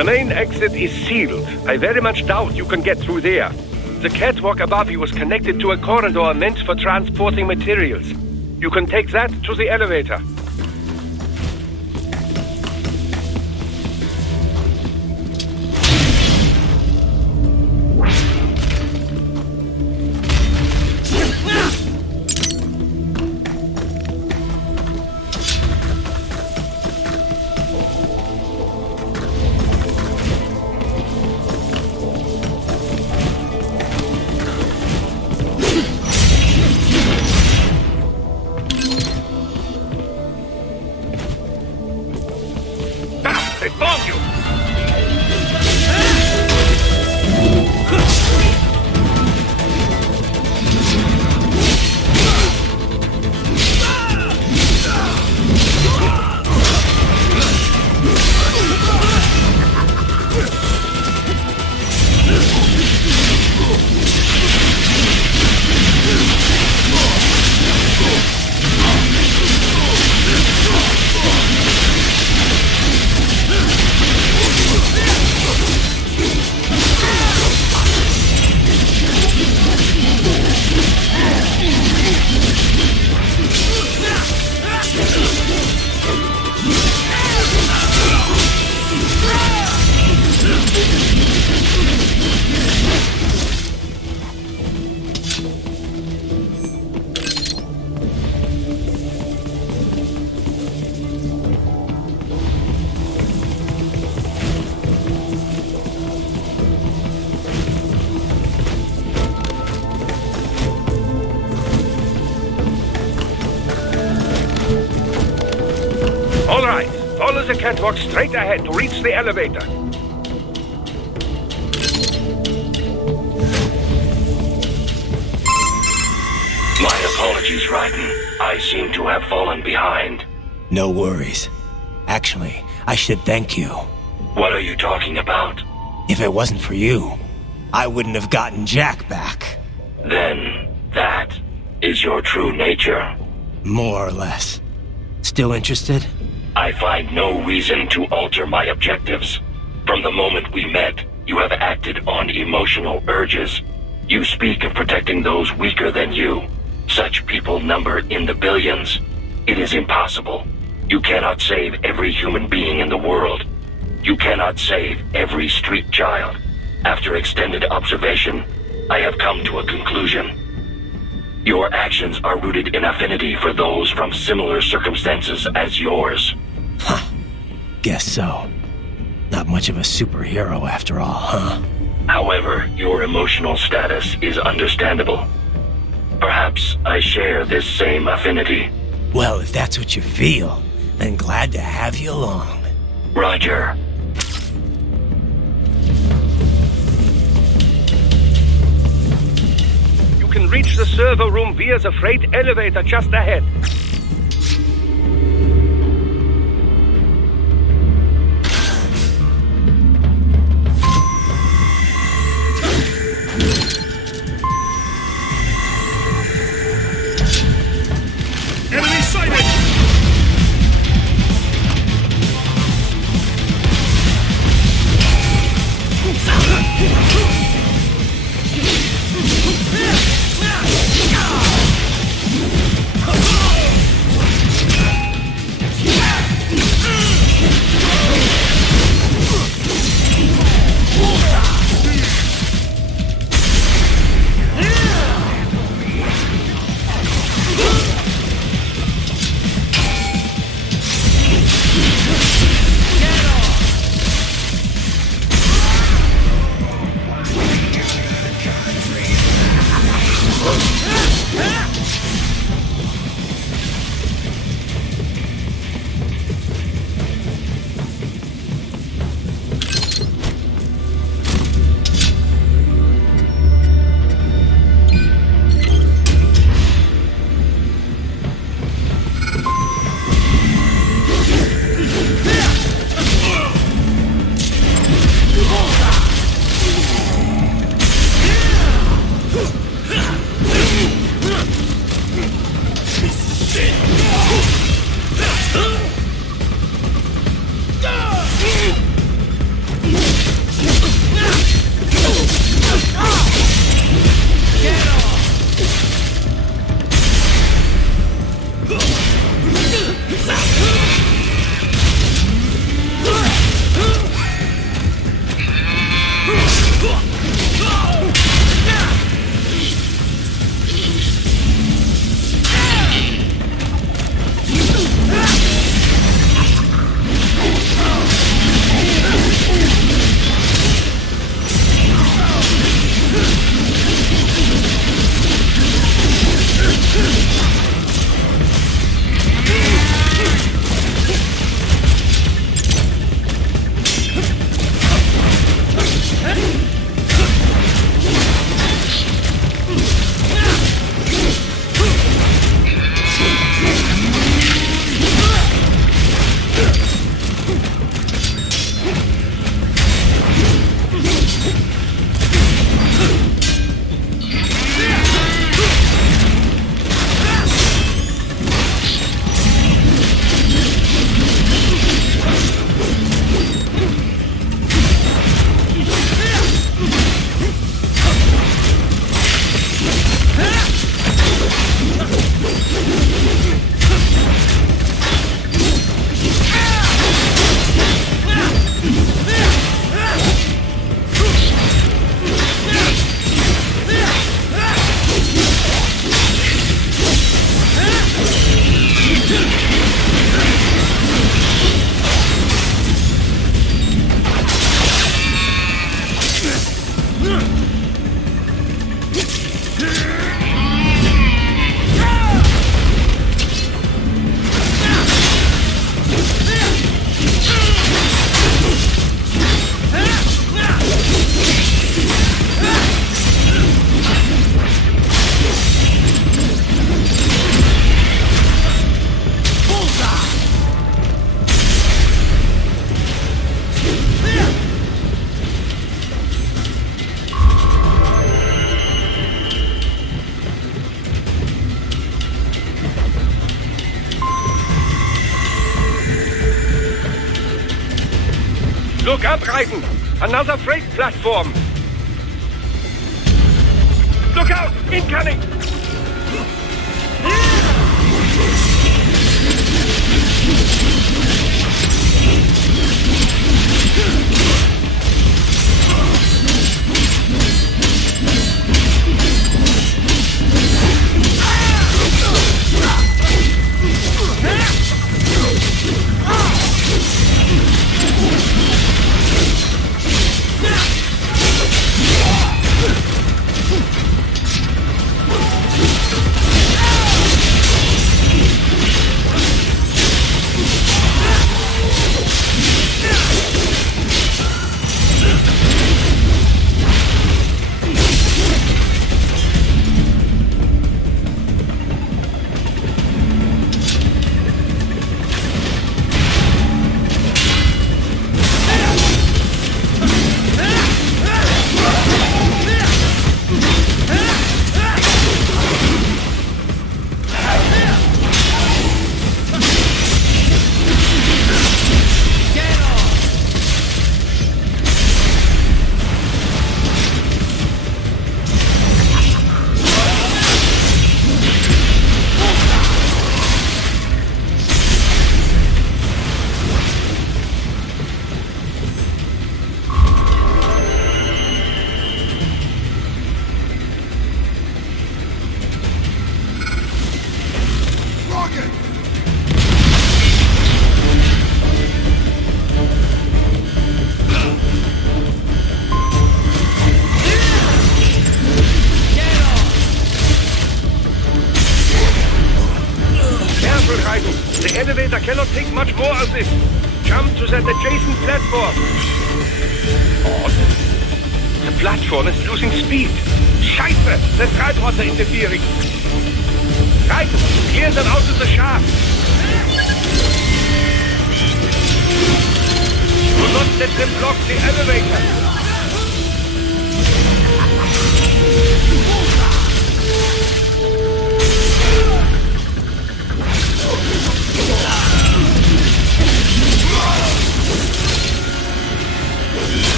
The main exit is sealed. I very much doubt you can get through there. The catwalk above you is connected to a corridor meant for transporting materials. You can take that to the elevator. Follow the catwalk straight ahead to reach the elevator. My apologies, Raiden. I seem to have fallen behind. No worries. Actually, I should thank you. What are you talking about? If it wasn't for you, I wouldn't have gotten Jack back. Then, that is your true nature? More or less. Still interested? I find no reason to alter my objectives. From the moment we met, you have acted on emotional urges. You speak of protecting those weaker than you. Such people number in the billions. It is impossible. You cannot save every human being in the world. You cannot save every street child. After extended observation, I have come to a conclusion. Your actions are rooted in affinity for those from similar circumstances as yours. Huh. Guess so. Not much of a superhero after all, huh? However, your emotional status is understandable. Perhaps I share this same affinity. Well, if that's what you feel, then glad to have you along. Roger. You can reach the server room via the freight elevator just ahead. Enemy sighted! Look up, Raiden! Another freight platform! Look out! Incoming! The elevator cannot take much more of this. Jump to that adjacent platform. Odd. The platform is losing speed. Scheiße! The tripod are interfering. Right, clear them out of the shaft. Do not let them block the elevator.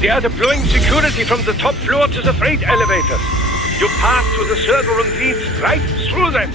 They are deploying security from the top floor to the freight elevators. You pass through the server room leads right through them.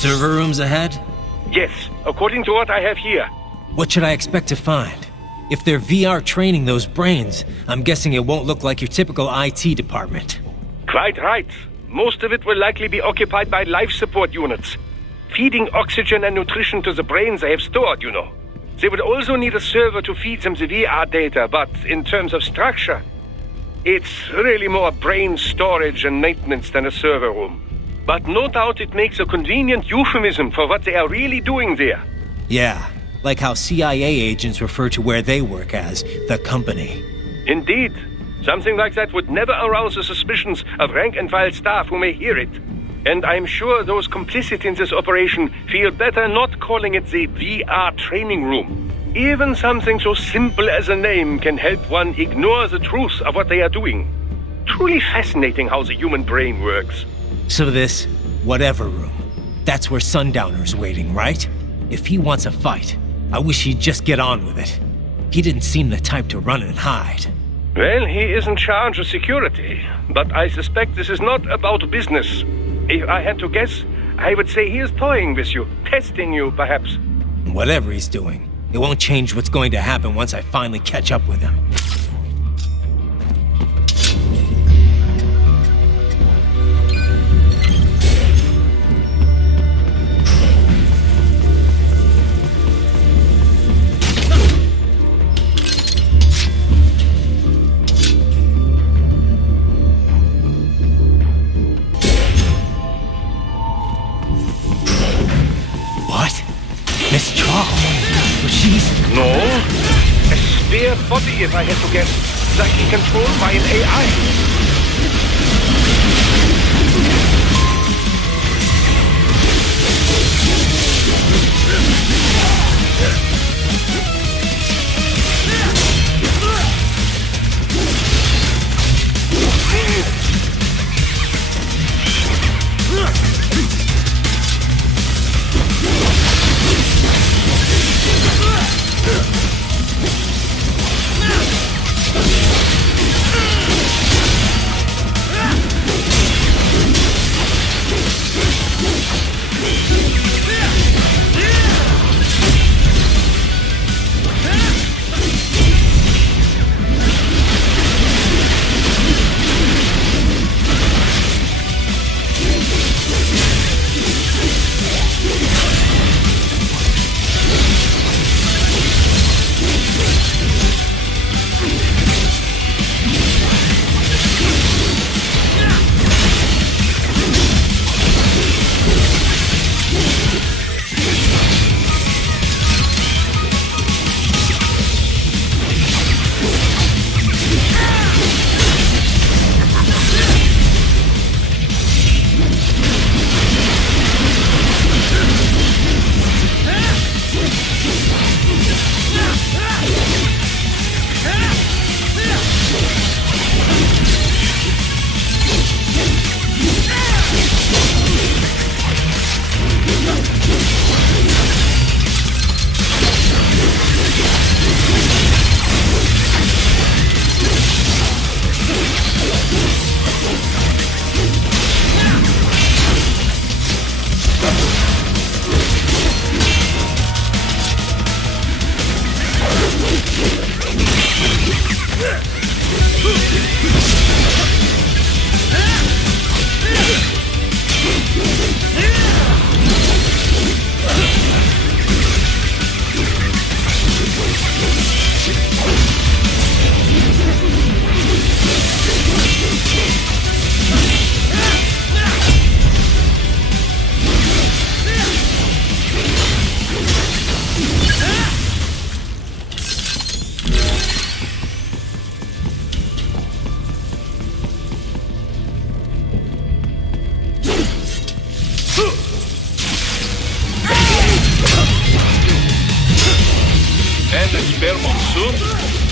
server rooms ahead? Yes, according to what I have here. What should I expect to find? If they're VR training those brains, I'm guessing it won't look like your typical IT department. Quite right. Most of it will likely be occupied by life support units, feeding oxygen and nutrition to the brains they have stored, you know. They would also need a server to feed them the VR data, but in terms of structure, it's really more brain storage and maintenance than a server room. But no doubt it makes a convenient euphemism for what they are really doing there. Yeah, like how CIA agents refer to where they work as the company. Indeed. Something like that would never arouse the suspicions of rank-and-file staff who may hear it. And I'm sure those complicit in this operation feel better not calling it the VR training room. Even something so simple as a name can help one ignore the truth of what they are doing. Truly fascinating how the human brain works. So this whatever room, that's where Sundowner's waiting, right? If he wants a fight, I wish he'd just get on with it. He didn't seem the type to run and hide. Well, he is in charge of security, but I suspect this is not about business. If I had to guess, I would say he is toying with you, testing you, perhaps. Whatever he's doing, it won't change what's going to happen once I finally catch up with him. No. A spare body, if I had to guess. Likely controlled by an AI.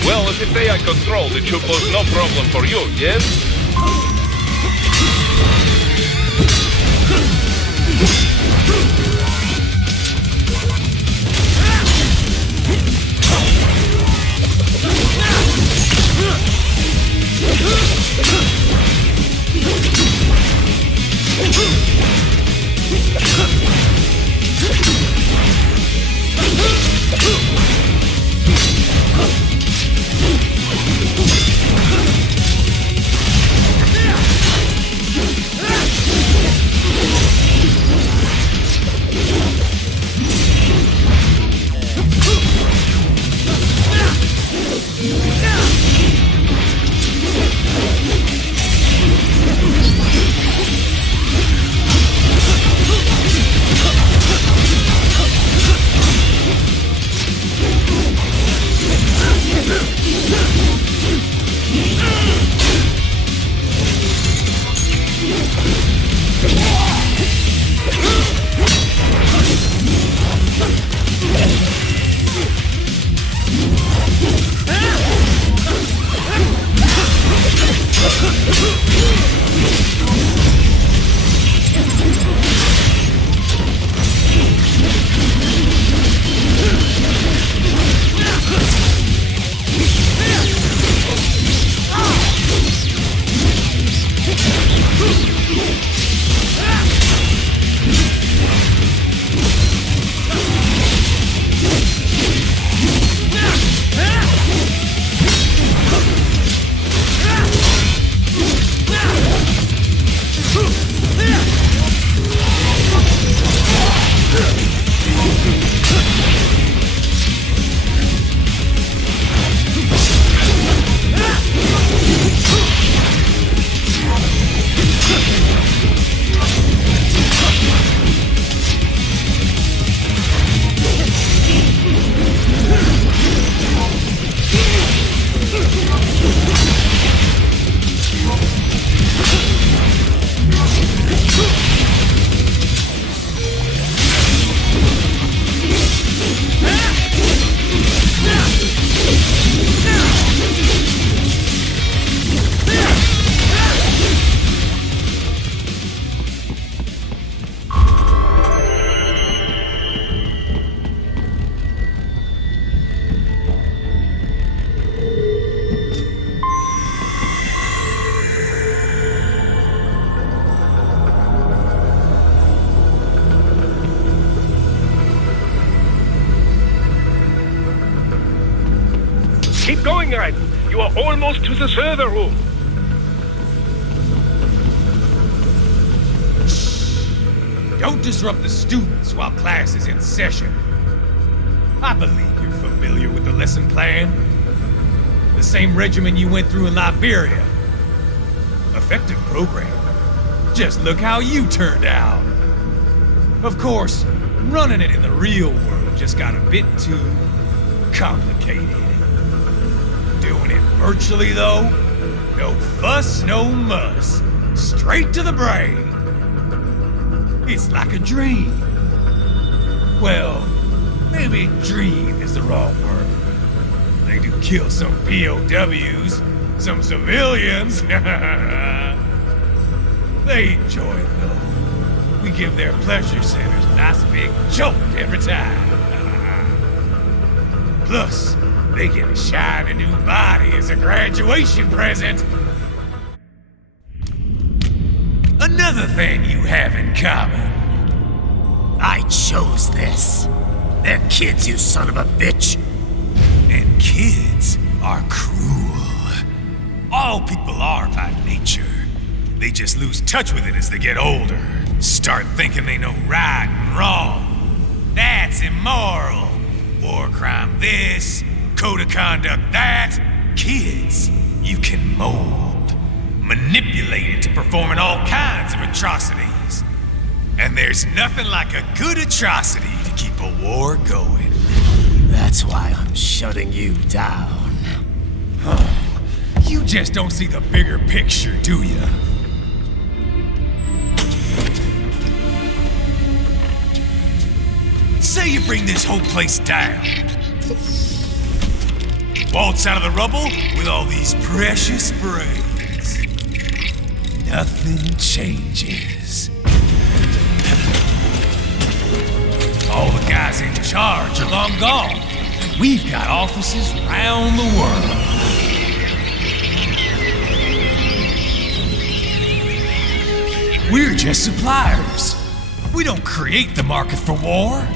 Well, as if they are controlled, it should pose no problem for you, yes? going right. You are almost to the server room. Don't disrupt the students while class is in session. I believe you're familiar with the lesson plan. The same regimen you went through in Liberia. Effective program. Just look how you turned out. Of course, running it in the real world just got a bit too complicated. Doing it virtually, though, no fuss, no muss. Straight to the brain. It's like a dream. Well, maybe dream is the wrong word. They do kill some POWs, some civilians. They enjoy it, though. We give their pleasure centers a nice big jolt every time. Plus, they get a shiny new body as a graduation present. Another thing you have in common. I chose this. They're kids, you son of a bitch. And kids are cruel. All people are by nature. They just lose touch with it as they get older. Start thinking they know right and wrong. That's immoral. War crime this, code of conduct that. Kids, you can mold, manipulate into performing all kinds of atrocities. And there's nothing like a good atrocity to keep a war going. That's why I'm shutting you down. You just don't see the bigger picture, do you? Say you bring this whole place down. Waltz out of the rubble with all these precious brains. Nothing changes. All the guys in charge are long gone. We've got offices around the world. We're just suppliers. We don't create the market for war.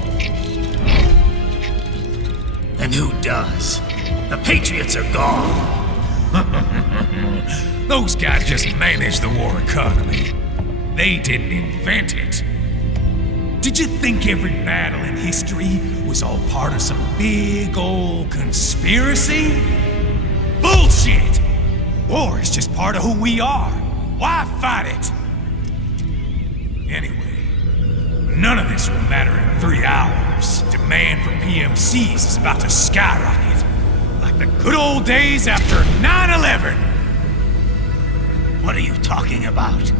And who does? The Patriots are gone. Those guys just manage the war economy. They didn't invent it. Did you think every battle in history was all part of some big old conspiracy? Bullshit! War is just part of who we are. Why fight it? Anyway, none of this will matter in 3 hours. Demand for PMCs is about to skyrocket. Like the good old days after 9/11. What are you talking about?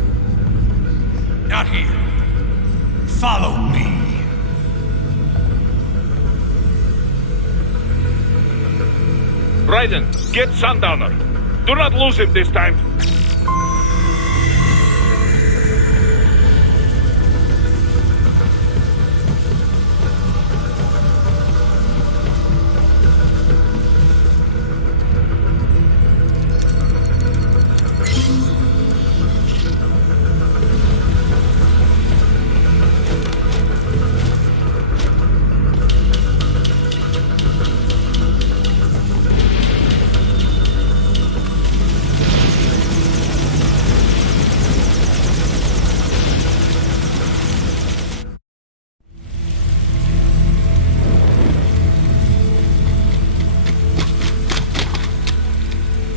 Not here. Follow me. Raiden, get Sundowner. Do not lose him this time.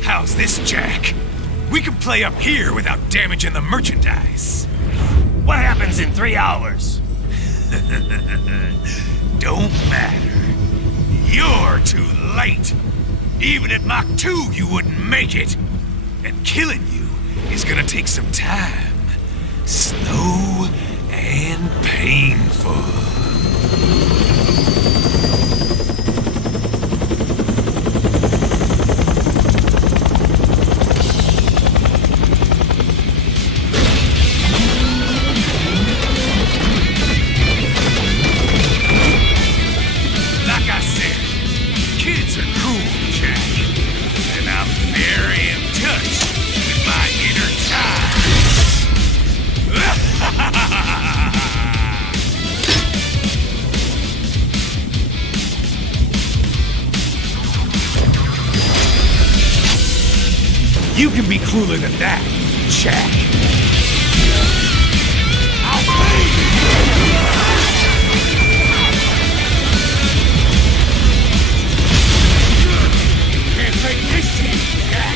How's this, Jack? We can play up here without damaging the merchandise. What happens in 3 hours? Don't matter. You're too late. Even at Mach 2, you wouldn't make it. And killing you is gonna take some time. Slow and painful. You can be crueler than that, Jack. I'll pay you. Can't take this shit, Jack.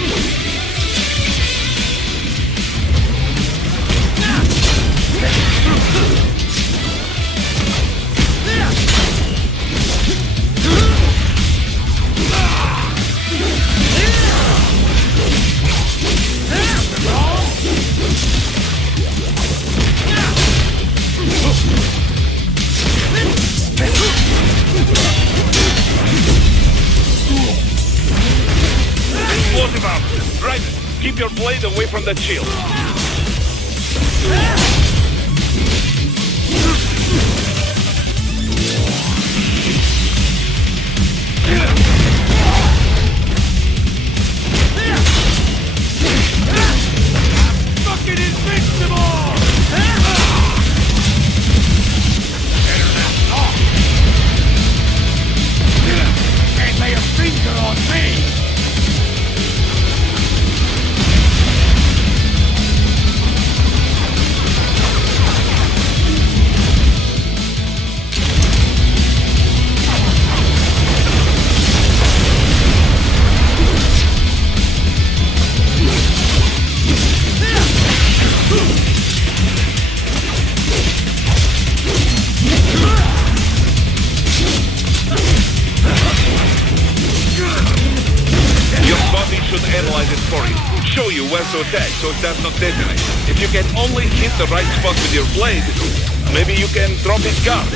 Explosive arms. Right. Keep your blade away from that shield. Fucking invincible! Better than talk. Can't lay a finger on me! Show you where to attack so it does not detonate. If you can only hit the right spot with your blade, maybe you can drop his guard.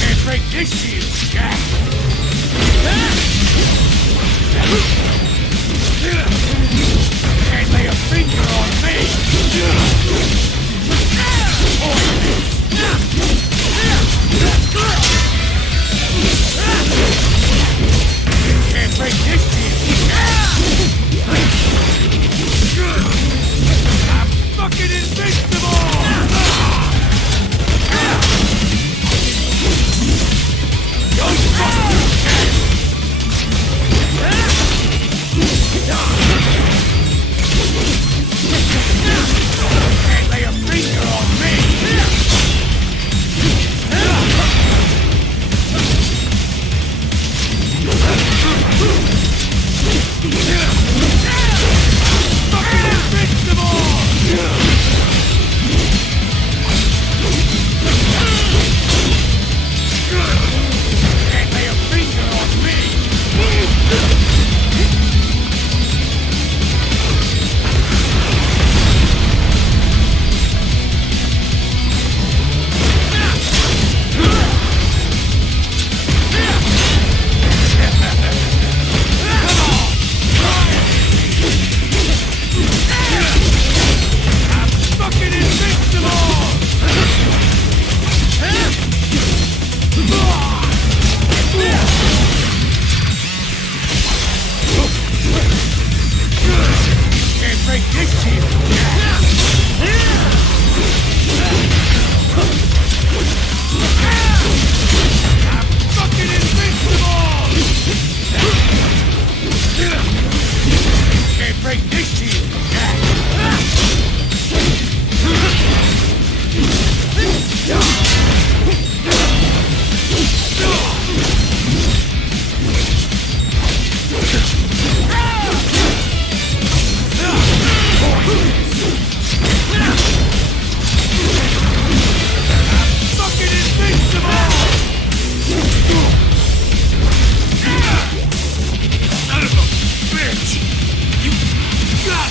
Can't break this shield, Jack. Can't lay a finger on me! Can't break this shield! I'm fucking invincible! Can't lay a finger on me! Fucking invincible! Can't lay a finger on me! Can't break this shield! I'm fucking invincible! Can't break this shield! Fucking invincible! Son of a bitch! You got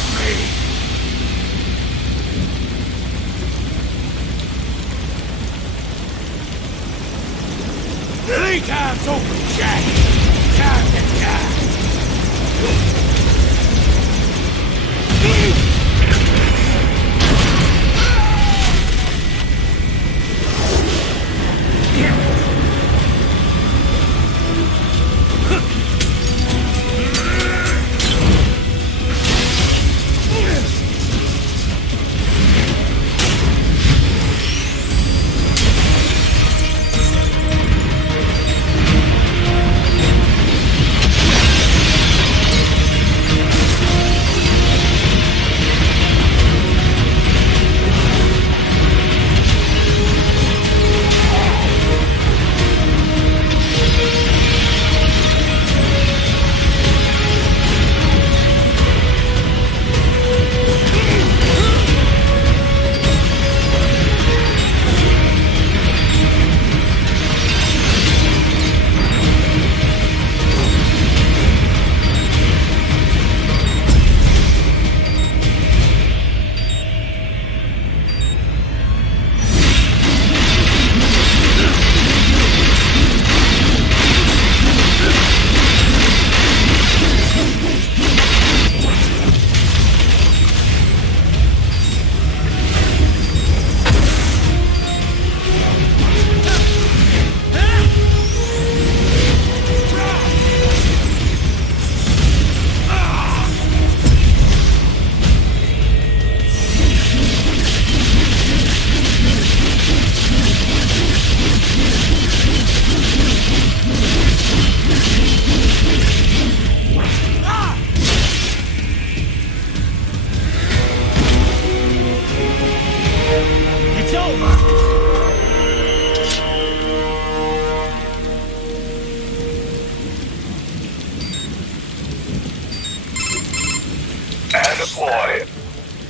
boy,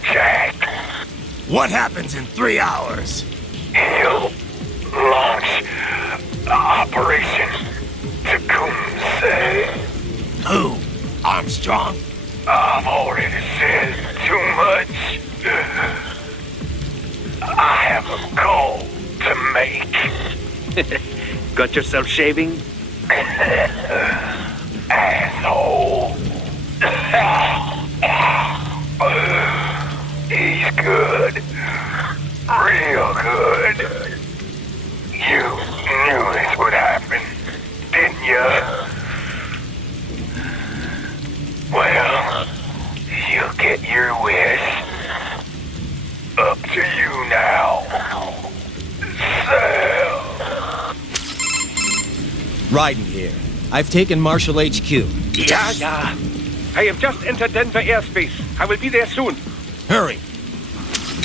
Jack. What happens in 3 hours? He'll launch Operation Tecumseh. Who? Armstrong? I've already said too much. I have a call to make. Got yourself shaving? Asshole. He's good. Real good. You knew this would happen, didn't you? Well, you'll get your wish. Up to you now. Sam. Raiden here. I've taken Marshall HQ. Yeah. I have just entered Denver airspace. I will be there soon. Hurry.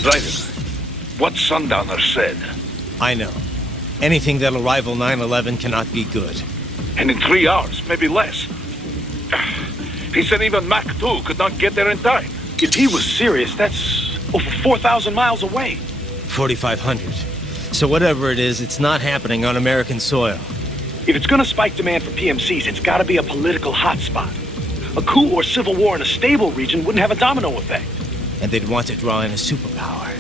Raiden, what Sundowner said. I know. Anything that'll rival 9/11 cannot be good. And in 3 hours, maybe less. He said even Mach 2 could not get there in time. If he was serious, that's over 4,000 miles away. 4,500. So whatever it is, it's not happening on American soil. If it's gonna spike demand for PMCs, it's gotta be a political hotspot. A coup or civil war in a stable region wouldn't have a domino effect. And they'd want to draw in a superpower.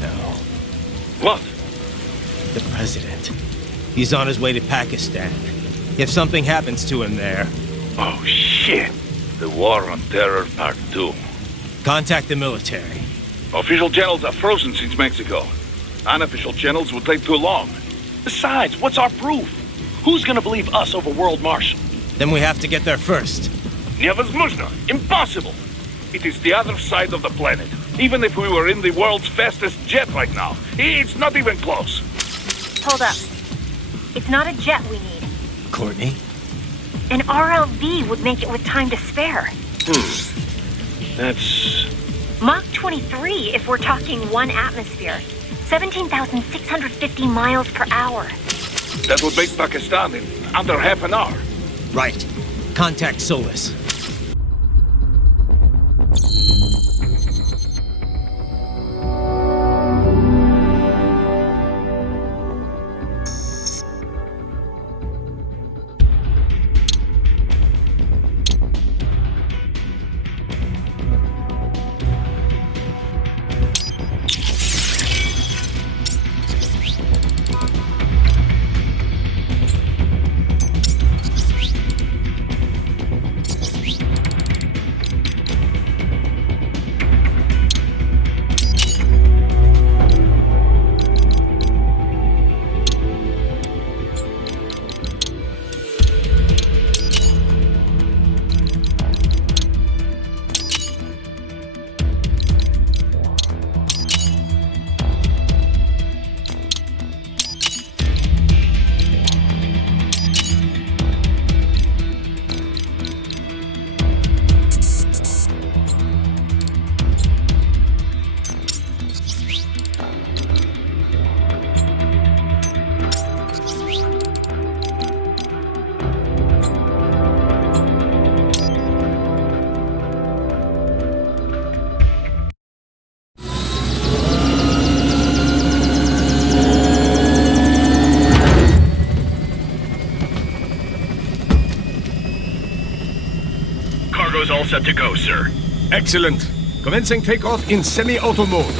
No. What? The president. He's on his way to Pakistan. If something happens to him there... Oh, shit. The War on Terror Part 2. Contact the military. Official channels are frozen since Mexico. Unofficial channels would take too long. Besides, what's our proof? Who's gonna believe us over World Marshal? Then we have to get there first. Невозможно. Impossible. It is the other side of the planet. Even if we were in the world's fastest jet right now, it's not even close. Hold up. It's not a jet we need. Courtney? An RLV would make it with time to spare. That's... Mach 23 if we're talking 1 atmosphere. 17,650 miles per hour. That would make Pakistan in under half an hour. Right. Contact Solus. All set to go, sir. Excellent. Commencing takeoff in semi-auto mode.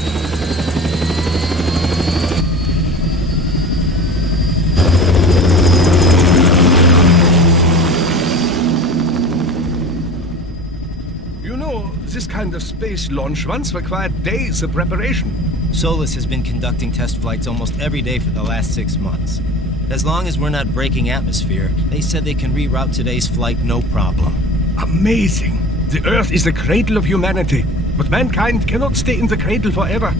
You know, this kind of space launch once required days of preparation. Solus has been conducting test flights almost every day for the last 6 months. As long as we're not breaking atmosphere, they said they can reroute today's flight no problem. Amazing. The Earth is the cradle of humanity, but mankind cannot stay in the cradle forever.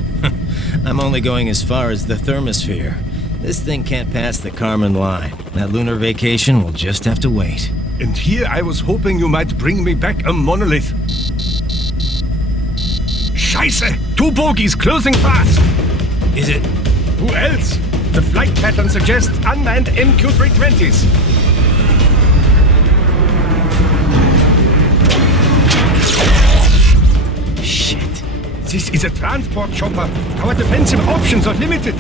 I'm only going as far as the thermosphere. This thing can't pass the Kármán line. That lunar vacation will just have to wait. And here I was hoping you might bring me back a monolith. Scheiße! 2 bogies closing fast! Is it? Who else? The flight pattern suggests unmanned MQ-320s. This is a transport chopper. Our defensive options are limited.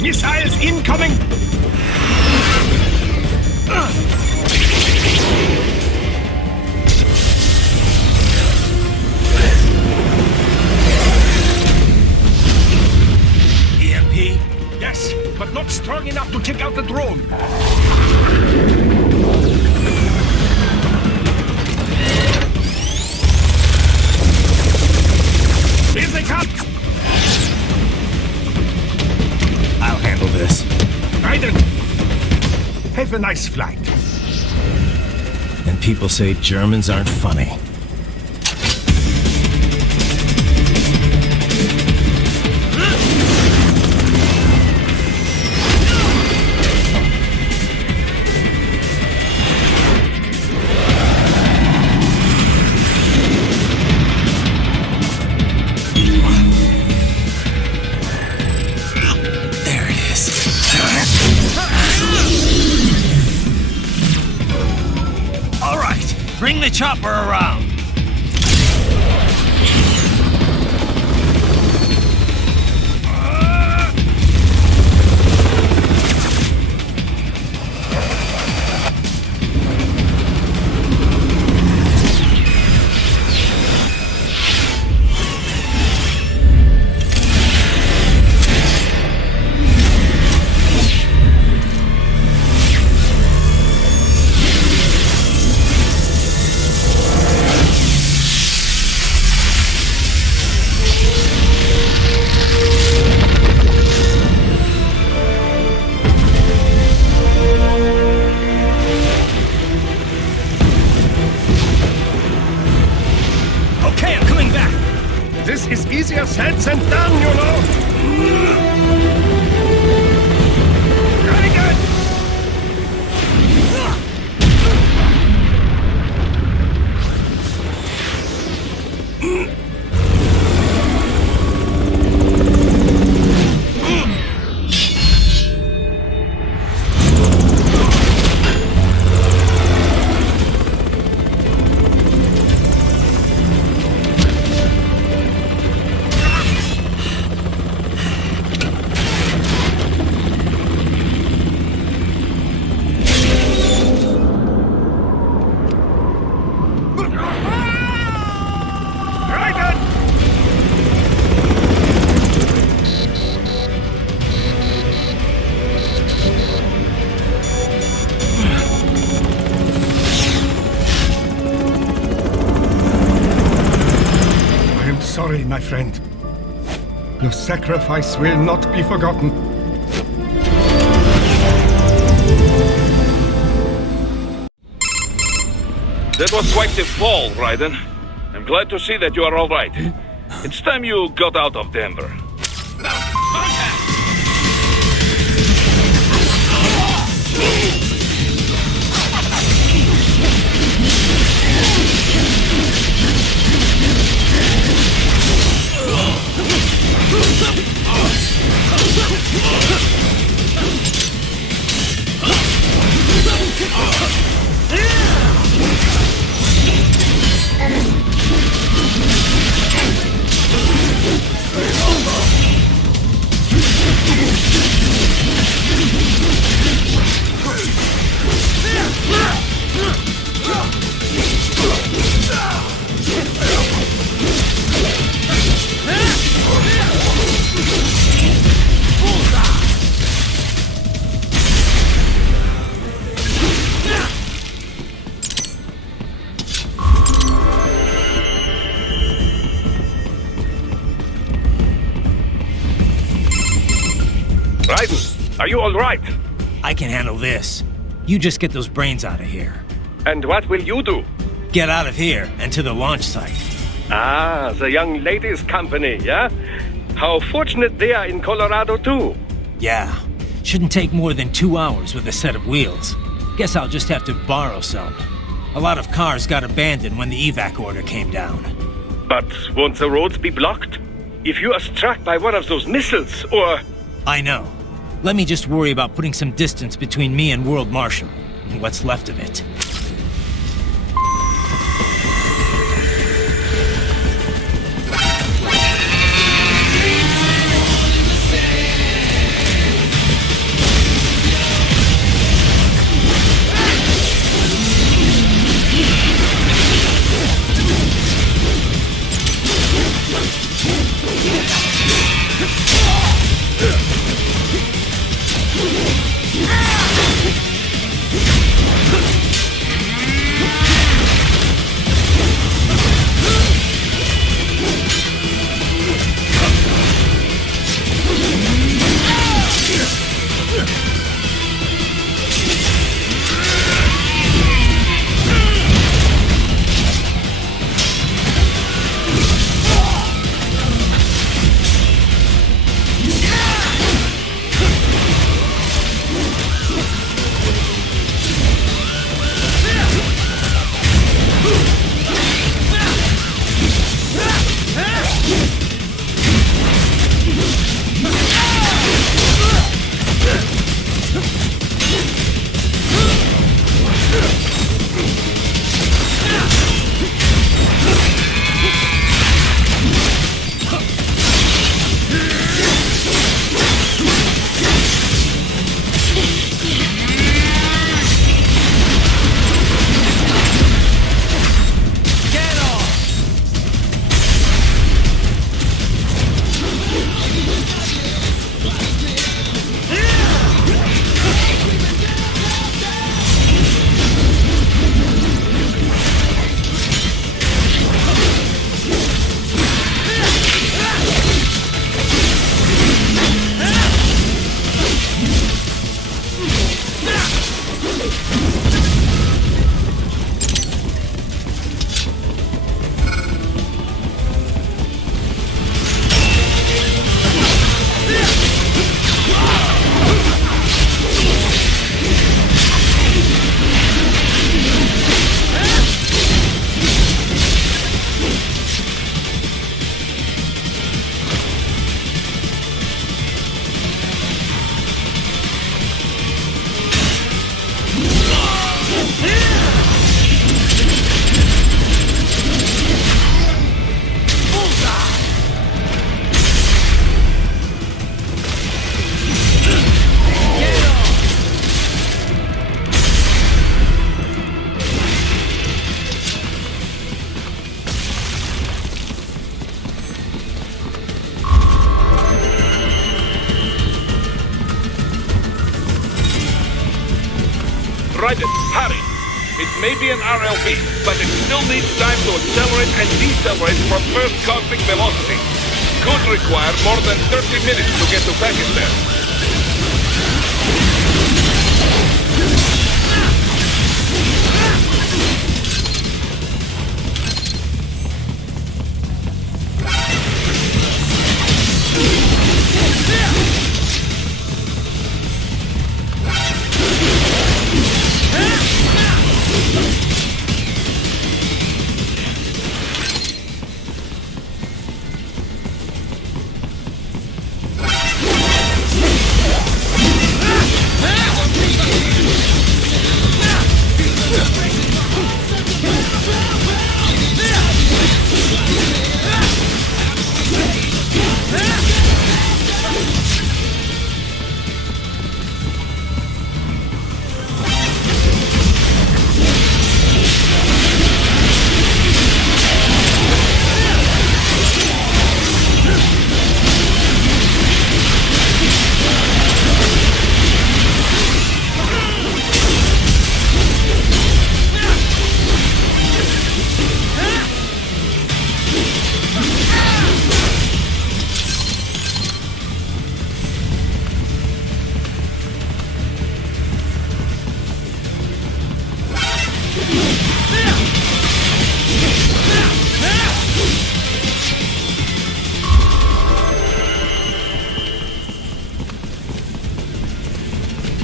Missiles incoming! EMP? Yes, but not strong enough to take out the drone. Here they come! I'll handle this. Raiden! Have a nice flight. And people say Germans aren't funny. Bring the chopper around. Easier said than done, you know. Very good. Sorry, my friend. Your sacrifice will not be forgotten. That was quite the fall, Raiden. I'm glad to see that you are all right. It's time you got out of Denver. Are you all right? I can handle this. You just get those brains out of here. And what will you do? Get out of here and to the launch site. Ah, the young ladies' company, yeah? How fortunate they are in Colorado, too. Yeah. Shouldn't take more than 2 hours with a set of wheels. Guess I'll just have to borrow some. A lot of cars got abandoned when the evac order came down. But won't the roads be blocked? If you are struck by one of those missiles, or... I know. Let me just worry about putting some distance between me and World Marshal. What's left of it. Right it, hurry. It may be an RLB, but it still needs time to accelerate and decelerate from first cosmic velocity. Could require more than 30 minutes to get to package there.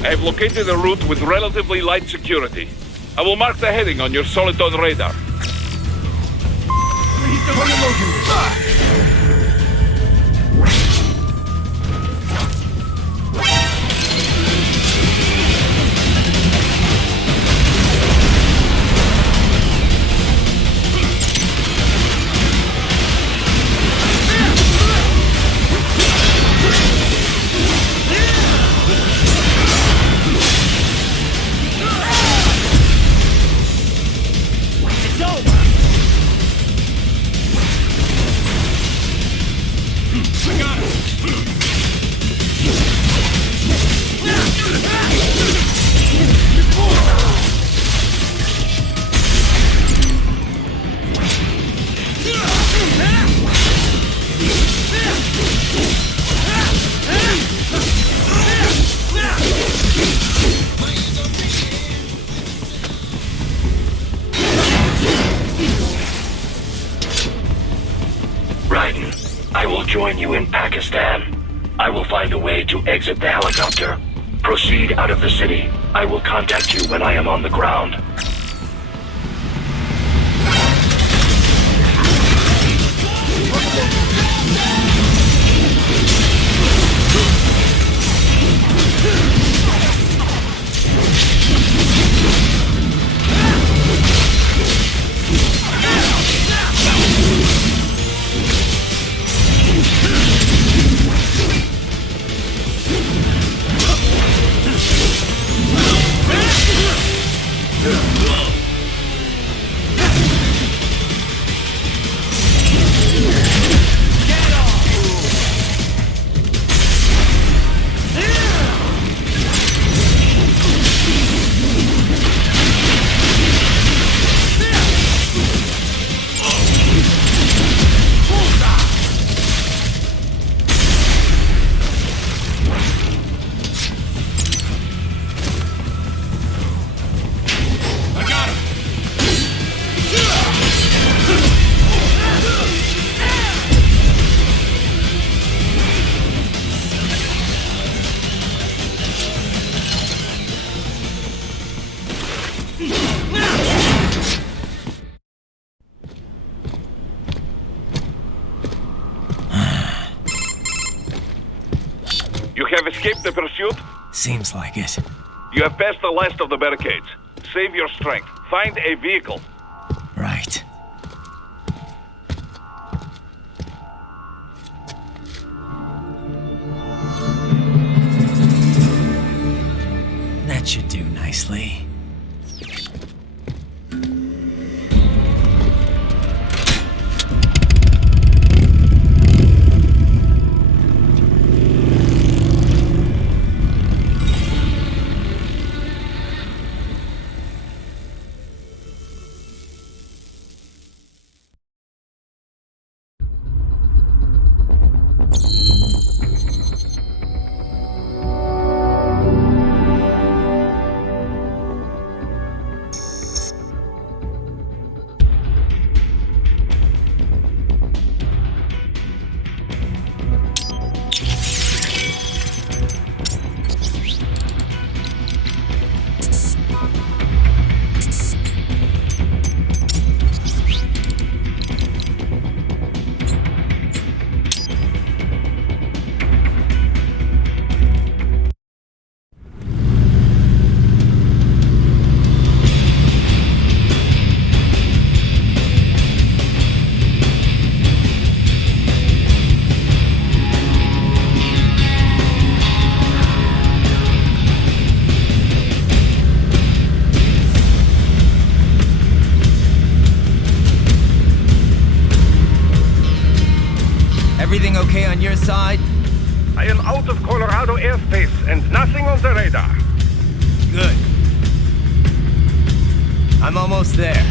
I have located a route with relatively light security. I will mark the heading on your Soliton radar. join you in Pakistan. I will find a way to exit the helicopter. Proceed out of the city. I will contact you when I am on the ground. Escape the pursuit? Seems like it. You have passed the last of the barricades. Save your strength. Find a vehicle. Right. That should do nicely. Everything okay on your side? I am out of Colorado airspace and nothing on the radar. Good. I'm almost there.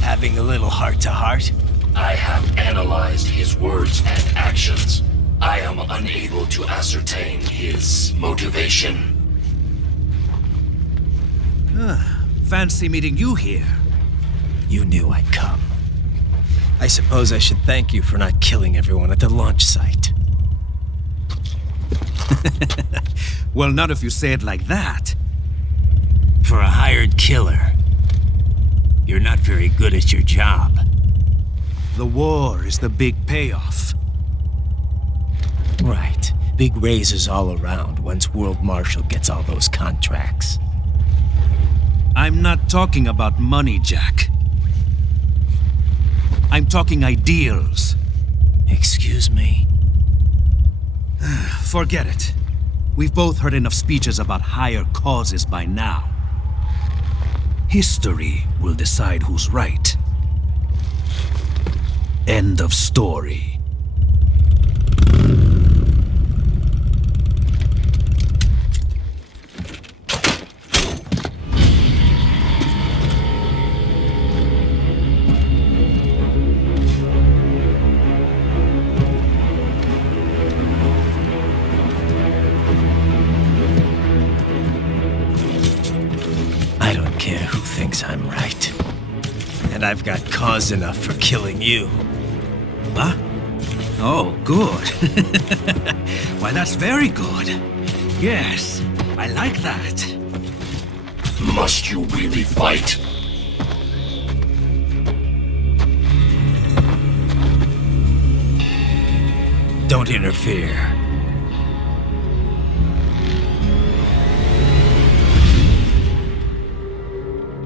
Having a little heart-to-heart? I have analyzed his words and actions. I am unable to ascertain his motivation. Fancy meeting you here. You knew I'd come. I suppose I should thank you for not killing everyone at the launch site. Well, not if you say it like that. For a hired killer, you're not very good at your job. The war is the big payoff. Right. Big raises all around once World Marshal gets all those contracts. I'm not talking about money, Jack. I'm talking ideals. Excuse me? Forget it. We've both heard enough speeches about higher causes by now. History will decide who's right. End of story. I don't care who thinks I'm right. And I've got cause enough for killing you. Huh? Oh, good. Why, that's very good. Yes, I like that. Must you really fight? Don't interfere.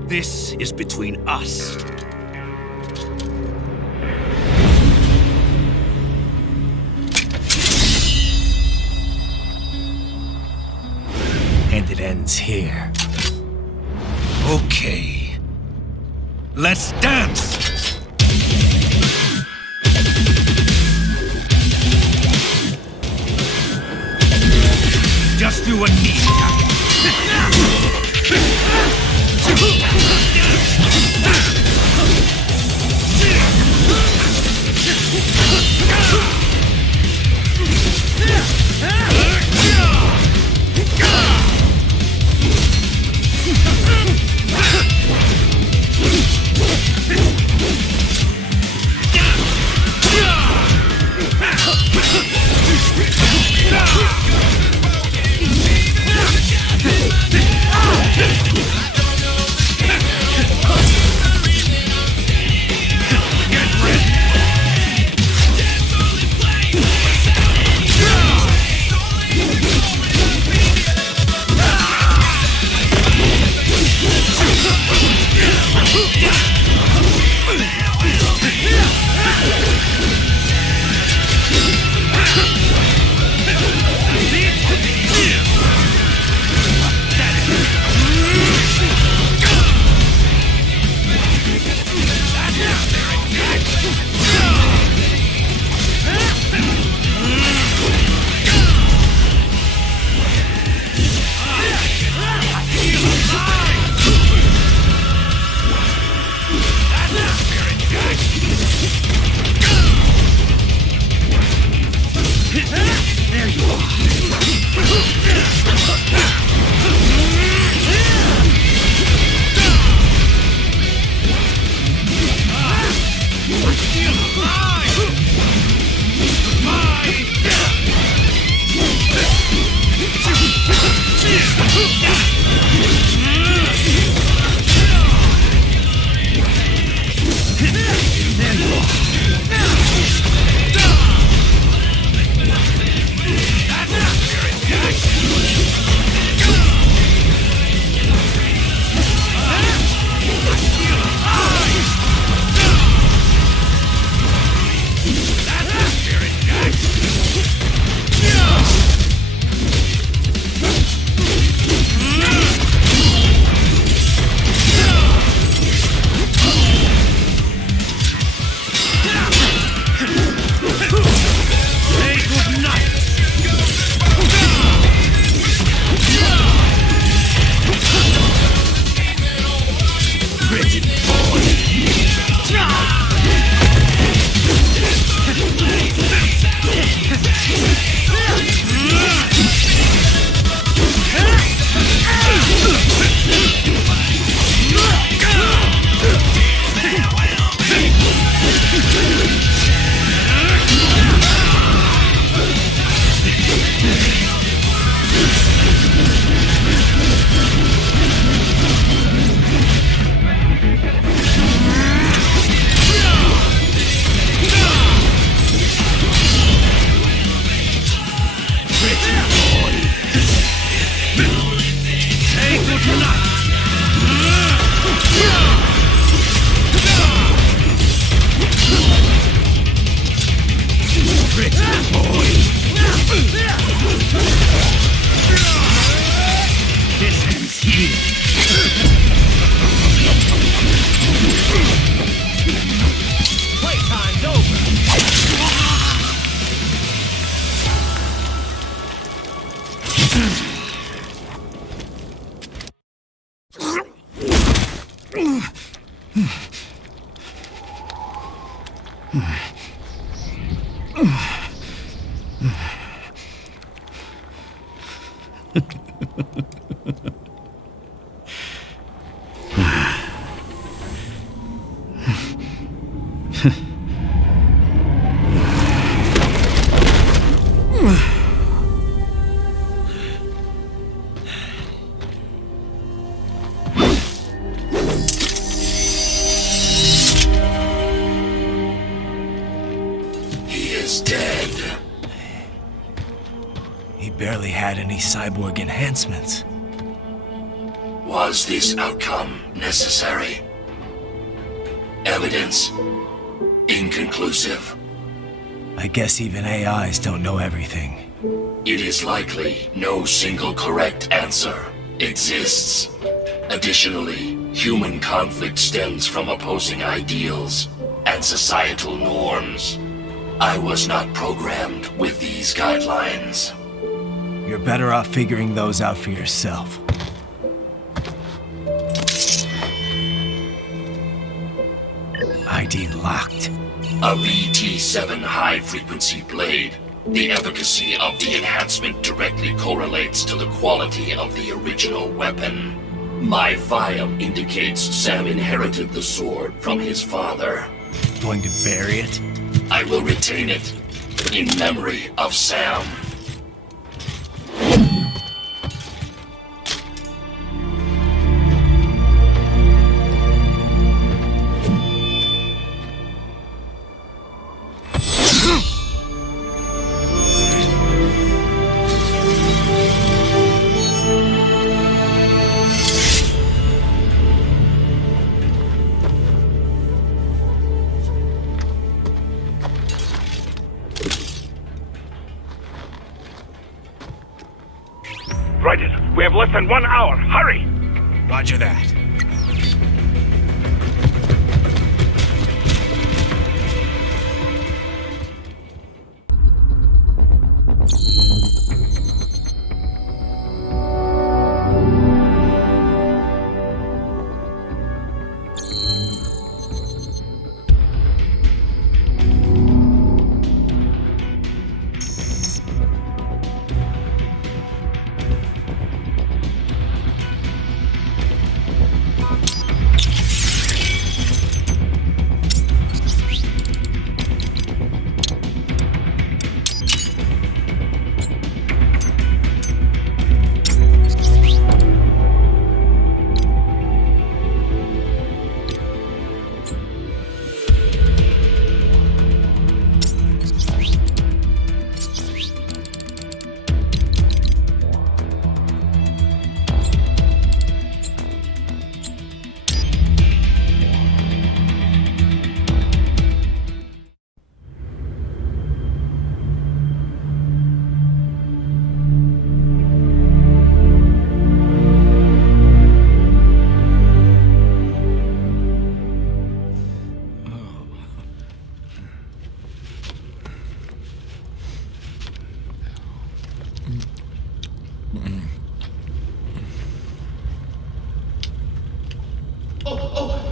This is between us. And it ends here. Okay. Let's dance! Just do a knee tap. Barely had any cyborg enhancements. Was this outcome necessary? Evidence inconclusive. I guess even AIs don't know everything. It is likely no single correct answer exists. Additionally, human conflict stems from opposing ideals and societal norms. I was not programmed with these guidelines. You're better off figuring those out for yourself. ID locked. A VT7 high-frequency blade. The efficacy of the enhancement directly correlates to the quality of the original weapon. My file indicates Sam inherited the sword from his father. Going to bury it? I will retain it in memory of Sam. Right it. We have less than 1 hour. Hurry! Roger that.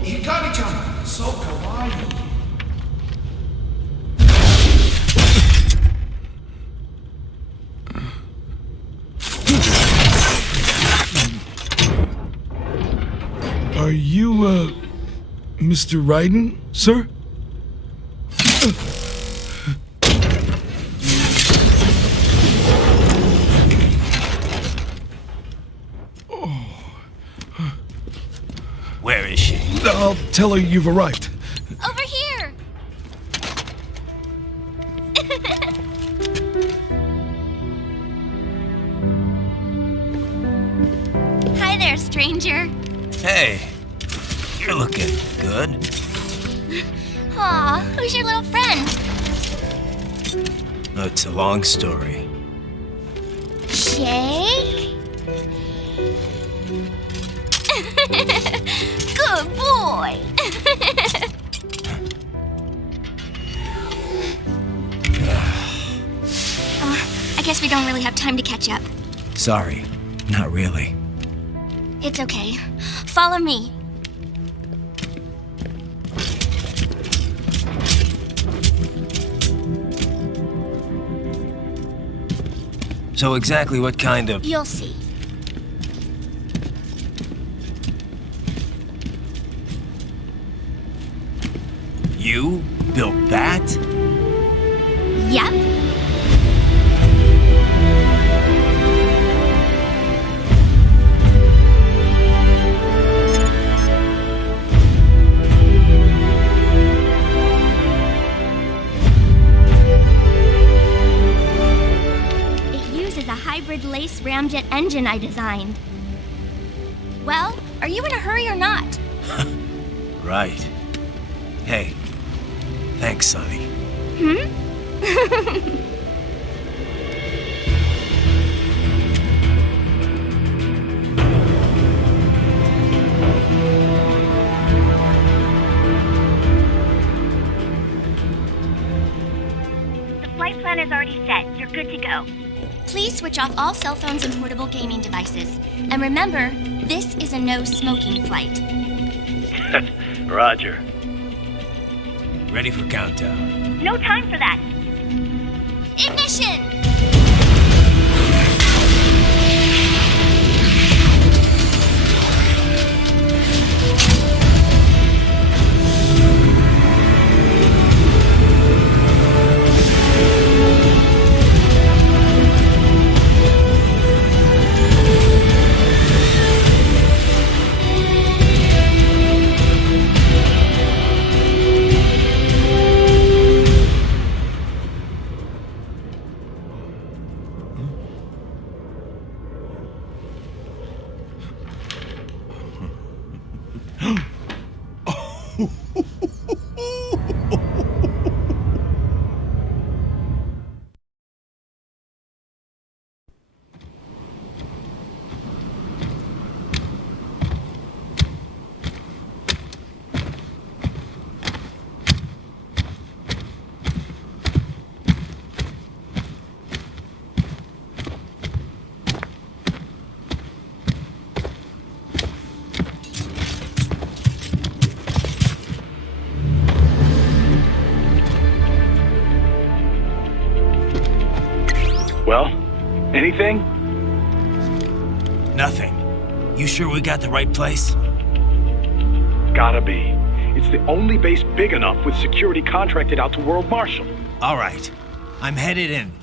Hikari-chan, so kawaii. Are you, Mr. Raiden, sir? Where is she? I'll tell her you've arrived. Over here! Hi there, stranger. Hey, you're looking good. Aw, who's your little friend? Oh, it's a long story. Shake? Good boy! I guess we don't really have time to catch up. Sorry, not really. It's okay. Follow me. So exactly what kind of... You'll see. You built that? Yep. Hybrid lace ramjet engine I designed. Well, are you in a hurry or not? Right. Hey, thanks, Sonny. The flight plan is already set. You're good to go. Please switch off all cell phones and portable gaming devices. And remember, this is a no-smoking flight. Roger. Ready for countdown. No time for that. Ignition! Well, anything? Nothing. You sure we got the right place? Gotta be. It's the only base big enough with security contracted out to World Marshal. All right. I'm headed in.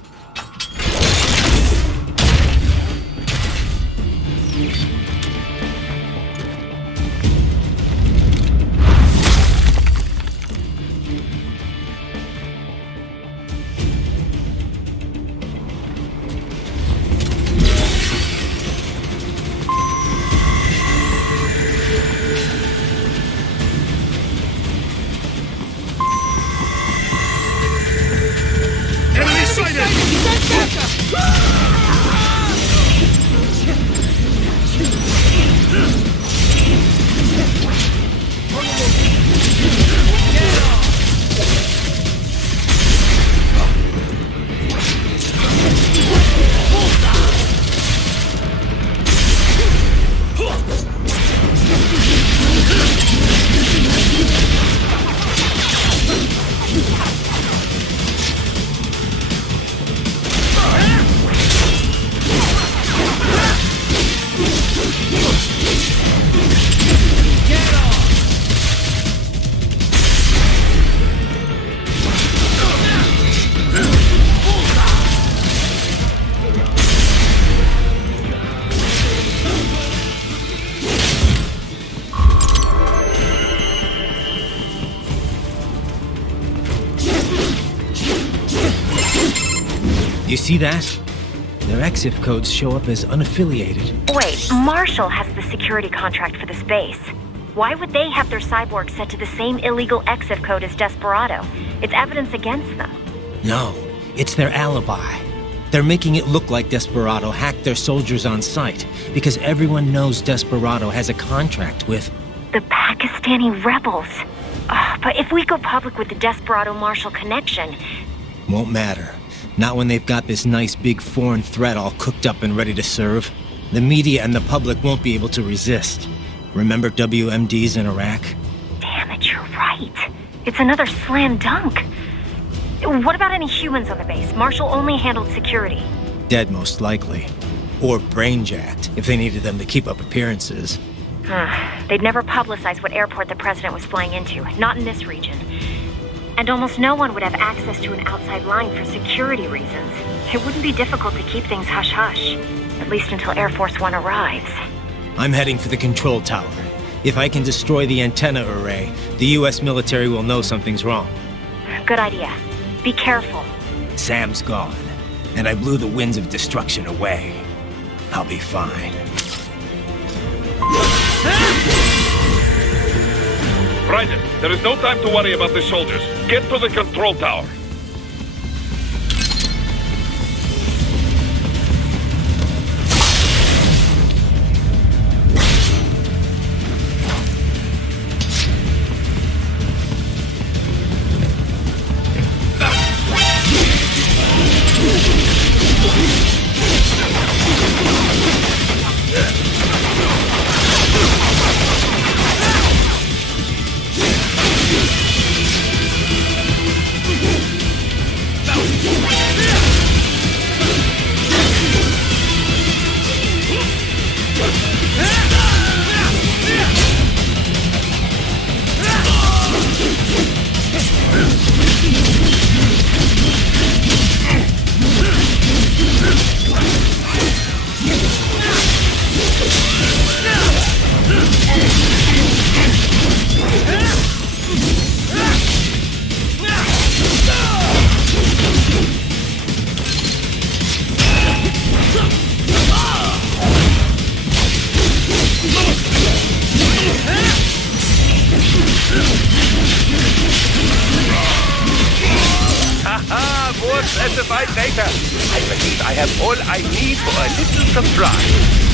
You see that? Their exif codes show up as unaffiliated. Wait, Marshall has the security contract for this base. Why would they have their cyborg set to the same illegal exif code as Desperado? It's evidence against them. No, it's their alibi. They're making it look like Desperado hacked their soldiers on sight, because everyone knows Desperado has a contract with... The Pakistani rebels. But if we go public with the Desperado-Marshall connection... Won't matter. Not when they've got this nice big foreign threat all cooked up and ready to serve. The media and the public won't be able to resist. Remember WMDs in Iraq? Damn it, you're right. It's another slam dunk. What about any humans on the base? Marshall only handled security. Dead, most likely. Or brain-jacked, if they needed them to keep up appearances. They'd never publicize what airport the president was flying into, not in this region. And almost no one would have access to an outside line for security reasons. It wouldn't be difficult to keep things hush-hush, at least until Air Force One arrives. I'm heading for the control tower. If I can destroy the antenna array, the US military will know something's wrong. Good idea. Be careful. Sam's gone, and I blew the winds of destruction away. I'll be fine. Raiden, there is no time to worry about the soldiers. Get to the control tower. Specified data. I believe I have all I need for a little surprise.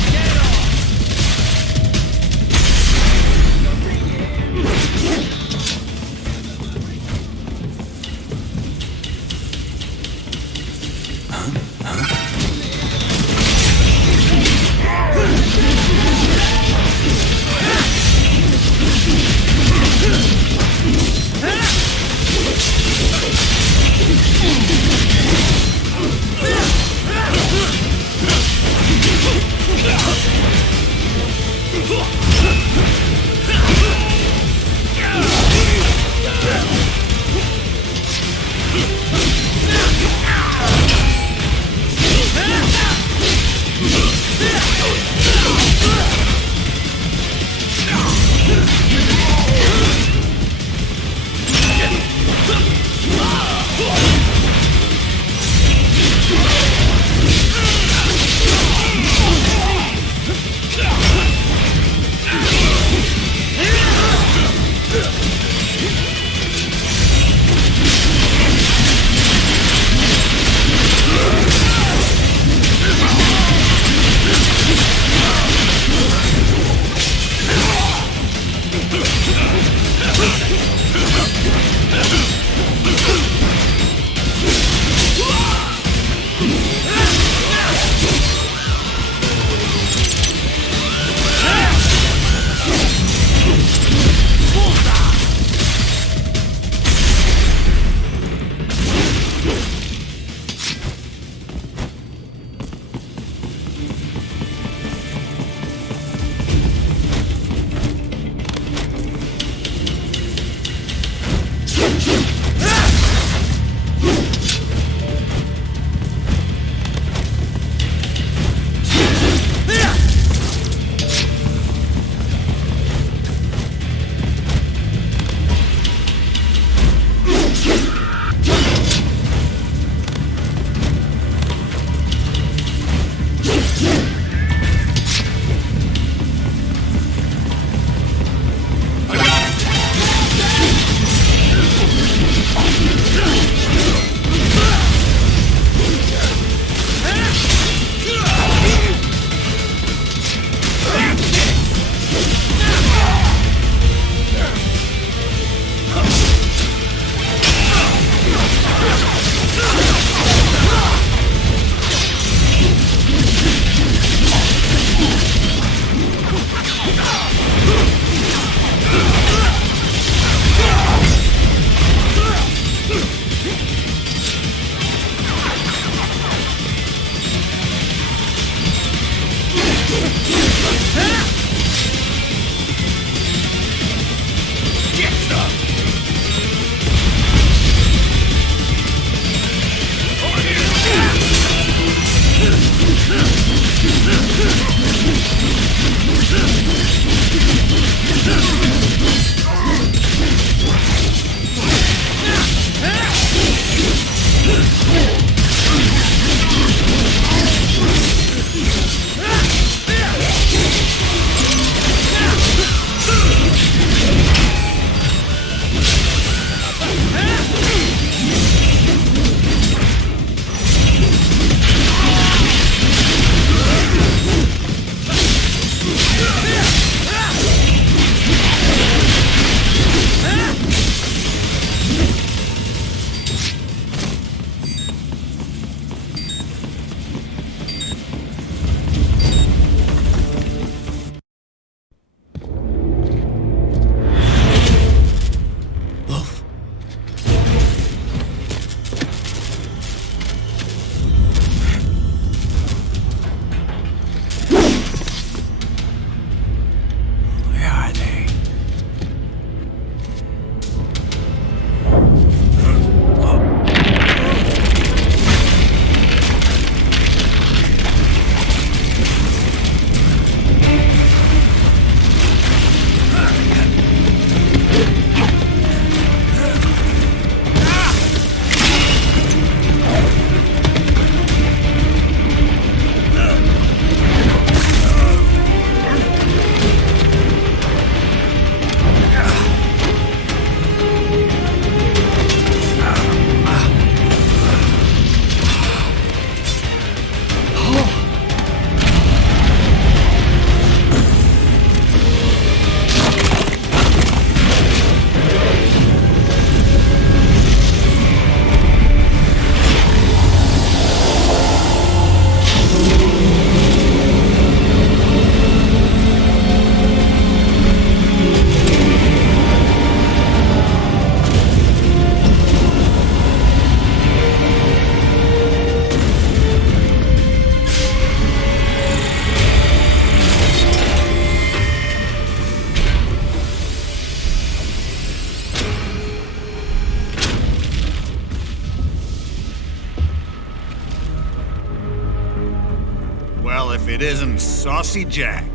if it isn't Saucy Jack.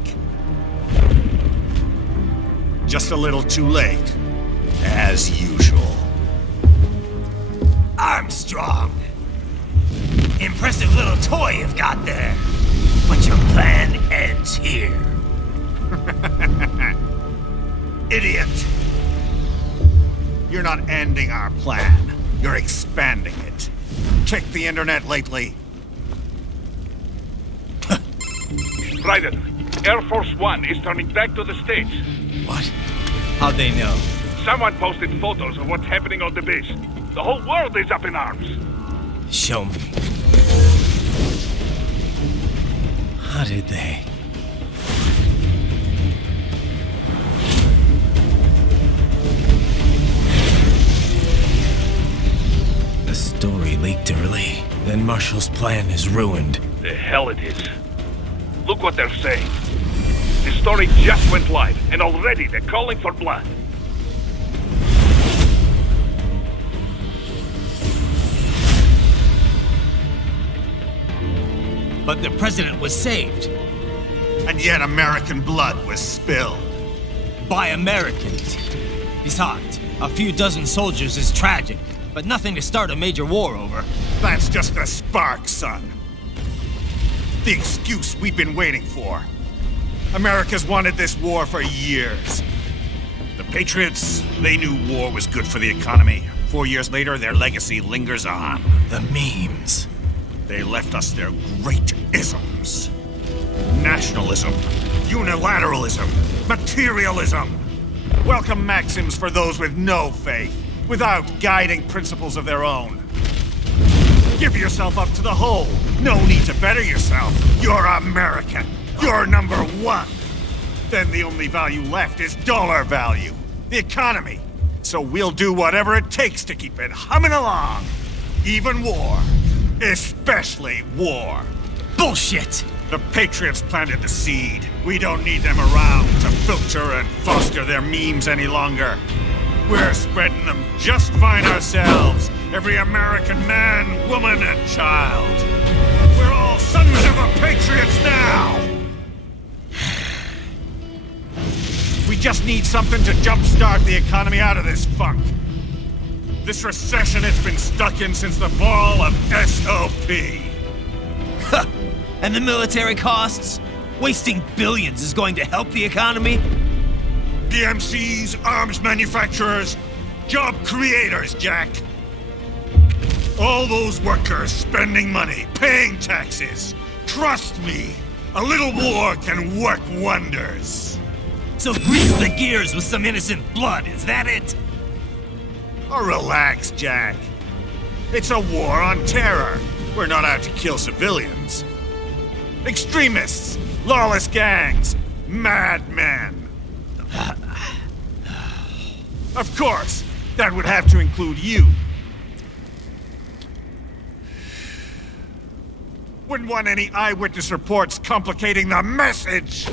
Just a little too late, as usual. Armstrong. Impressive little toy you've got there. But your plan ends here. Idiot! You're not ending our plan. You're expanding it. Check the internet lately. Ryder, Air Force One is turning back to the States. What? How'd they know? Someone posted photos of what's happening on the base. The whole world is up in arms. Show me. How did they? The story leaked early. Then Marshall's plan is ruined. The hell it is. Look what they're saying. The story just went live, and already they're calling for blood. But the president was saved. And yet American blood was spilled. By Americans. Besides, a few dozen soldiers is tragic, but nothing to start a major war over. That's just a spark, son. The excuse we've been waiting for. America's wanted this war for years. The Patriots, they knew war was good for the economy. 4 years later, their legacy lingers on. The memes. They left us their great isms. Nationalism, unilateralism, materialism. Welcome maxims for those with no faith, without guiding principles of their own. Give yourself up to the whole. No need to better yourself. You're American. You're number one. Then the only value left is dollar value. The economy. So we'll do whatever it takes to keep it humming along. Even war. Especially war. Bullshit! The Patriots planted the seed. We don't need them around to filter and foster their memes any longer. We're spreading them just fine ourselves. Every American man, woman, and child. We're all sons of the Patriots now! just need something to jumpstart the economy out of this funk. This recession it's been stuck in since the fall of SOP. And the military costs? Wasting billions is going to help the economy? DMCs, arms manufacturers, job creators, Jack. All those workers spending money, paying taxes. Trust me, a little war can work wonders. So grease the gears with some innocent blood, is that it? Oh, relax, Jack. It's a war on terror. We're not out to kill civilians. Extremists, lawless gangs, madmen. Of course, that would have to include you. Wouldn't want any eyewitness reports complicating the message.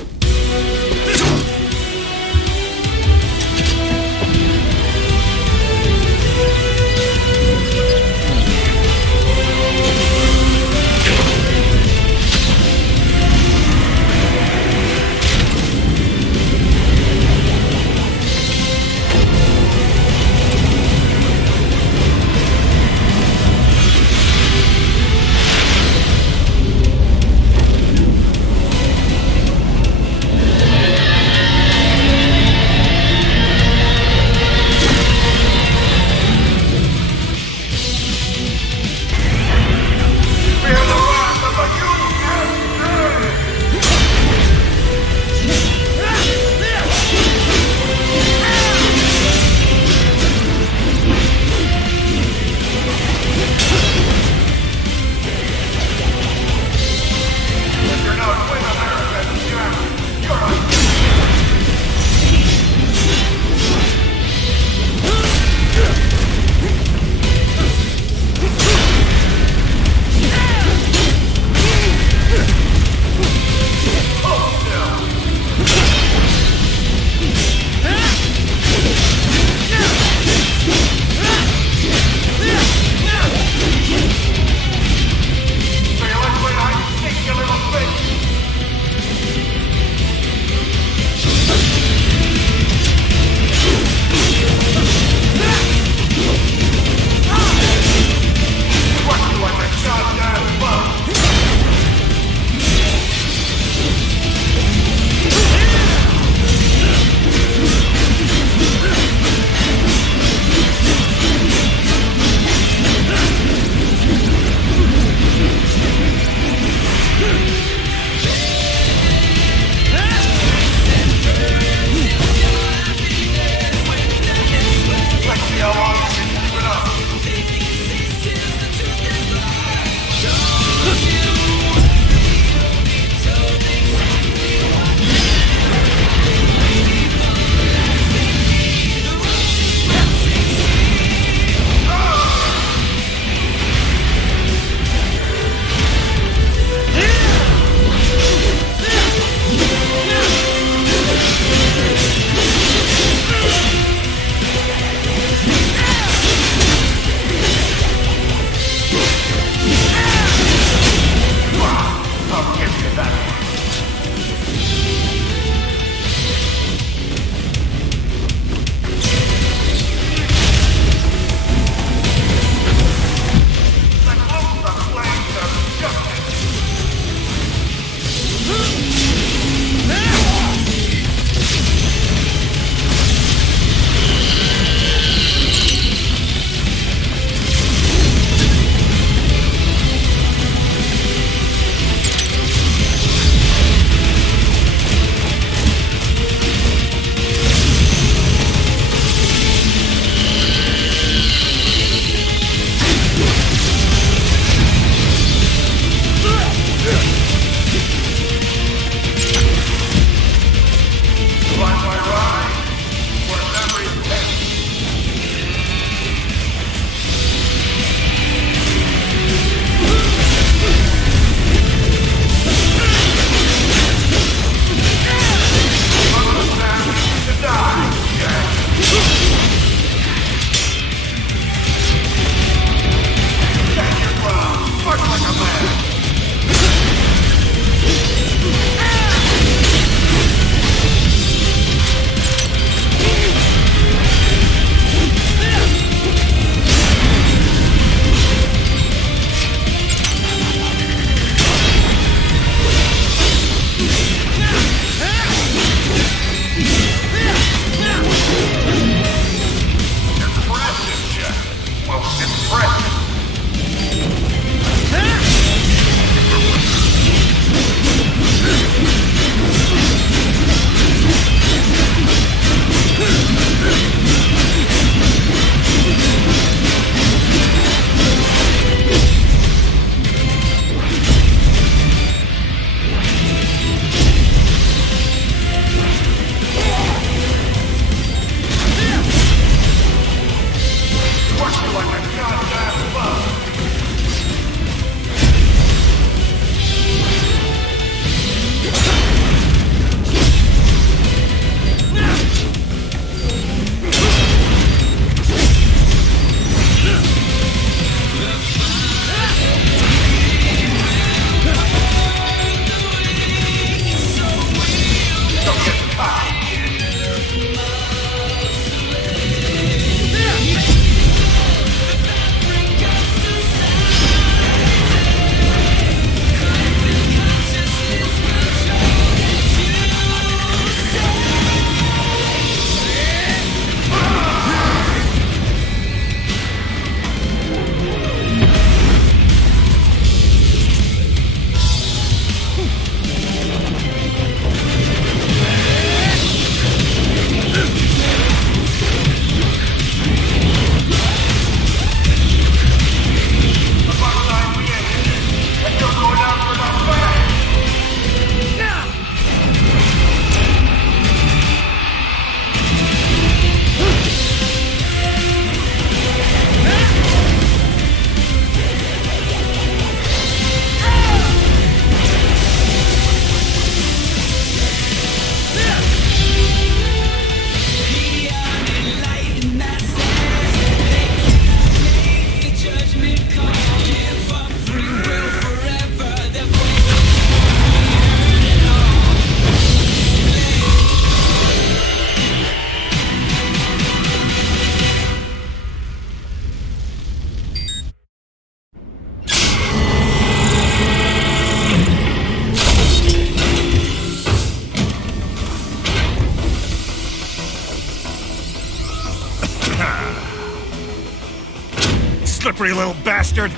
slippery little bastard!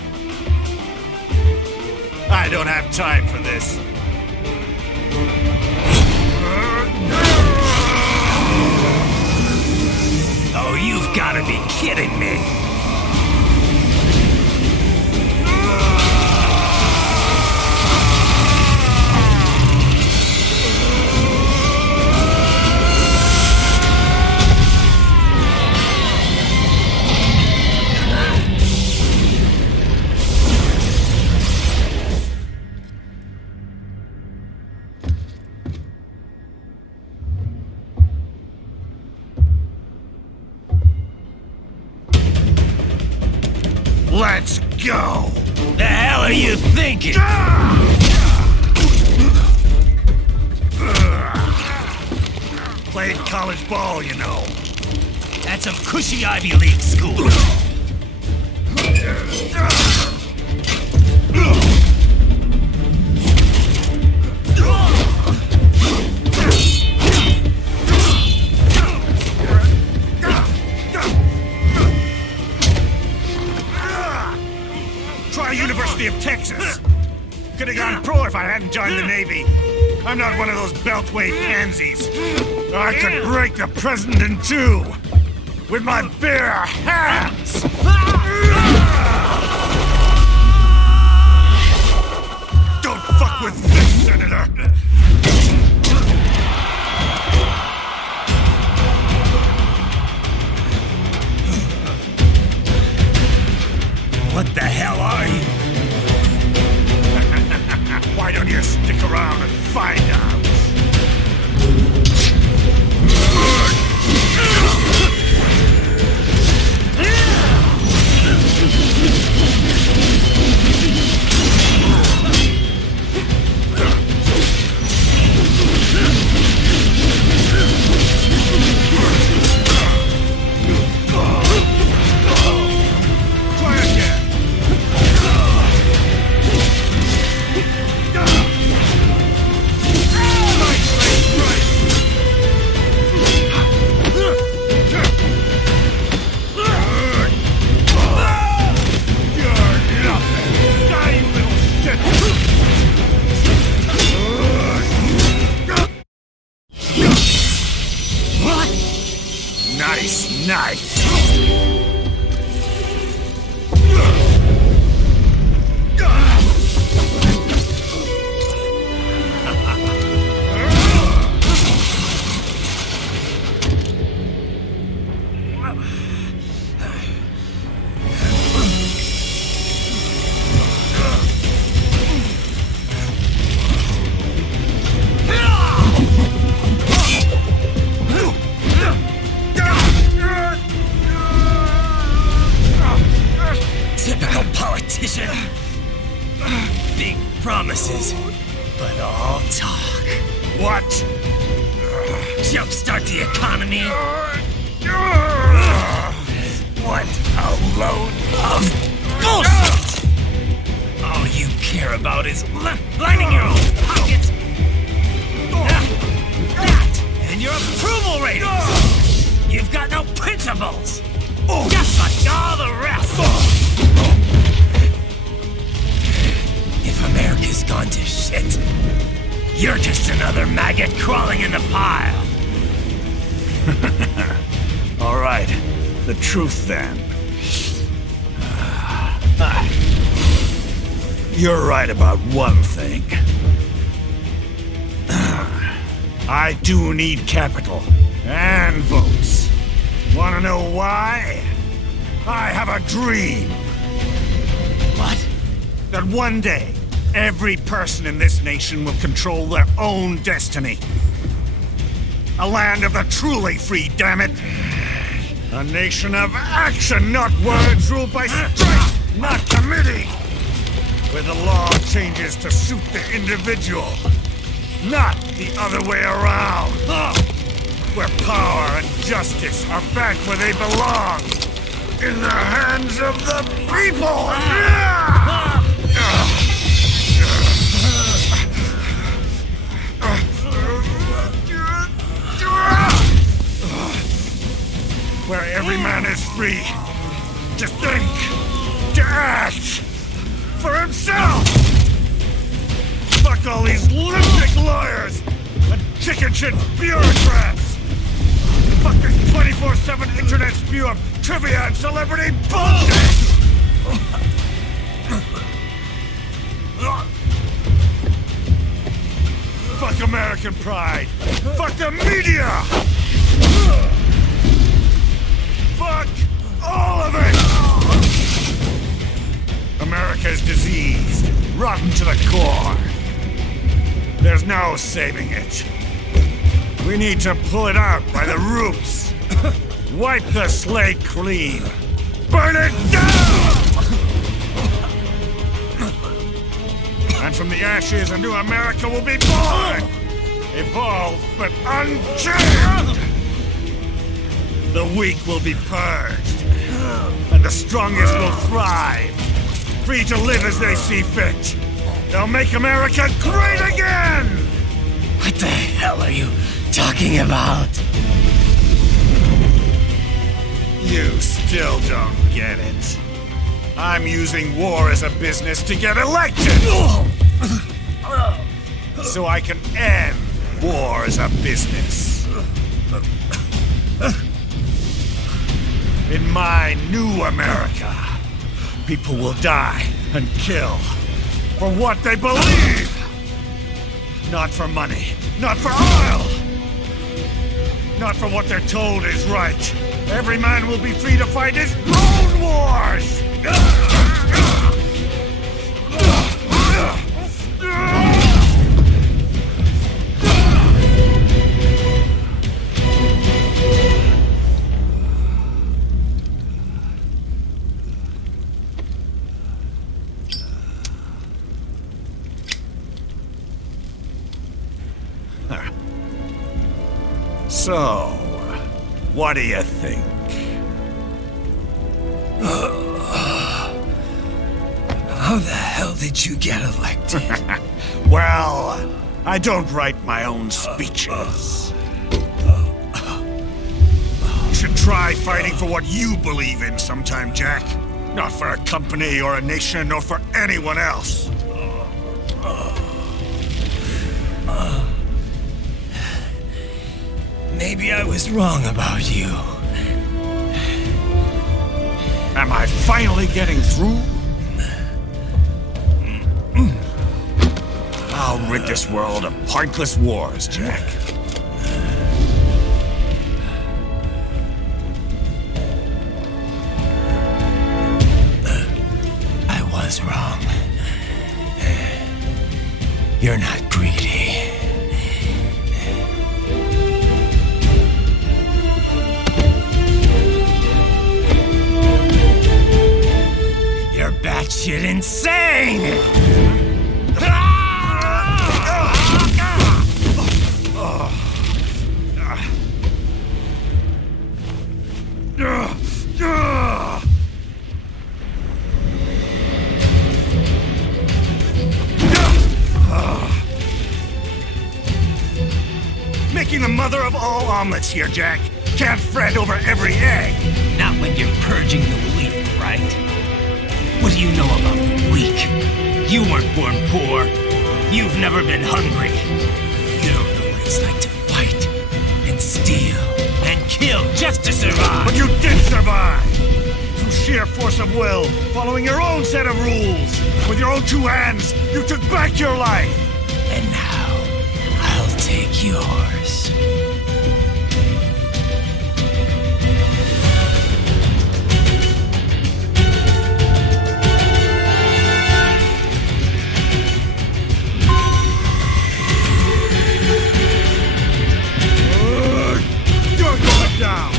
I don't have time for this. Oh, you've got to be kidding me! Let's go! The hell are you thinking? Played college ball, you know. That's some cushy Ivy League school. Try University of Texas. Could have gone pro if I hadn't joined the Navy. I'm not one of those beltway pansies. I could break the president in two with my bare hands. Don't fuck with this, Senator. What the hell are you? Why don't you stick around and find out? Nice. Big promises, but all talk. What? Jumpstart the economy? What a load of bullshit! All you care about is lining your own pockets. That and your approval ratings. You've got no principles. Just like all the rest. If America's gone to shit, you're just another maggot crawling in the pile. All right, the truth then. You're right about one thing. I do need capital and votes. Wanna know why? I have a dream. What? That one day, every person in this nation will control their own destiny. A land of the truly free, damn it! A nation of action, not words, ruled by strength, not committee! Where the law changes to suit the individual, not the other way around! Where power and justice are back where they belong! In the hands of the people! Where every man is free to think, chicken shit bureaucrats! Fuck this 24/7 internet spew of trivia and celebrity bullshit! Fuck American pride! Fuck the media! Fuck all of it! America's diseased, rotten to the core. There's no saving it. We need to pull it out by the roots. Wipe the slate clean. Burn it down! And from the ashes, a new America will be born! Evolved, but unchained! The weak will be purged, and the strongest will thrive, free to live as they see fit. They'll make America great again! What the hell are you talking about? You still don't get it. I'm using war as a business to get elected! So I can end war as a business. In my new America, people will die and kill for what they believe! Not for money, not for oil! Not for what they're told is right. Every man will be free to fight his own wars! So, what do you think? How the hell did you get elected? Well, I don't write my own speeches. You should try fighting for what you believe in sometime, Jack. Not for a company or a nation or for anyone else. Maybe I was wrong about you. Am I finally getting through? I'll rid this world of pointless wars, Jack. I was wrong. You're not greedy. You're batshit insane! Making the mother of all omelets here, Jack. Can't fret over every egg. Not when you're purging the weak, right? What do you know about the weak? You weren't born poor. You've never been hungry. You don't know what it's like to fight and steal and kill just to survive. But you did survive! Through sheer force of will, following your own set of rules. With your own two hands, you took back your life. And now, I'll take yours. You're going down!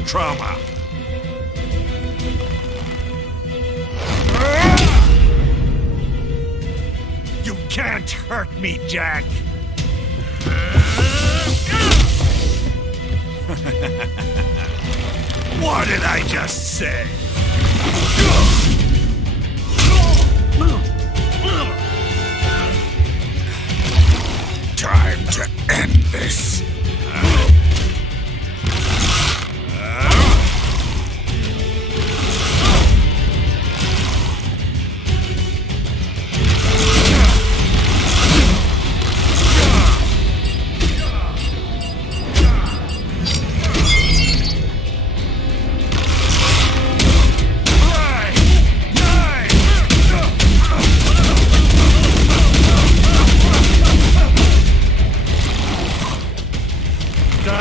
mental trauma. You can't hurt me, Jack. What did I just say? Time to end this.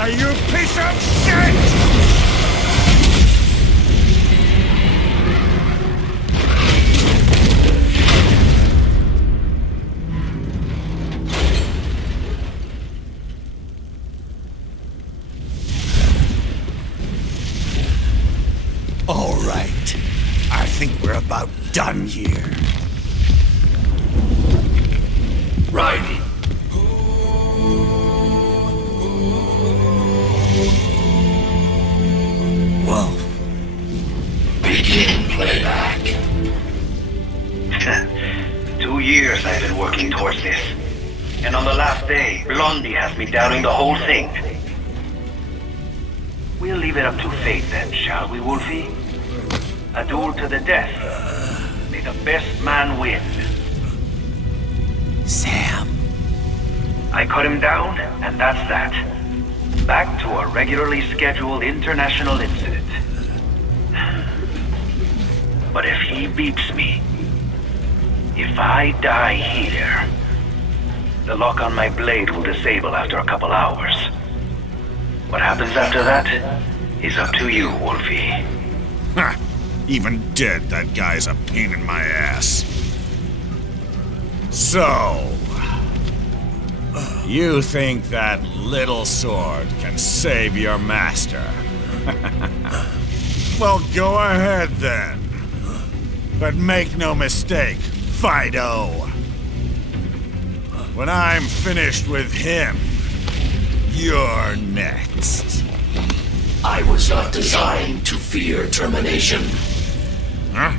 You piece of shit! All right. I think we're about done here. Right. Wolf. Begin playback. 2 years I've been working towards this. And on the last day, Blondie has me doubting the whole thing. We'll leave it up to fate then, shall we, Wolfie? A duel to the death. May the best man win. Sam. I cut him down, and that's that. Back to a regularly scheduled international incident. But if he beeps me, if I die here, the lock on my blade will disable after a couple hours. What happens after that is up to you, Wolfie. Ha! Even dead, that guy's a pain in my ass. So... you think that little sword can save your master? Well, go ahead then. But make no mistake, Fido. When I'm finished with him, you're next. I was not designed to fear termination. Huh?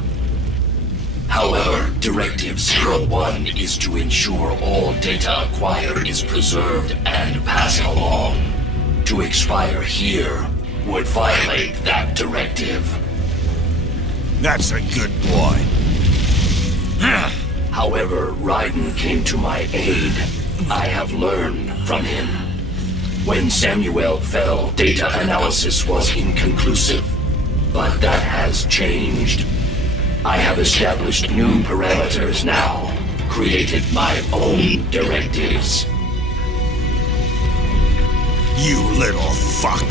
However, Directive 01 is to ensure all data acquired is preserved and passed along. To expire here would violate that directive. That's a good boy. However, Raiden came to my aid. I have learned from him. When Samuel fell, data analysis was inconclusive. But that has changed. I have established new parameters now, created my own directives. You little fuck.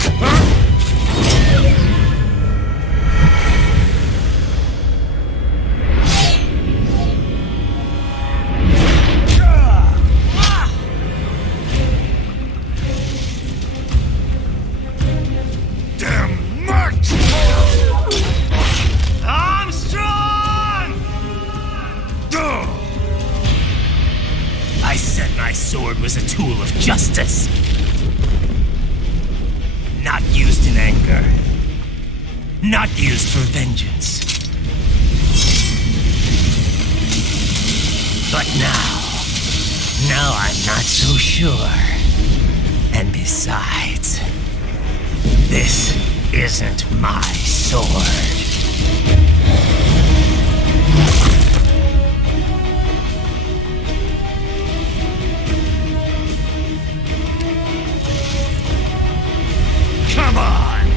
Damn much! I'm strong! I said my sword was a tool of justice. Not used in anger. Not used for vengeance. But now I'm not so sure. And besides, this isn't my sword. Come on!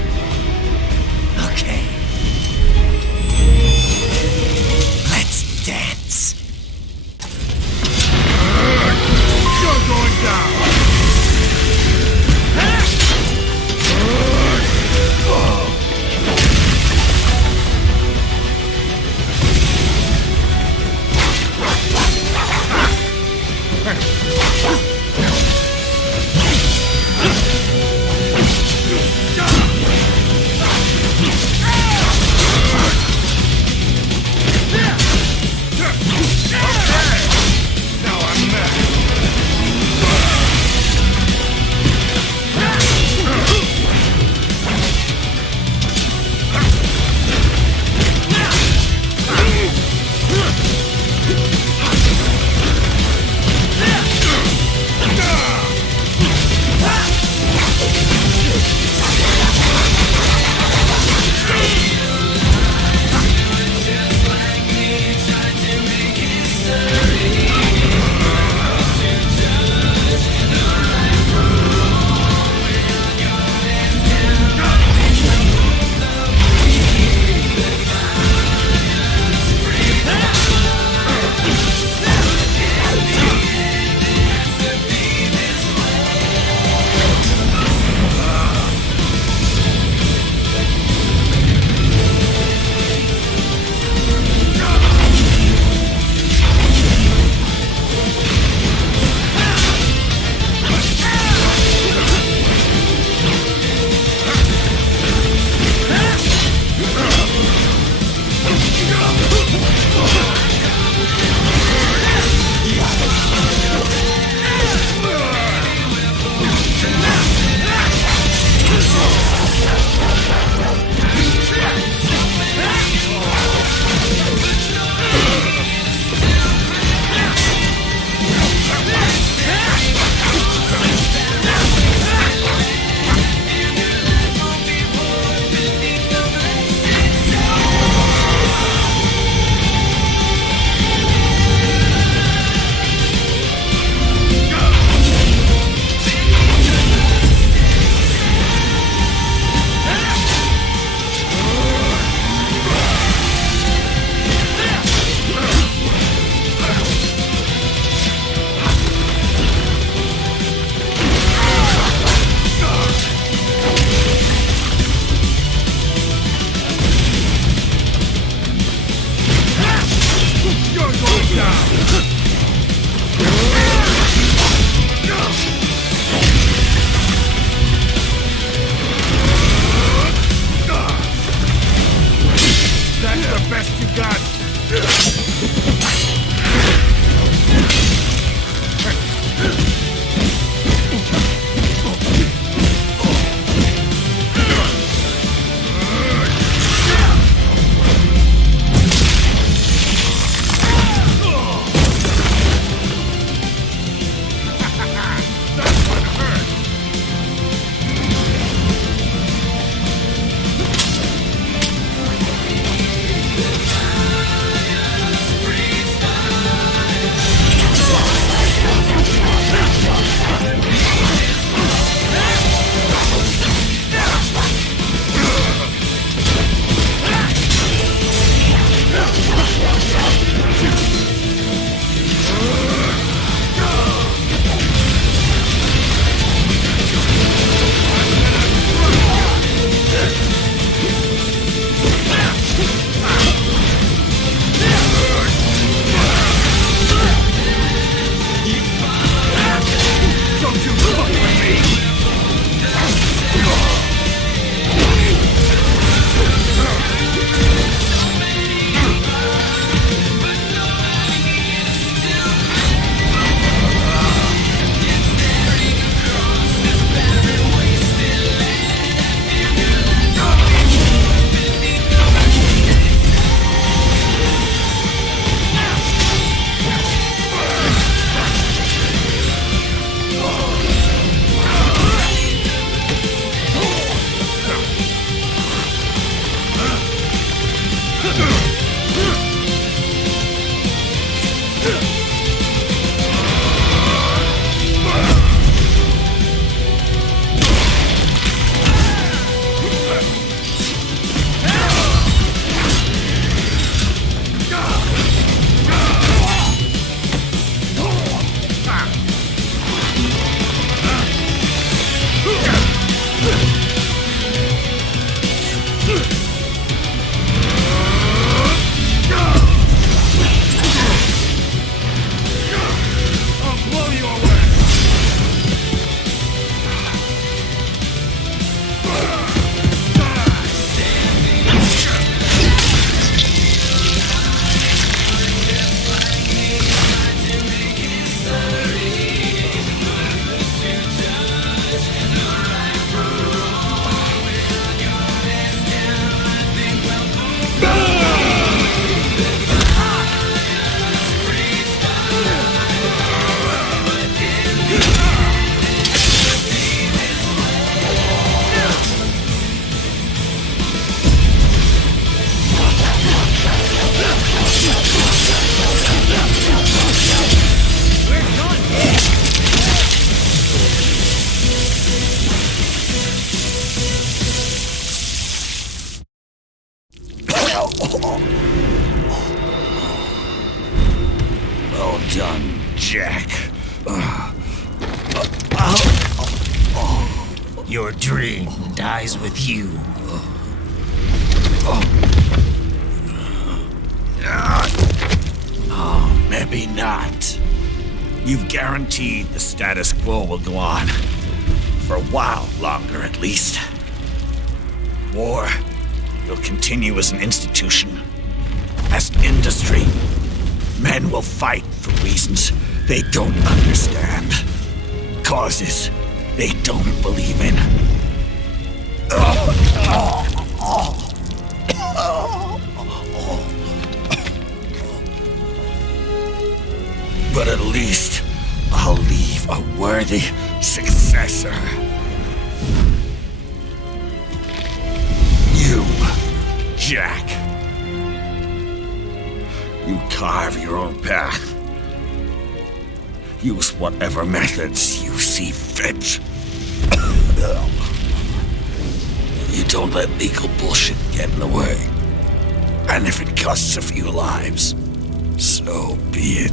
Okay. Let's dance. You're going down! Well done, Jack. Your dream dies with you. Oh, maybe not. You've guaranteed the status quo will go on. For a while longer, at least. War will continue as an institution, as an industry. Men will fight for reasons they don't understand. Causes they don't believe in. But at least I'll leave a worthy successor. You, Jack. You carve your own path. Use whatever methods you see fit. You don't let legal bullshit get in the way. And if it costs a few lives, so be it.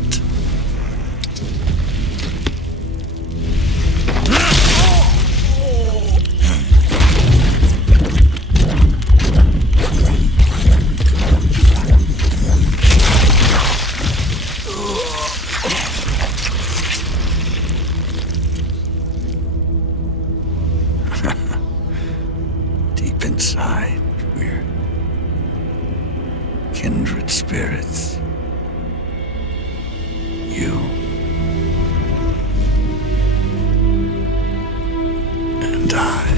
Deep inside, we're kindred spirits. You. And I.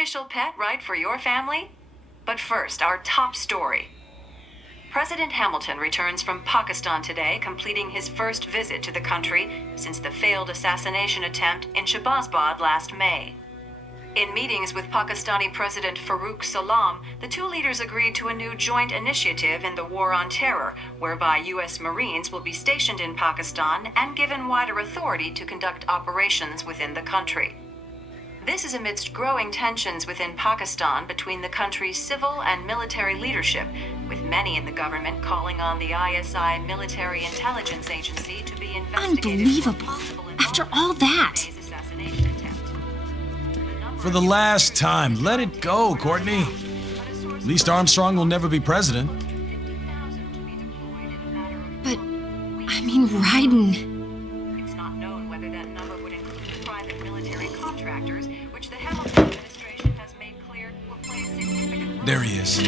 Official pet right for your family? But first, our top story. President Hamilton returns from Pakistan today, completing his first visit to the country since the failed assassination attempt in Shahbazbad last May. In meetings with Pakistani President Farooq Salam, the two leaders agreed to a new joint initiative in the War on Terror, whereby U.S. Marines will be stationed in Pakistan and given wider authority to conduct operations within the country. This is amidst growing tensions within Pakistan between the country's civil and military leadership, with many in the government calling on the ISI military intelligence agency to be investigated. Unbelievable. After all that. For the last time, let it go, Courtney. At least Armstrong will never be president. But, I mean, Raiden. It's not known whether that number would include private military contractors, which the Hamilton administration has made clear will play a significant role. There he is.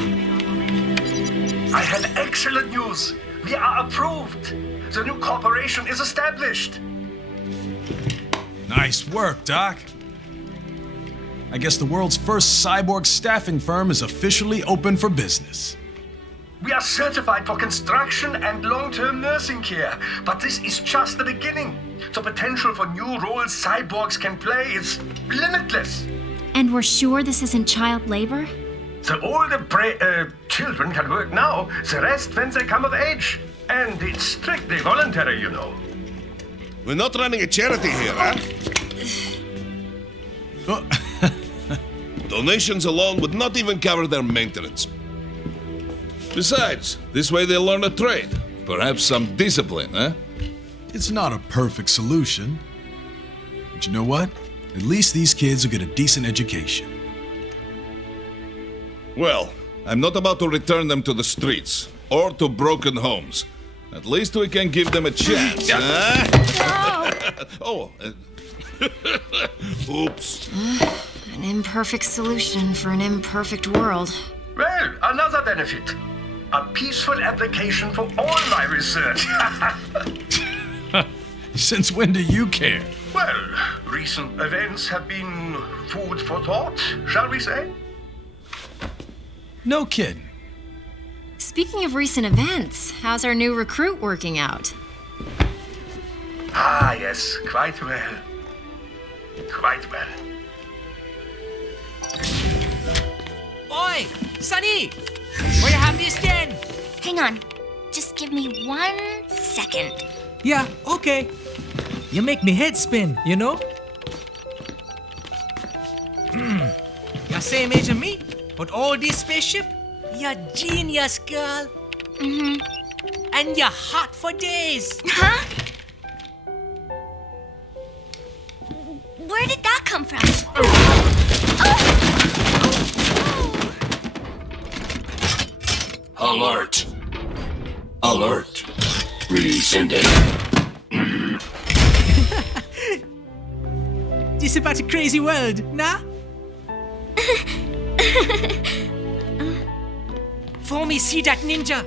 I have excellent news. We are approved. The new corporation is established. Nice work, Doc. I guess the world's first cyborg staffing firm is officially open for business. We are certified for construction and long-term nursing care, but this is just the beginning. The potential for new roles cyborgs can play is limitless. And we're sure this isn't child labor? The older children can work now, the rest when they come of age. And it's strictly voluntary, you know. We're not running a charity here, huh? Donations alone would not even cover their maintenance. Besides, this way they'll learn a trade. Perhaps some discipline, huh? It's not a perfect solution. But you know what? At least these kids will get a decent education. Well, I'm not about to return them to the streets or to broken homes. At least we can give them a chance, huh? Oh, oops. An imperfect solution for an imperfect world. Well, another benefit. A peaceful application for all my research. Since when do you care? Well, recent events have been food for thought, shall we say? No kidding. Speaking of recent events, how's our new recruit working out? Ah, yes, quite well. Quite well. Oi, Sonny! Where you have this then? Hang on. Just give me 1 second. Yeah, okay. You make me head spin, you know? You're same age as me, but all this spaceship? You're genius, girl. Mm-hmm. And you're hot for days. Huh? Where did that come from? Alert. Alert. Resending. This about a crazy world, nah? For me see that ninja,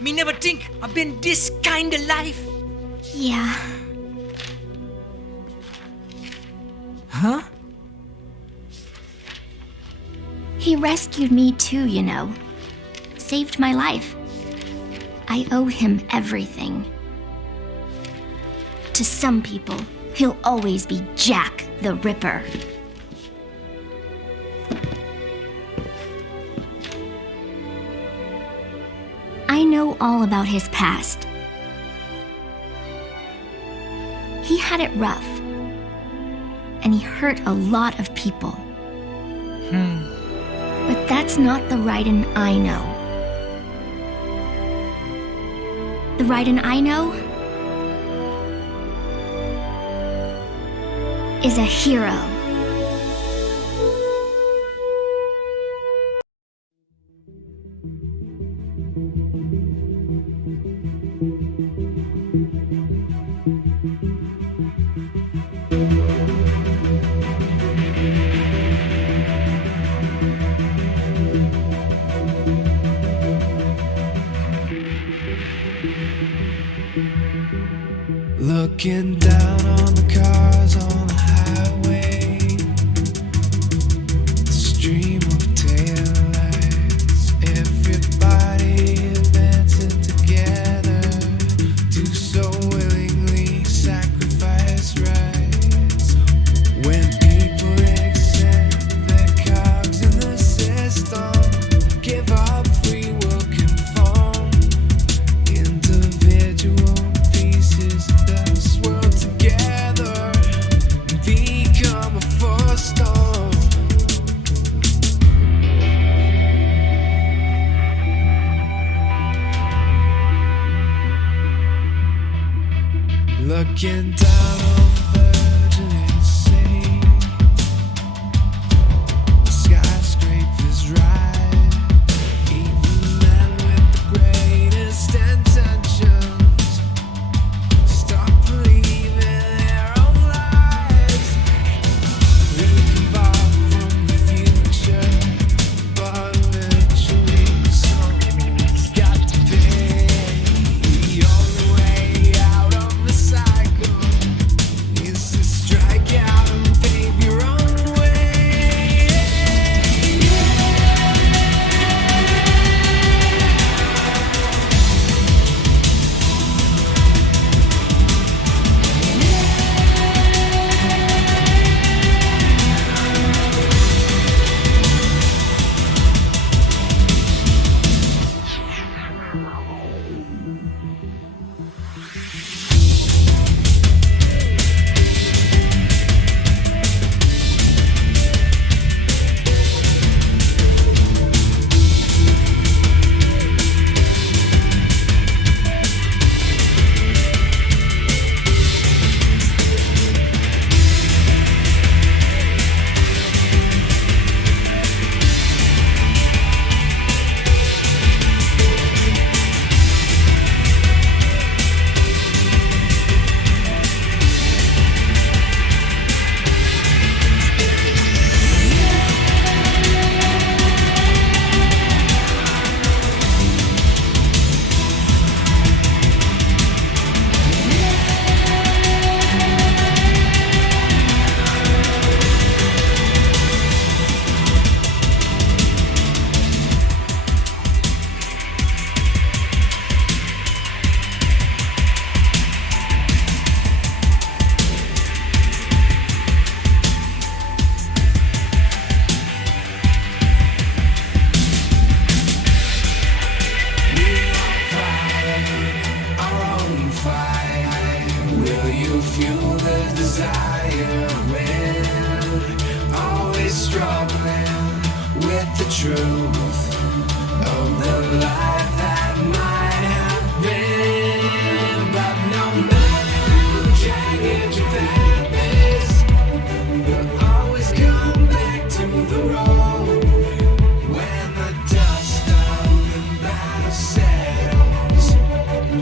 me never think I've been this kind of life. Yeah. Huh? He rescued me too, you know. Saved my life. I owe him everything. To some people, he'll always be Jack the Ripper. I know all about his past. He had it rough. and he hurt a lot of people. But that's not the Raiden I know. The Raiden I know is a hero. Looking down on the cars on the highway, the stream of taillights, everybody advancing together, do so willingly, sacrifice rights. When people accept their cogs in the system, give up, free will conform, individual pieces of this world together and become a force storm. Looking down on the burgeoning sea, the skyscrapers rise, even men with the greatest intentions stop believing their own lies. We can borrow from the future, but eventually someone's got to pay. The only way out of the cycle is to strike out and pave your own way. Our own fight. Will you fuel the desire when always struggling with the truth of the life that might have been? But no matter how jagged your path is, you'll always come back to the road when the dust of the battle settles.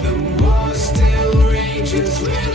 The war still rages within.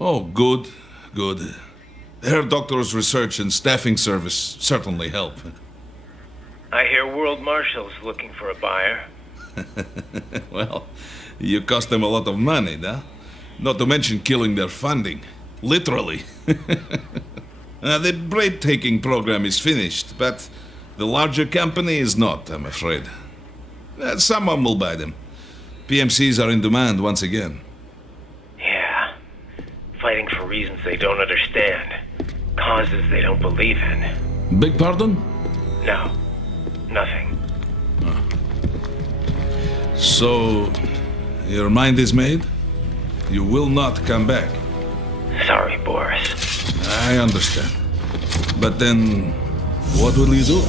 Oh, good, good. Her doctor's research and staffing service certainly help. I hear World Marshal's looking for a buyer. Well, you cost them a lot of money, nah? Not to mention killing their funding. Literally. The break-taking program is finished, but the larger company is not, I'm afraid. Someone will buy them. PMCs are in demand once again. Yeah. Fighting for reasons they don't understand. Causes they don't believe in. Beg pardon? No. Nothing. So, your mind is made? You will not come back? Sorry, Boris. I understand. But then, what will you do?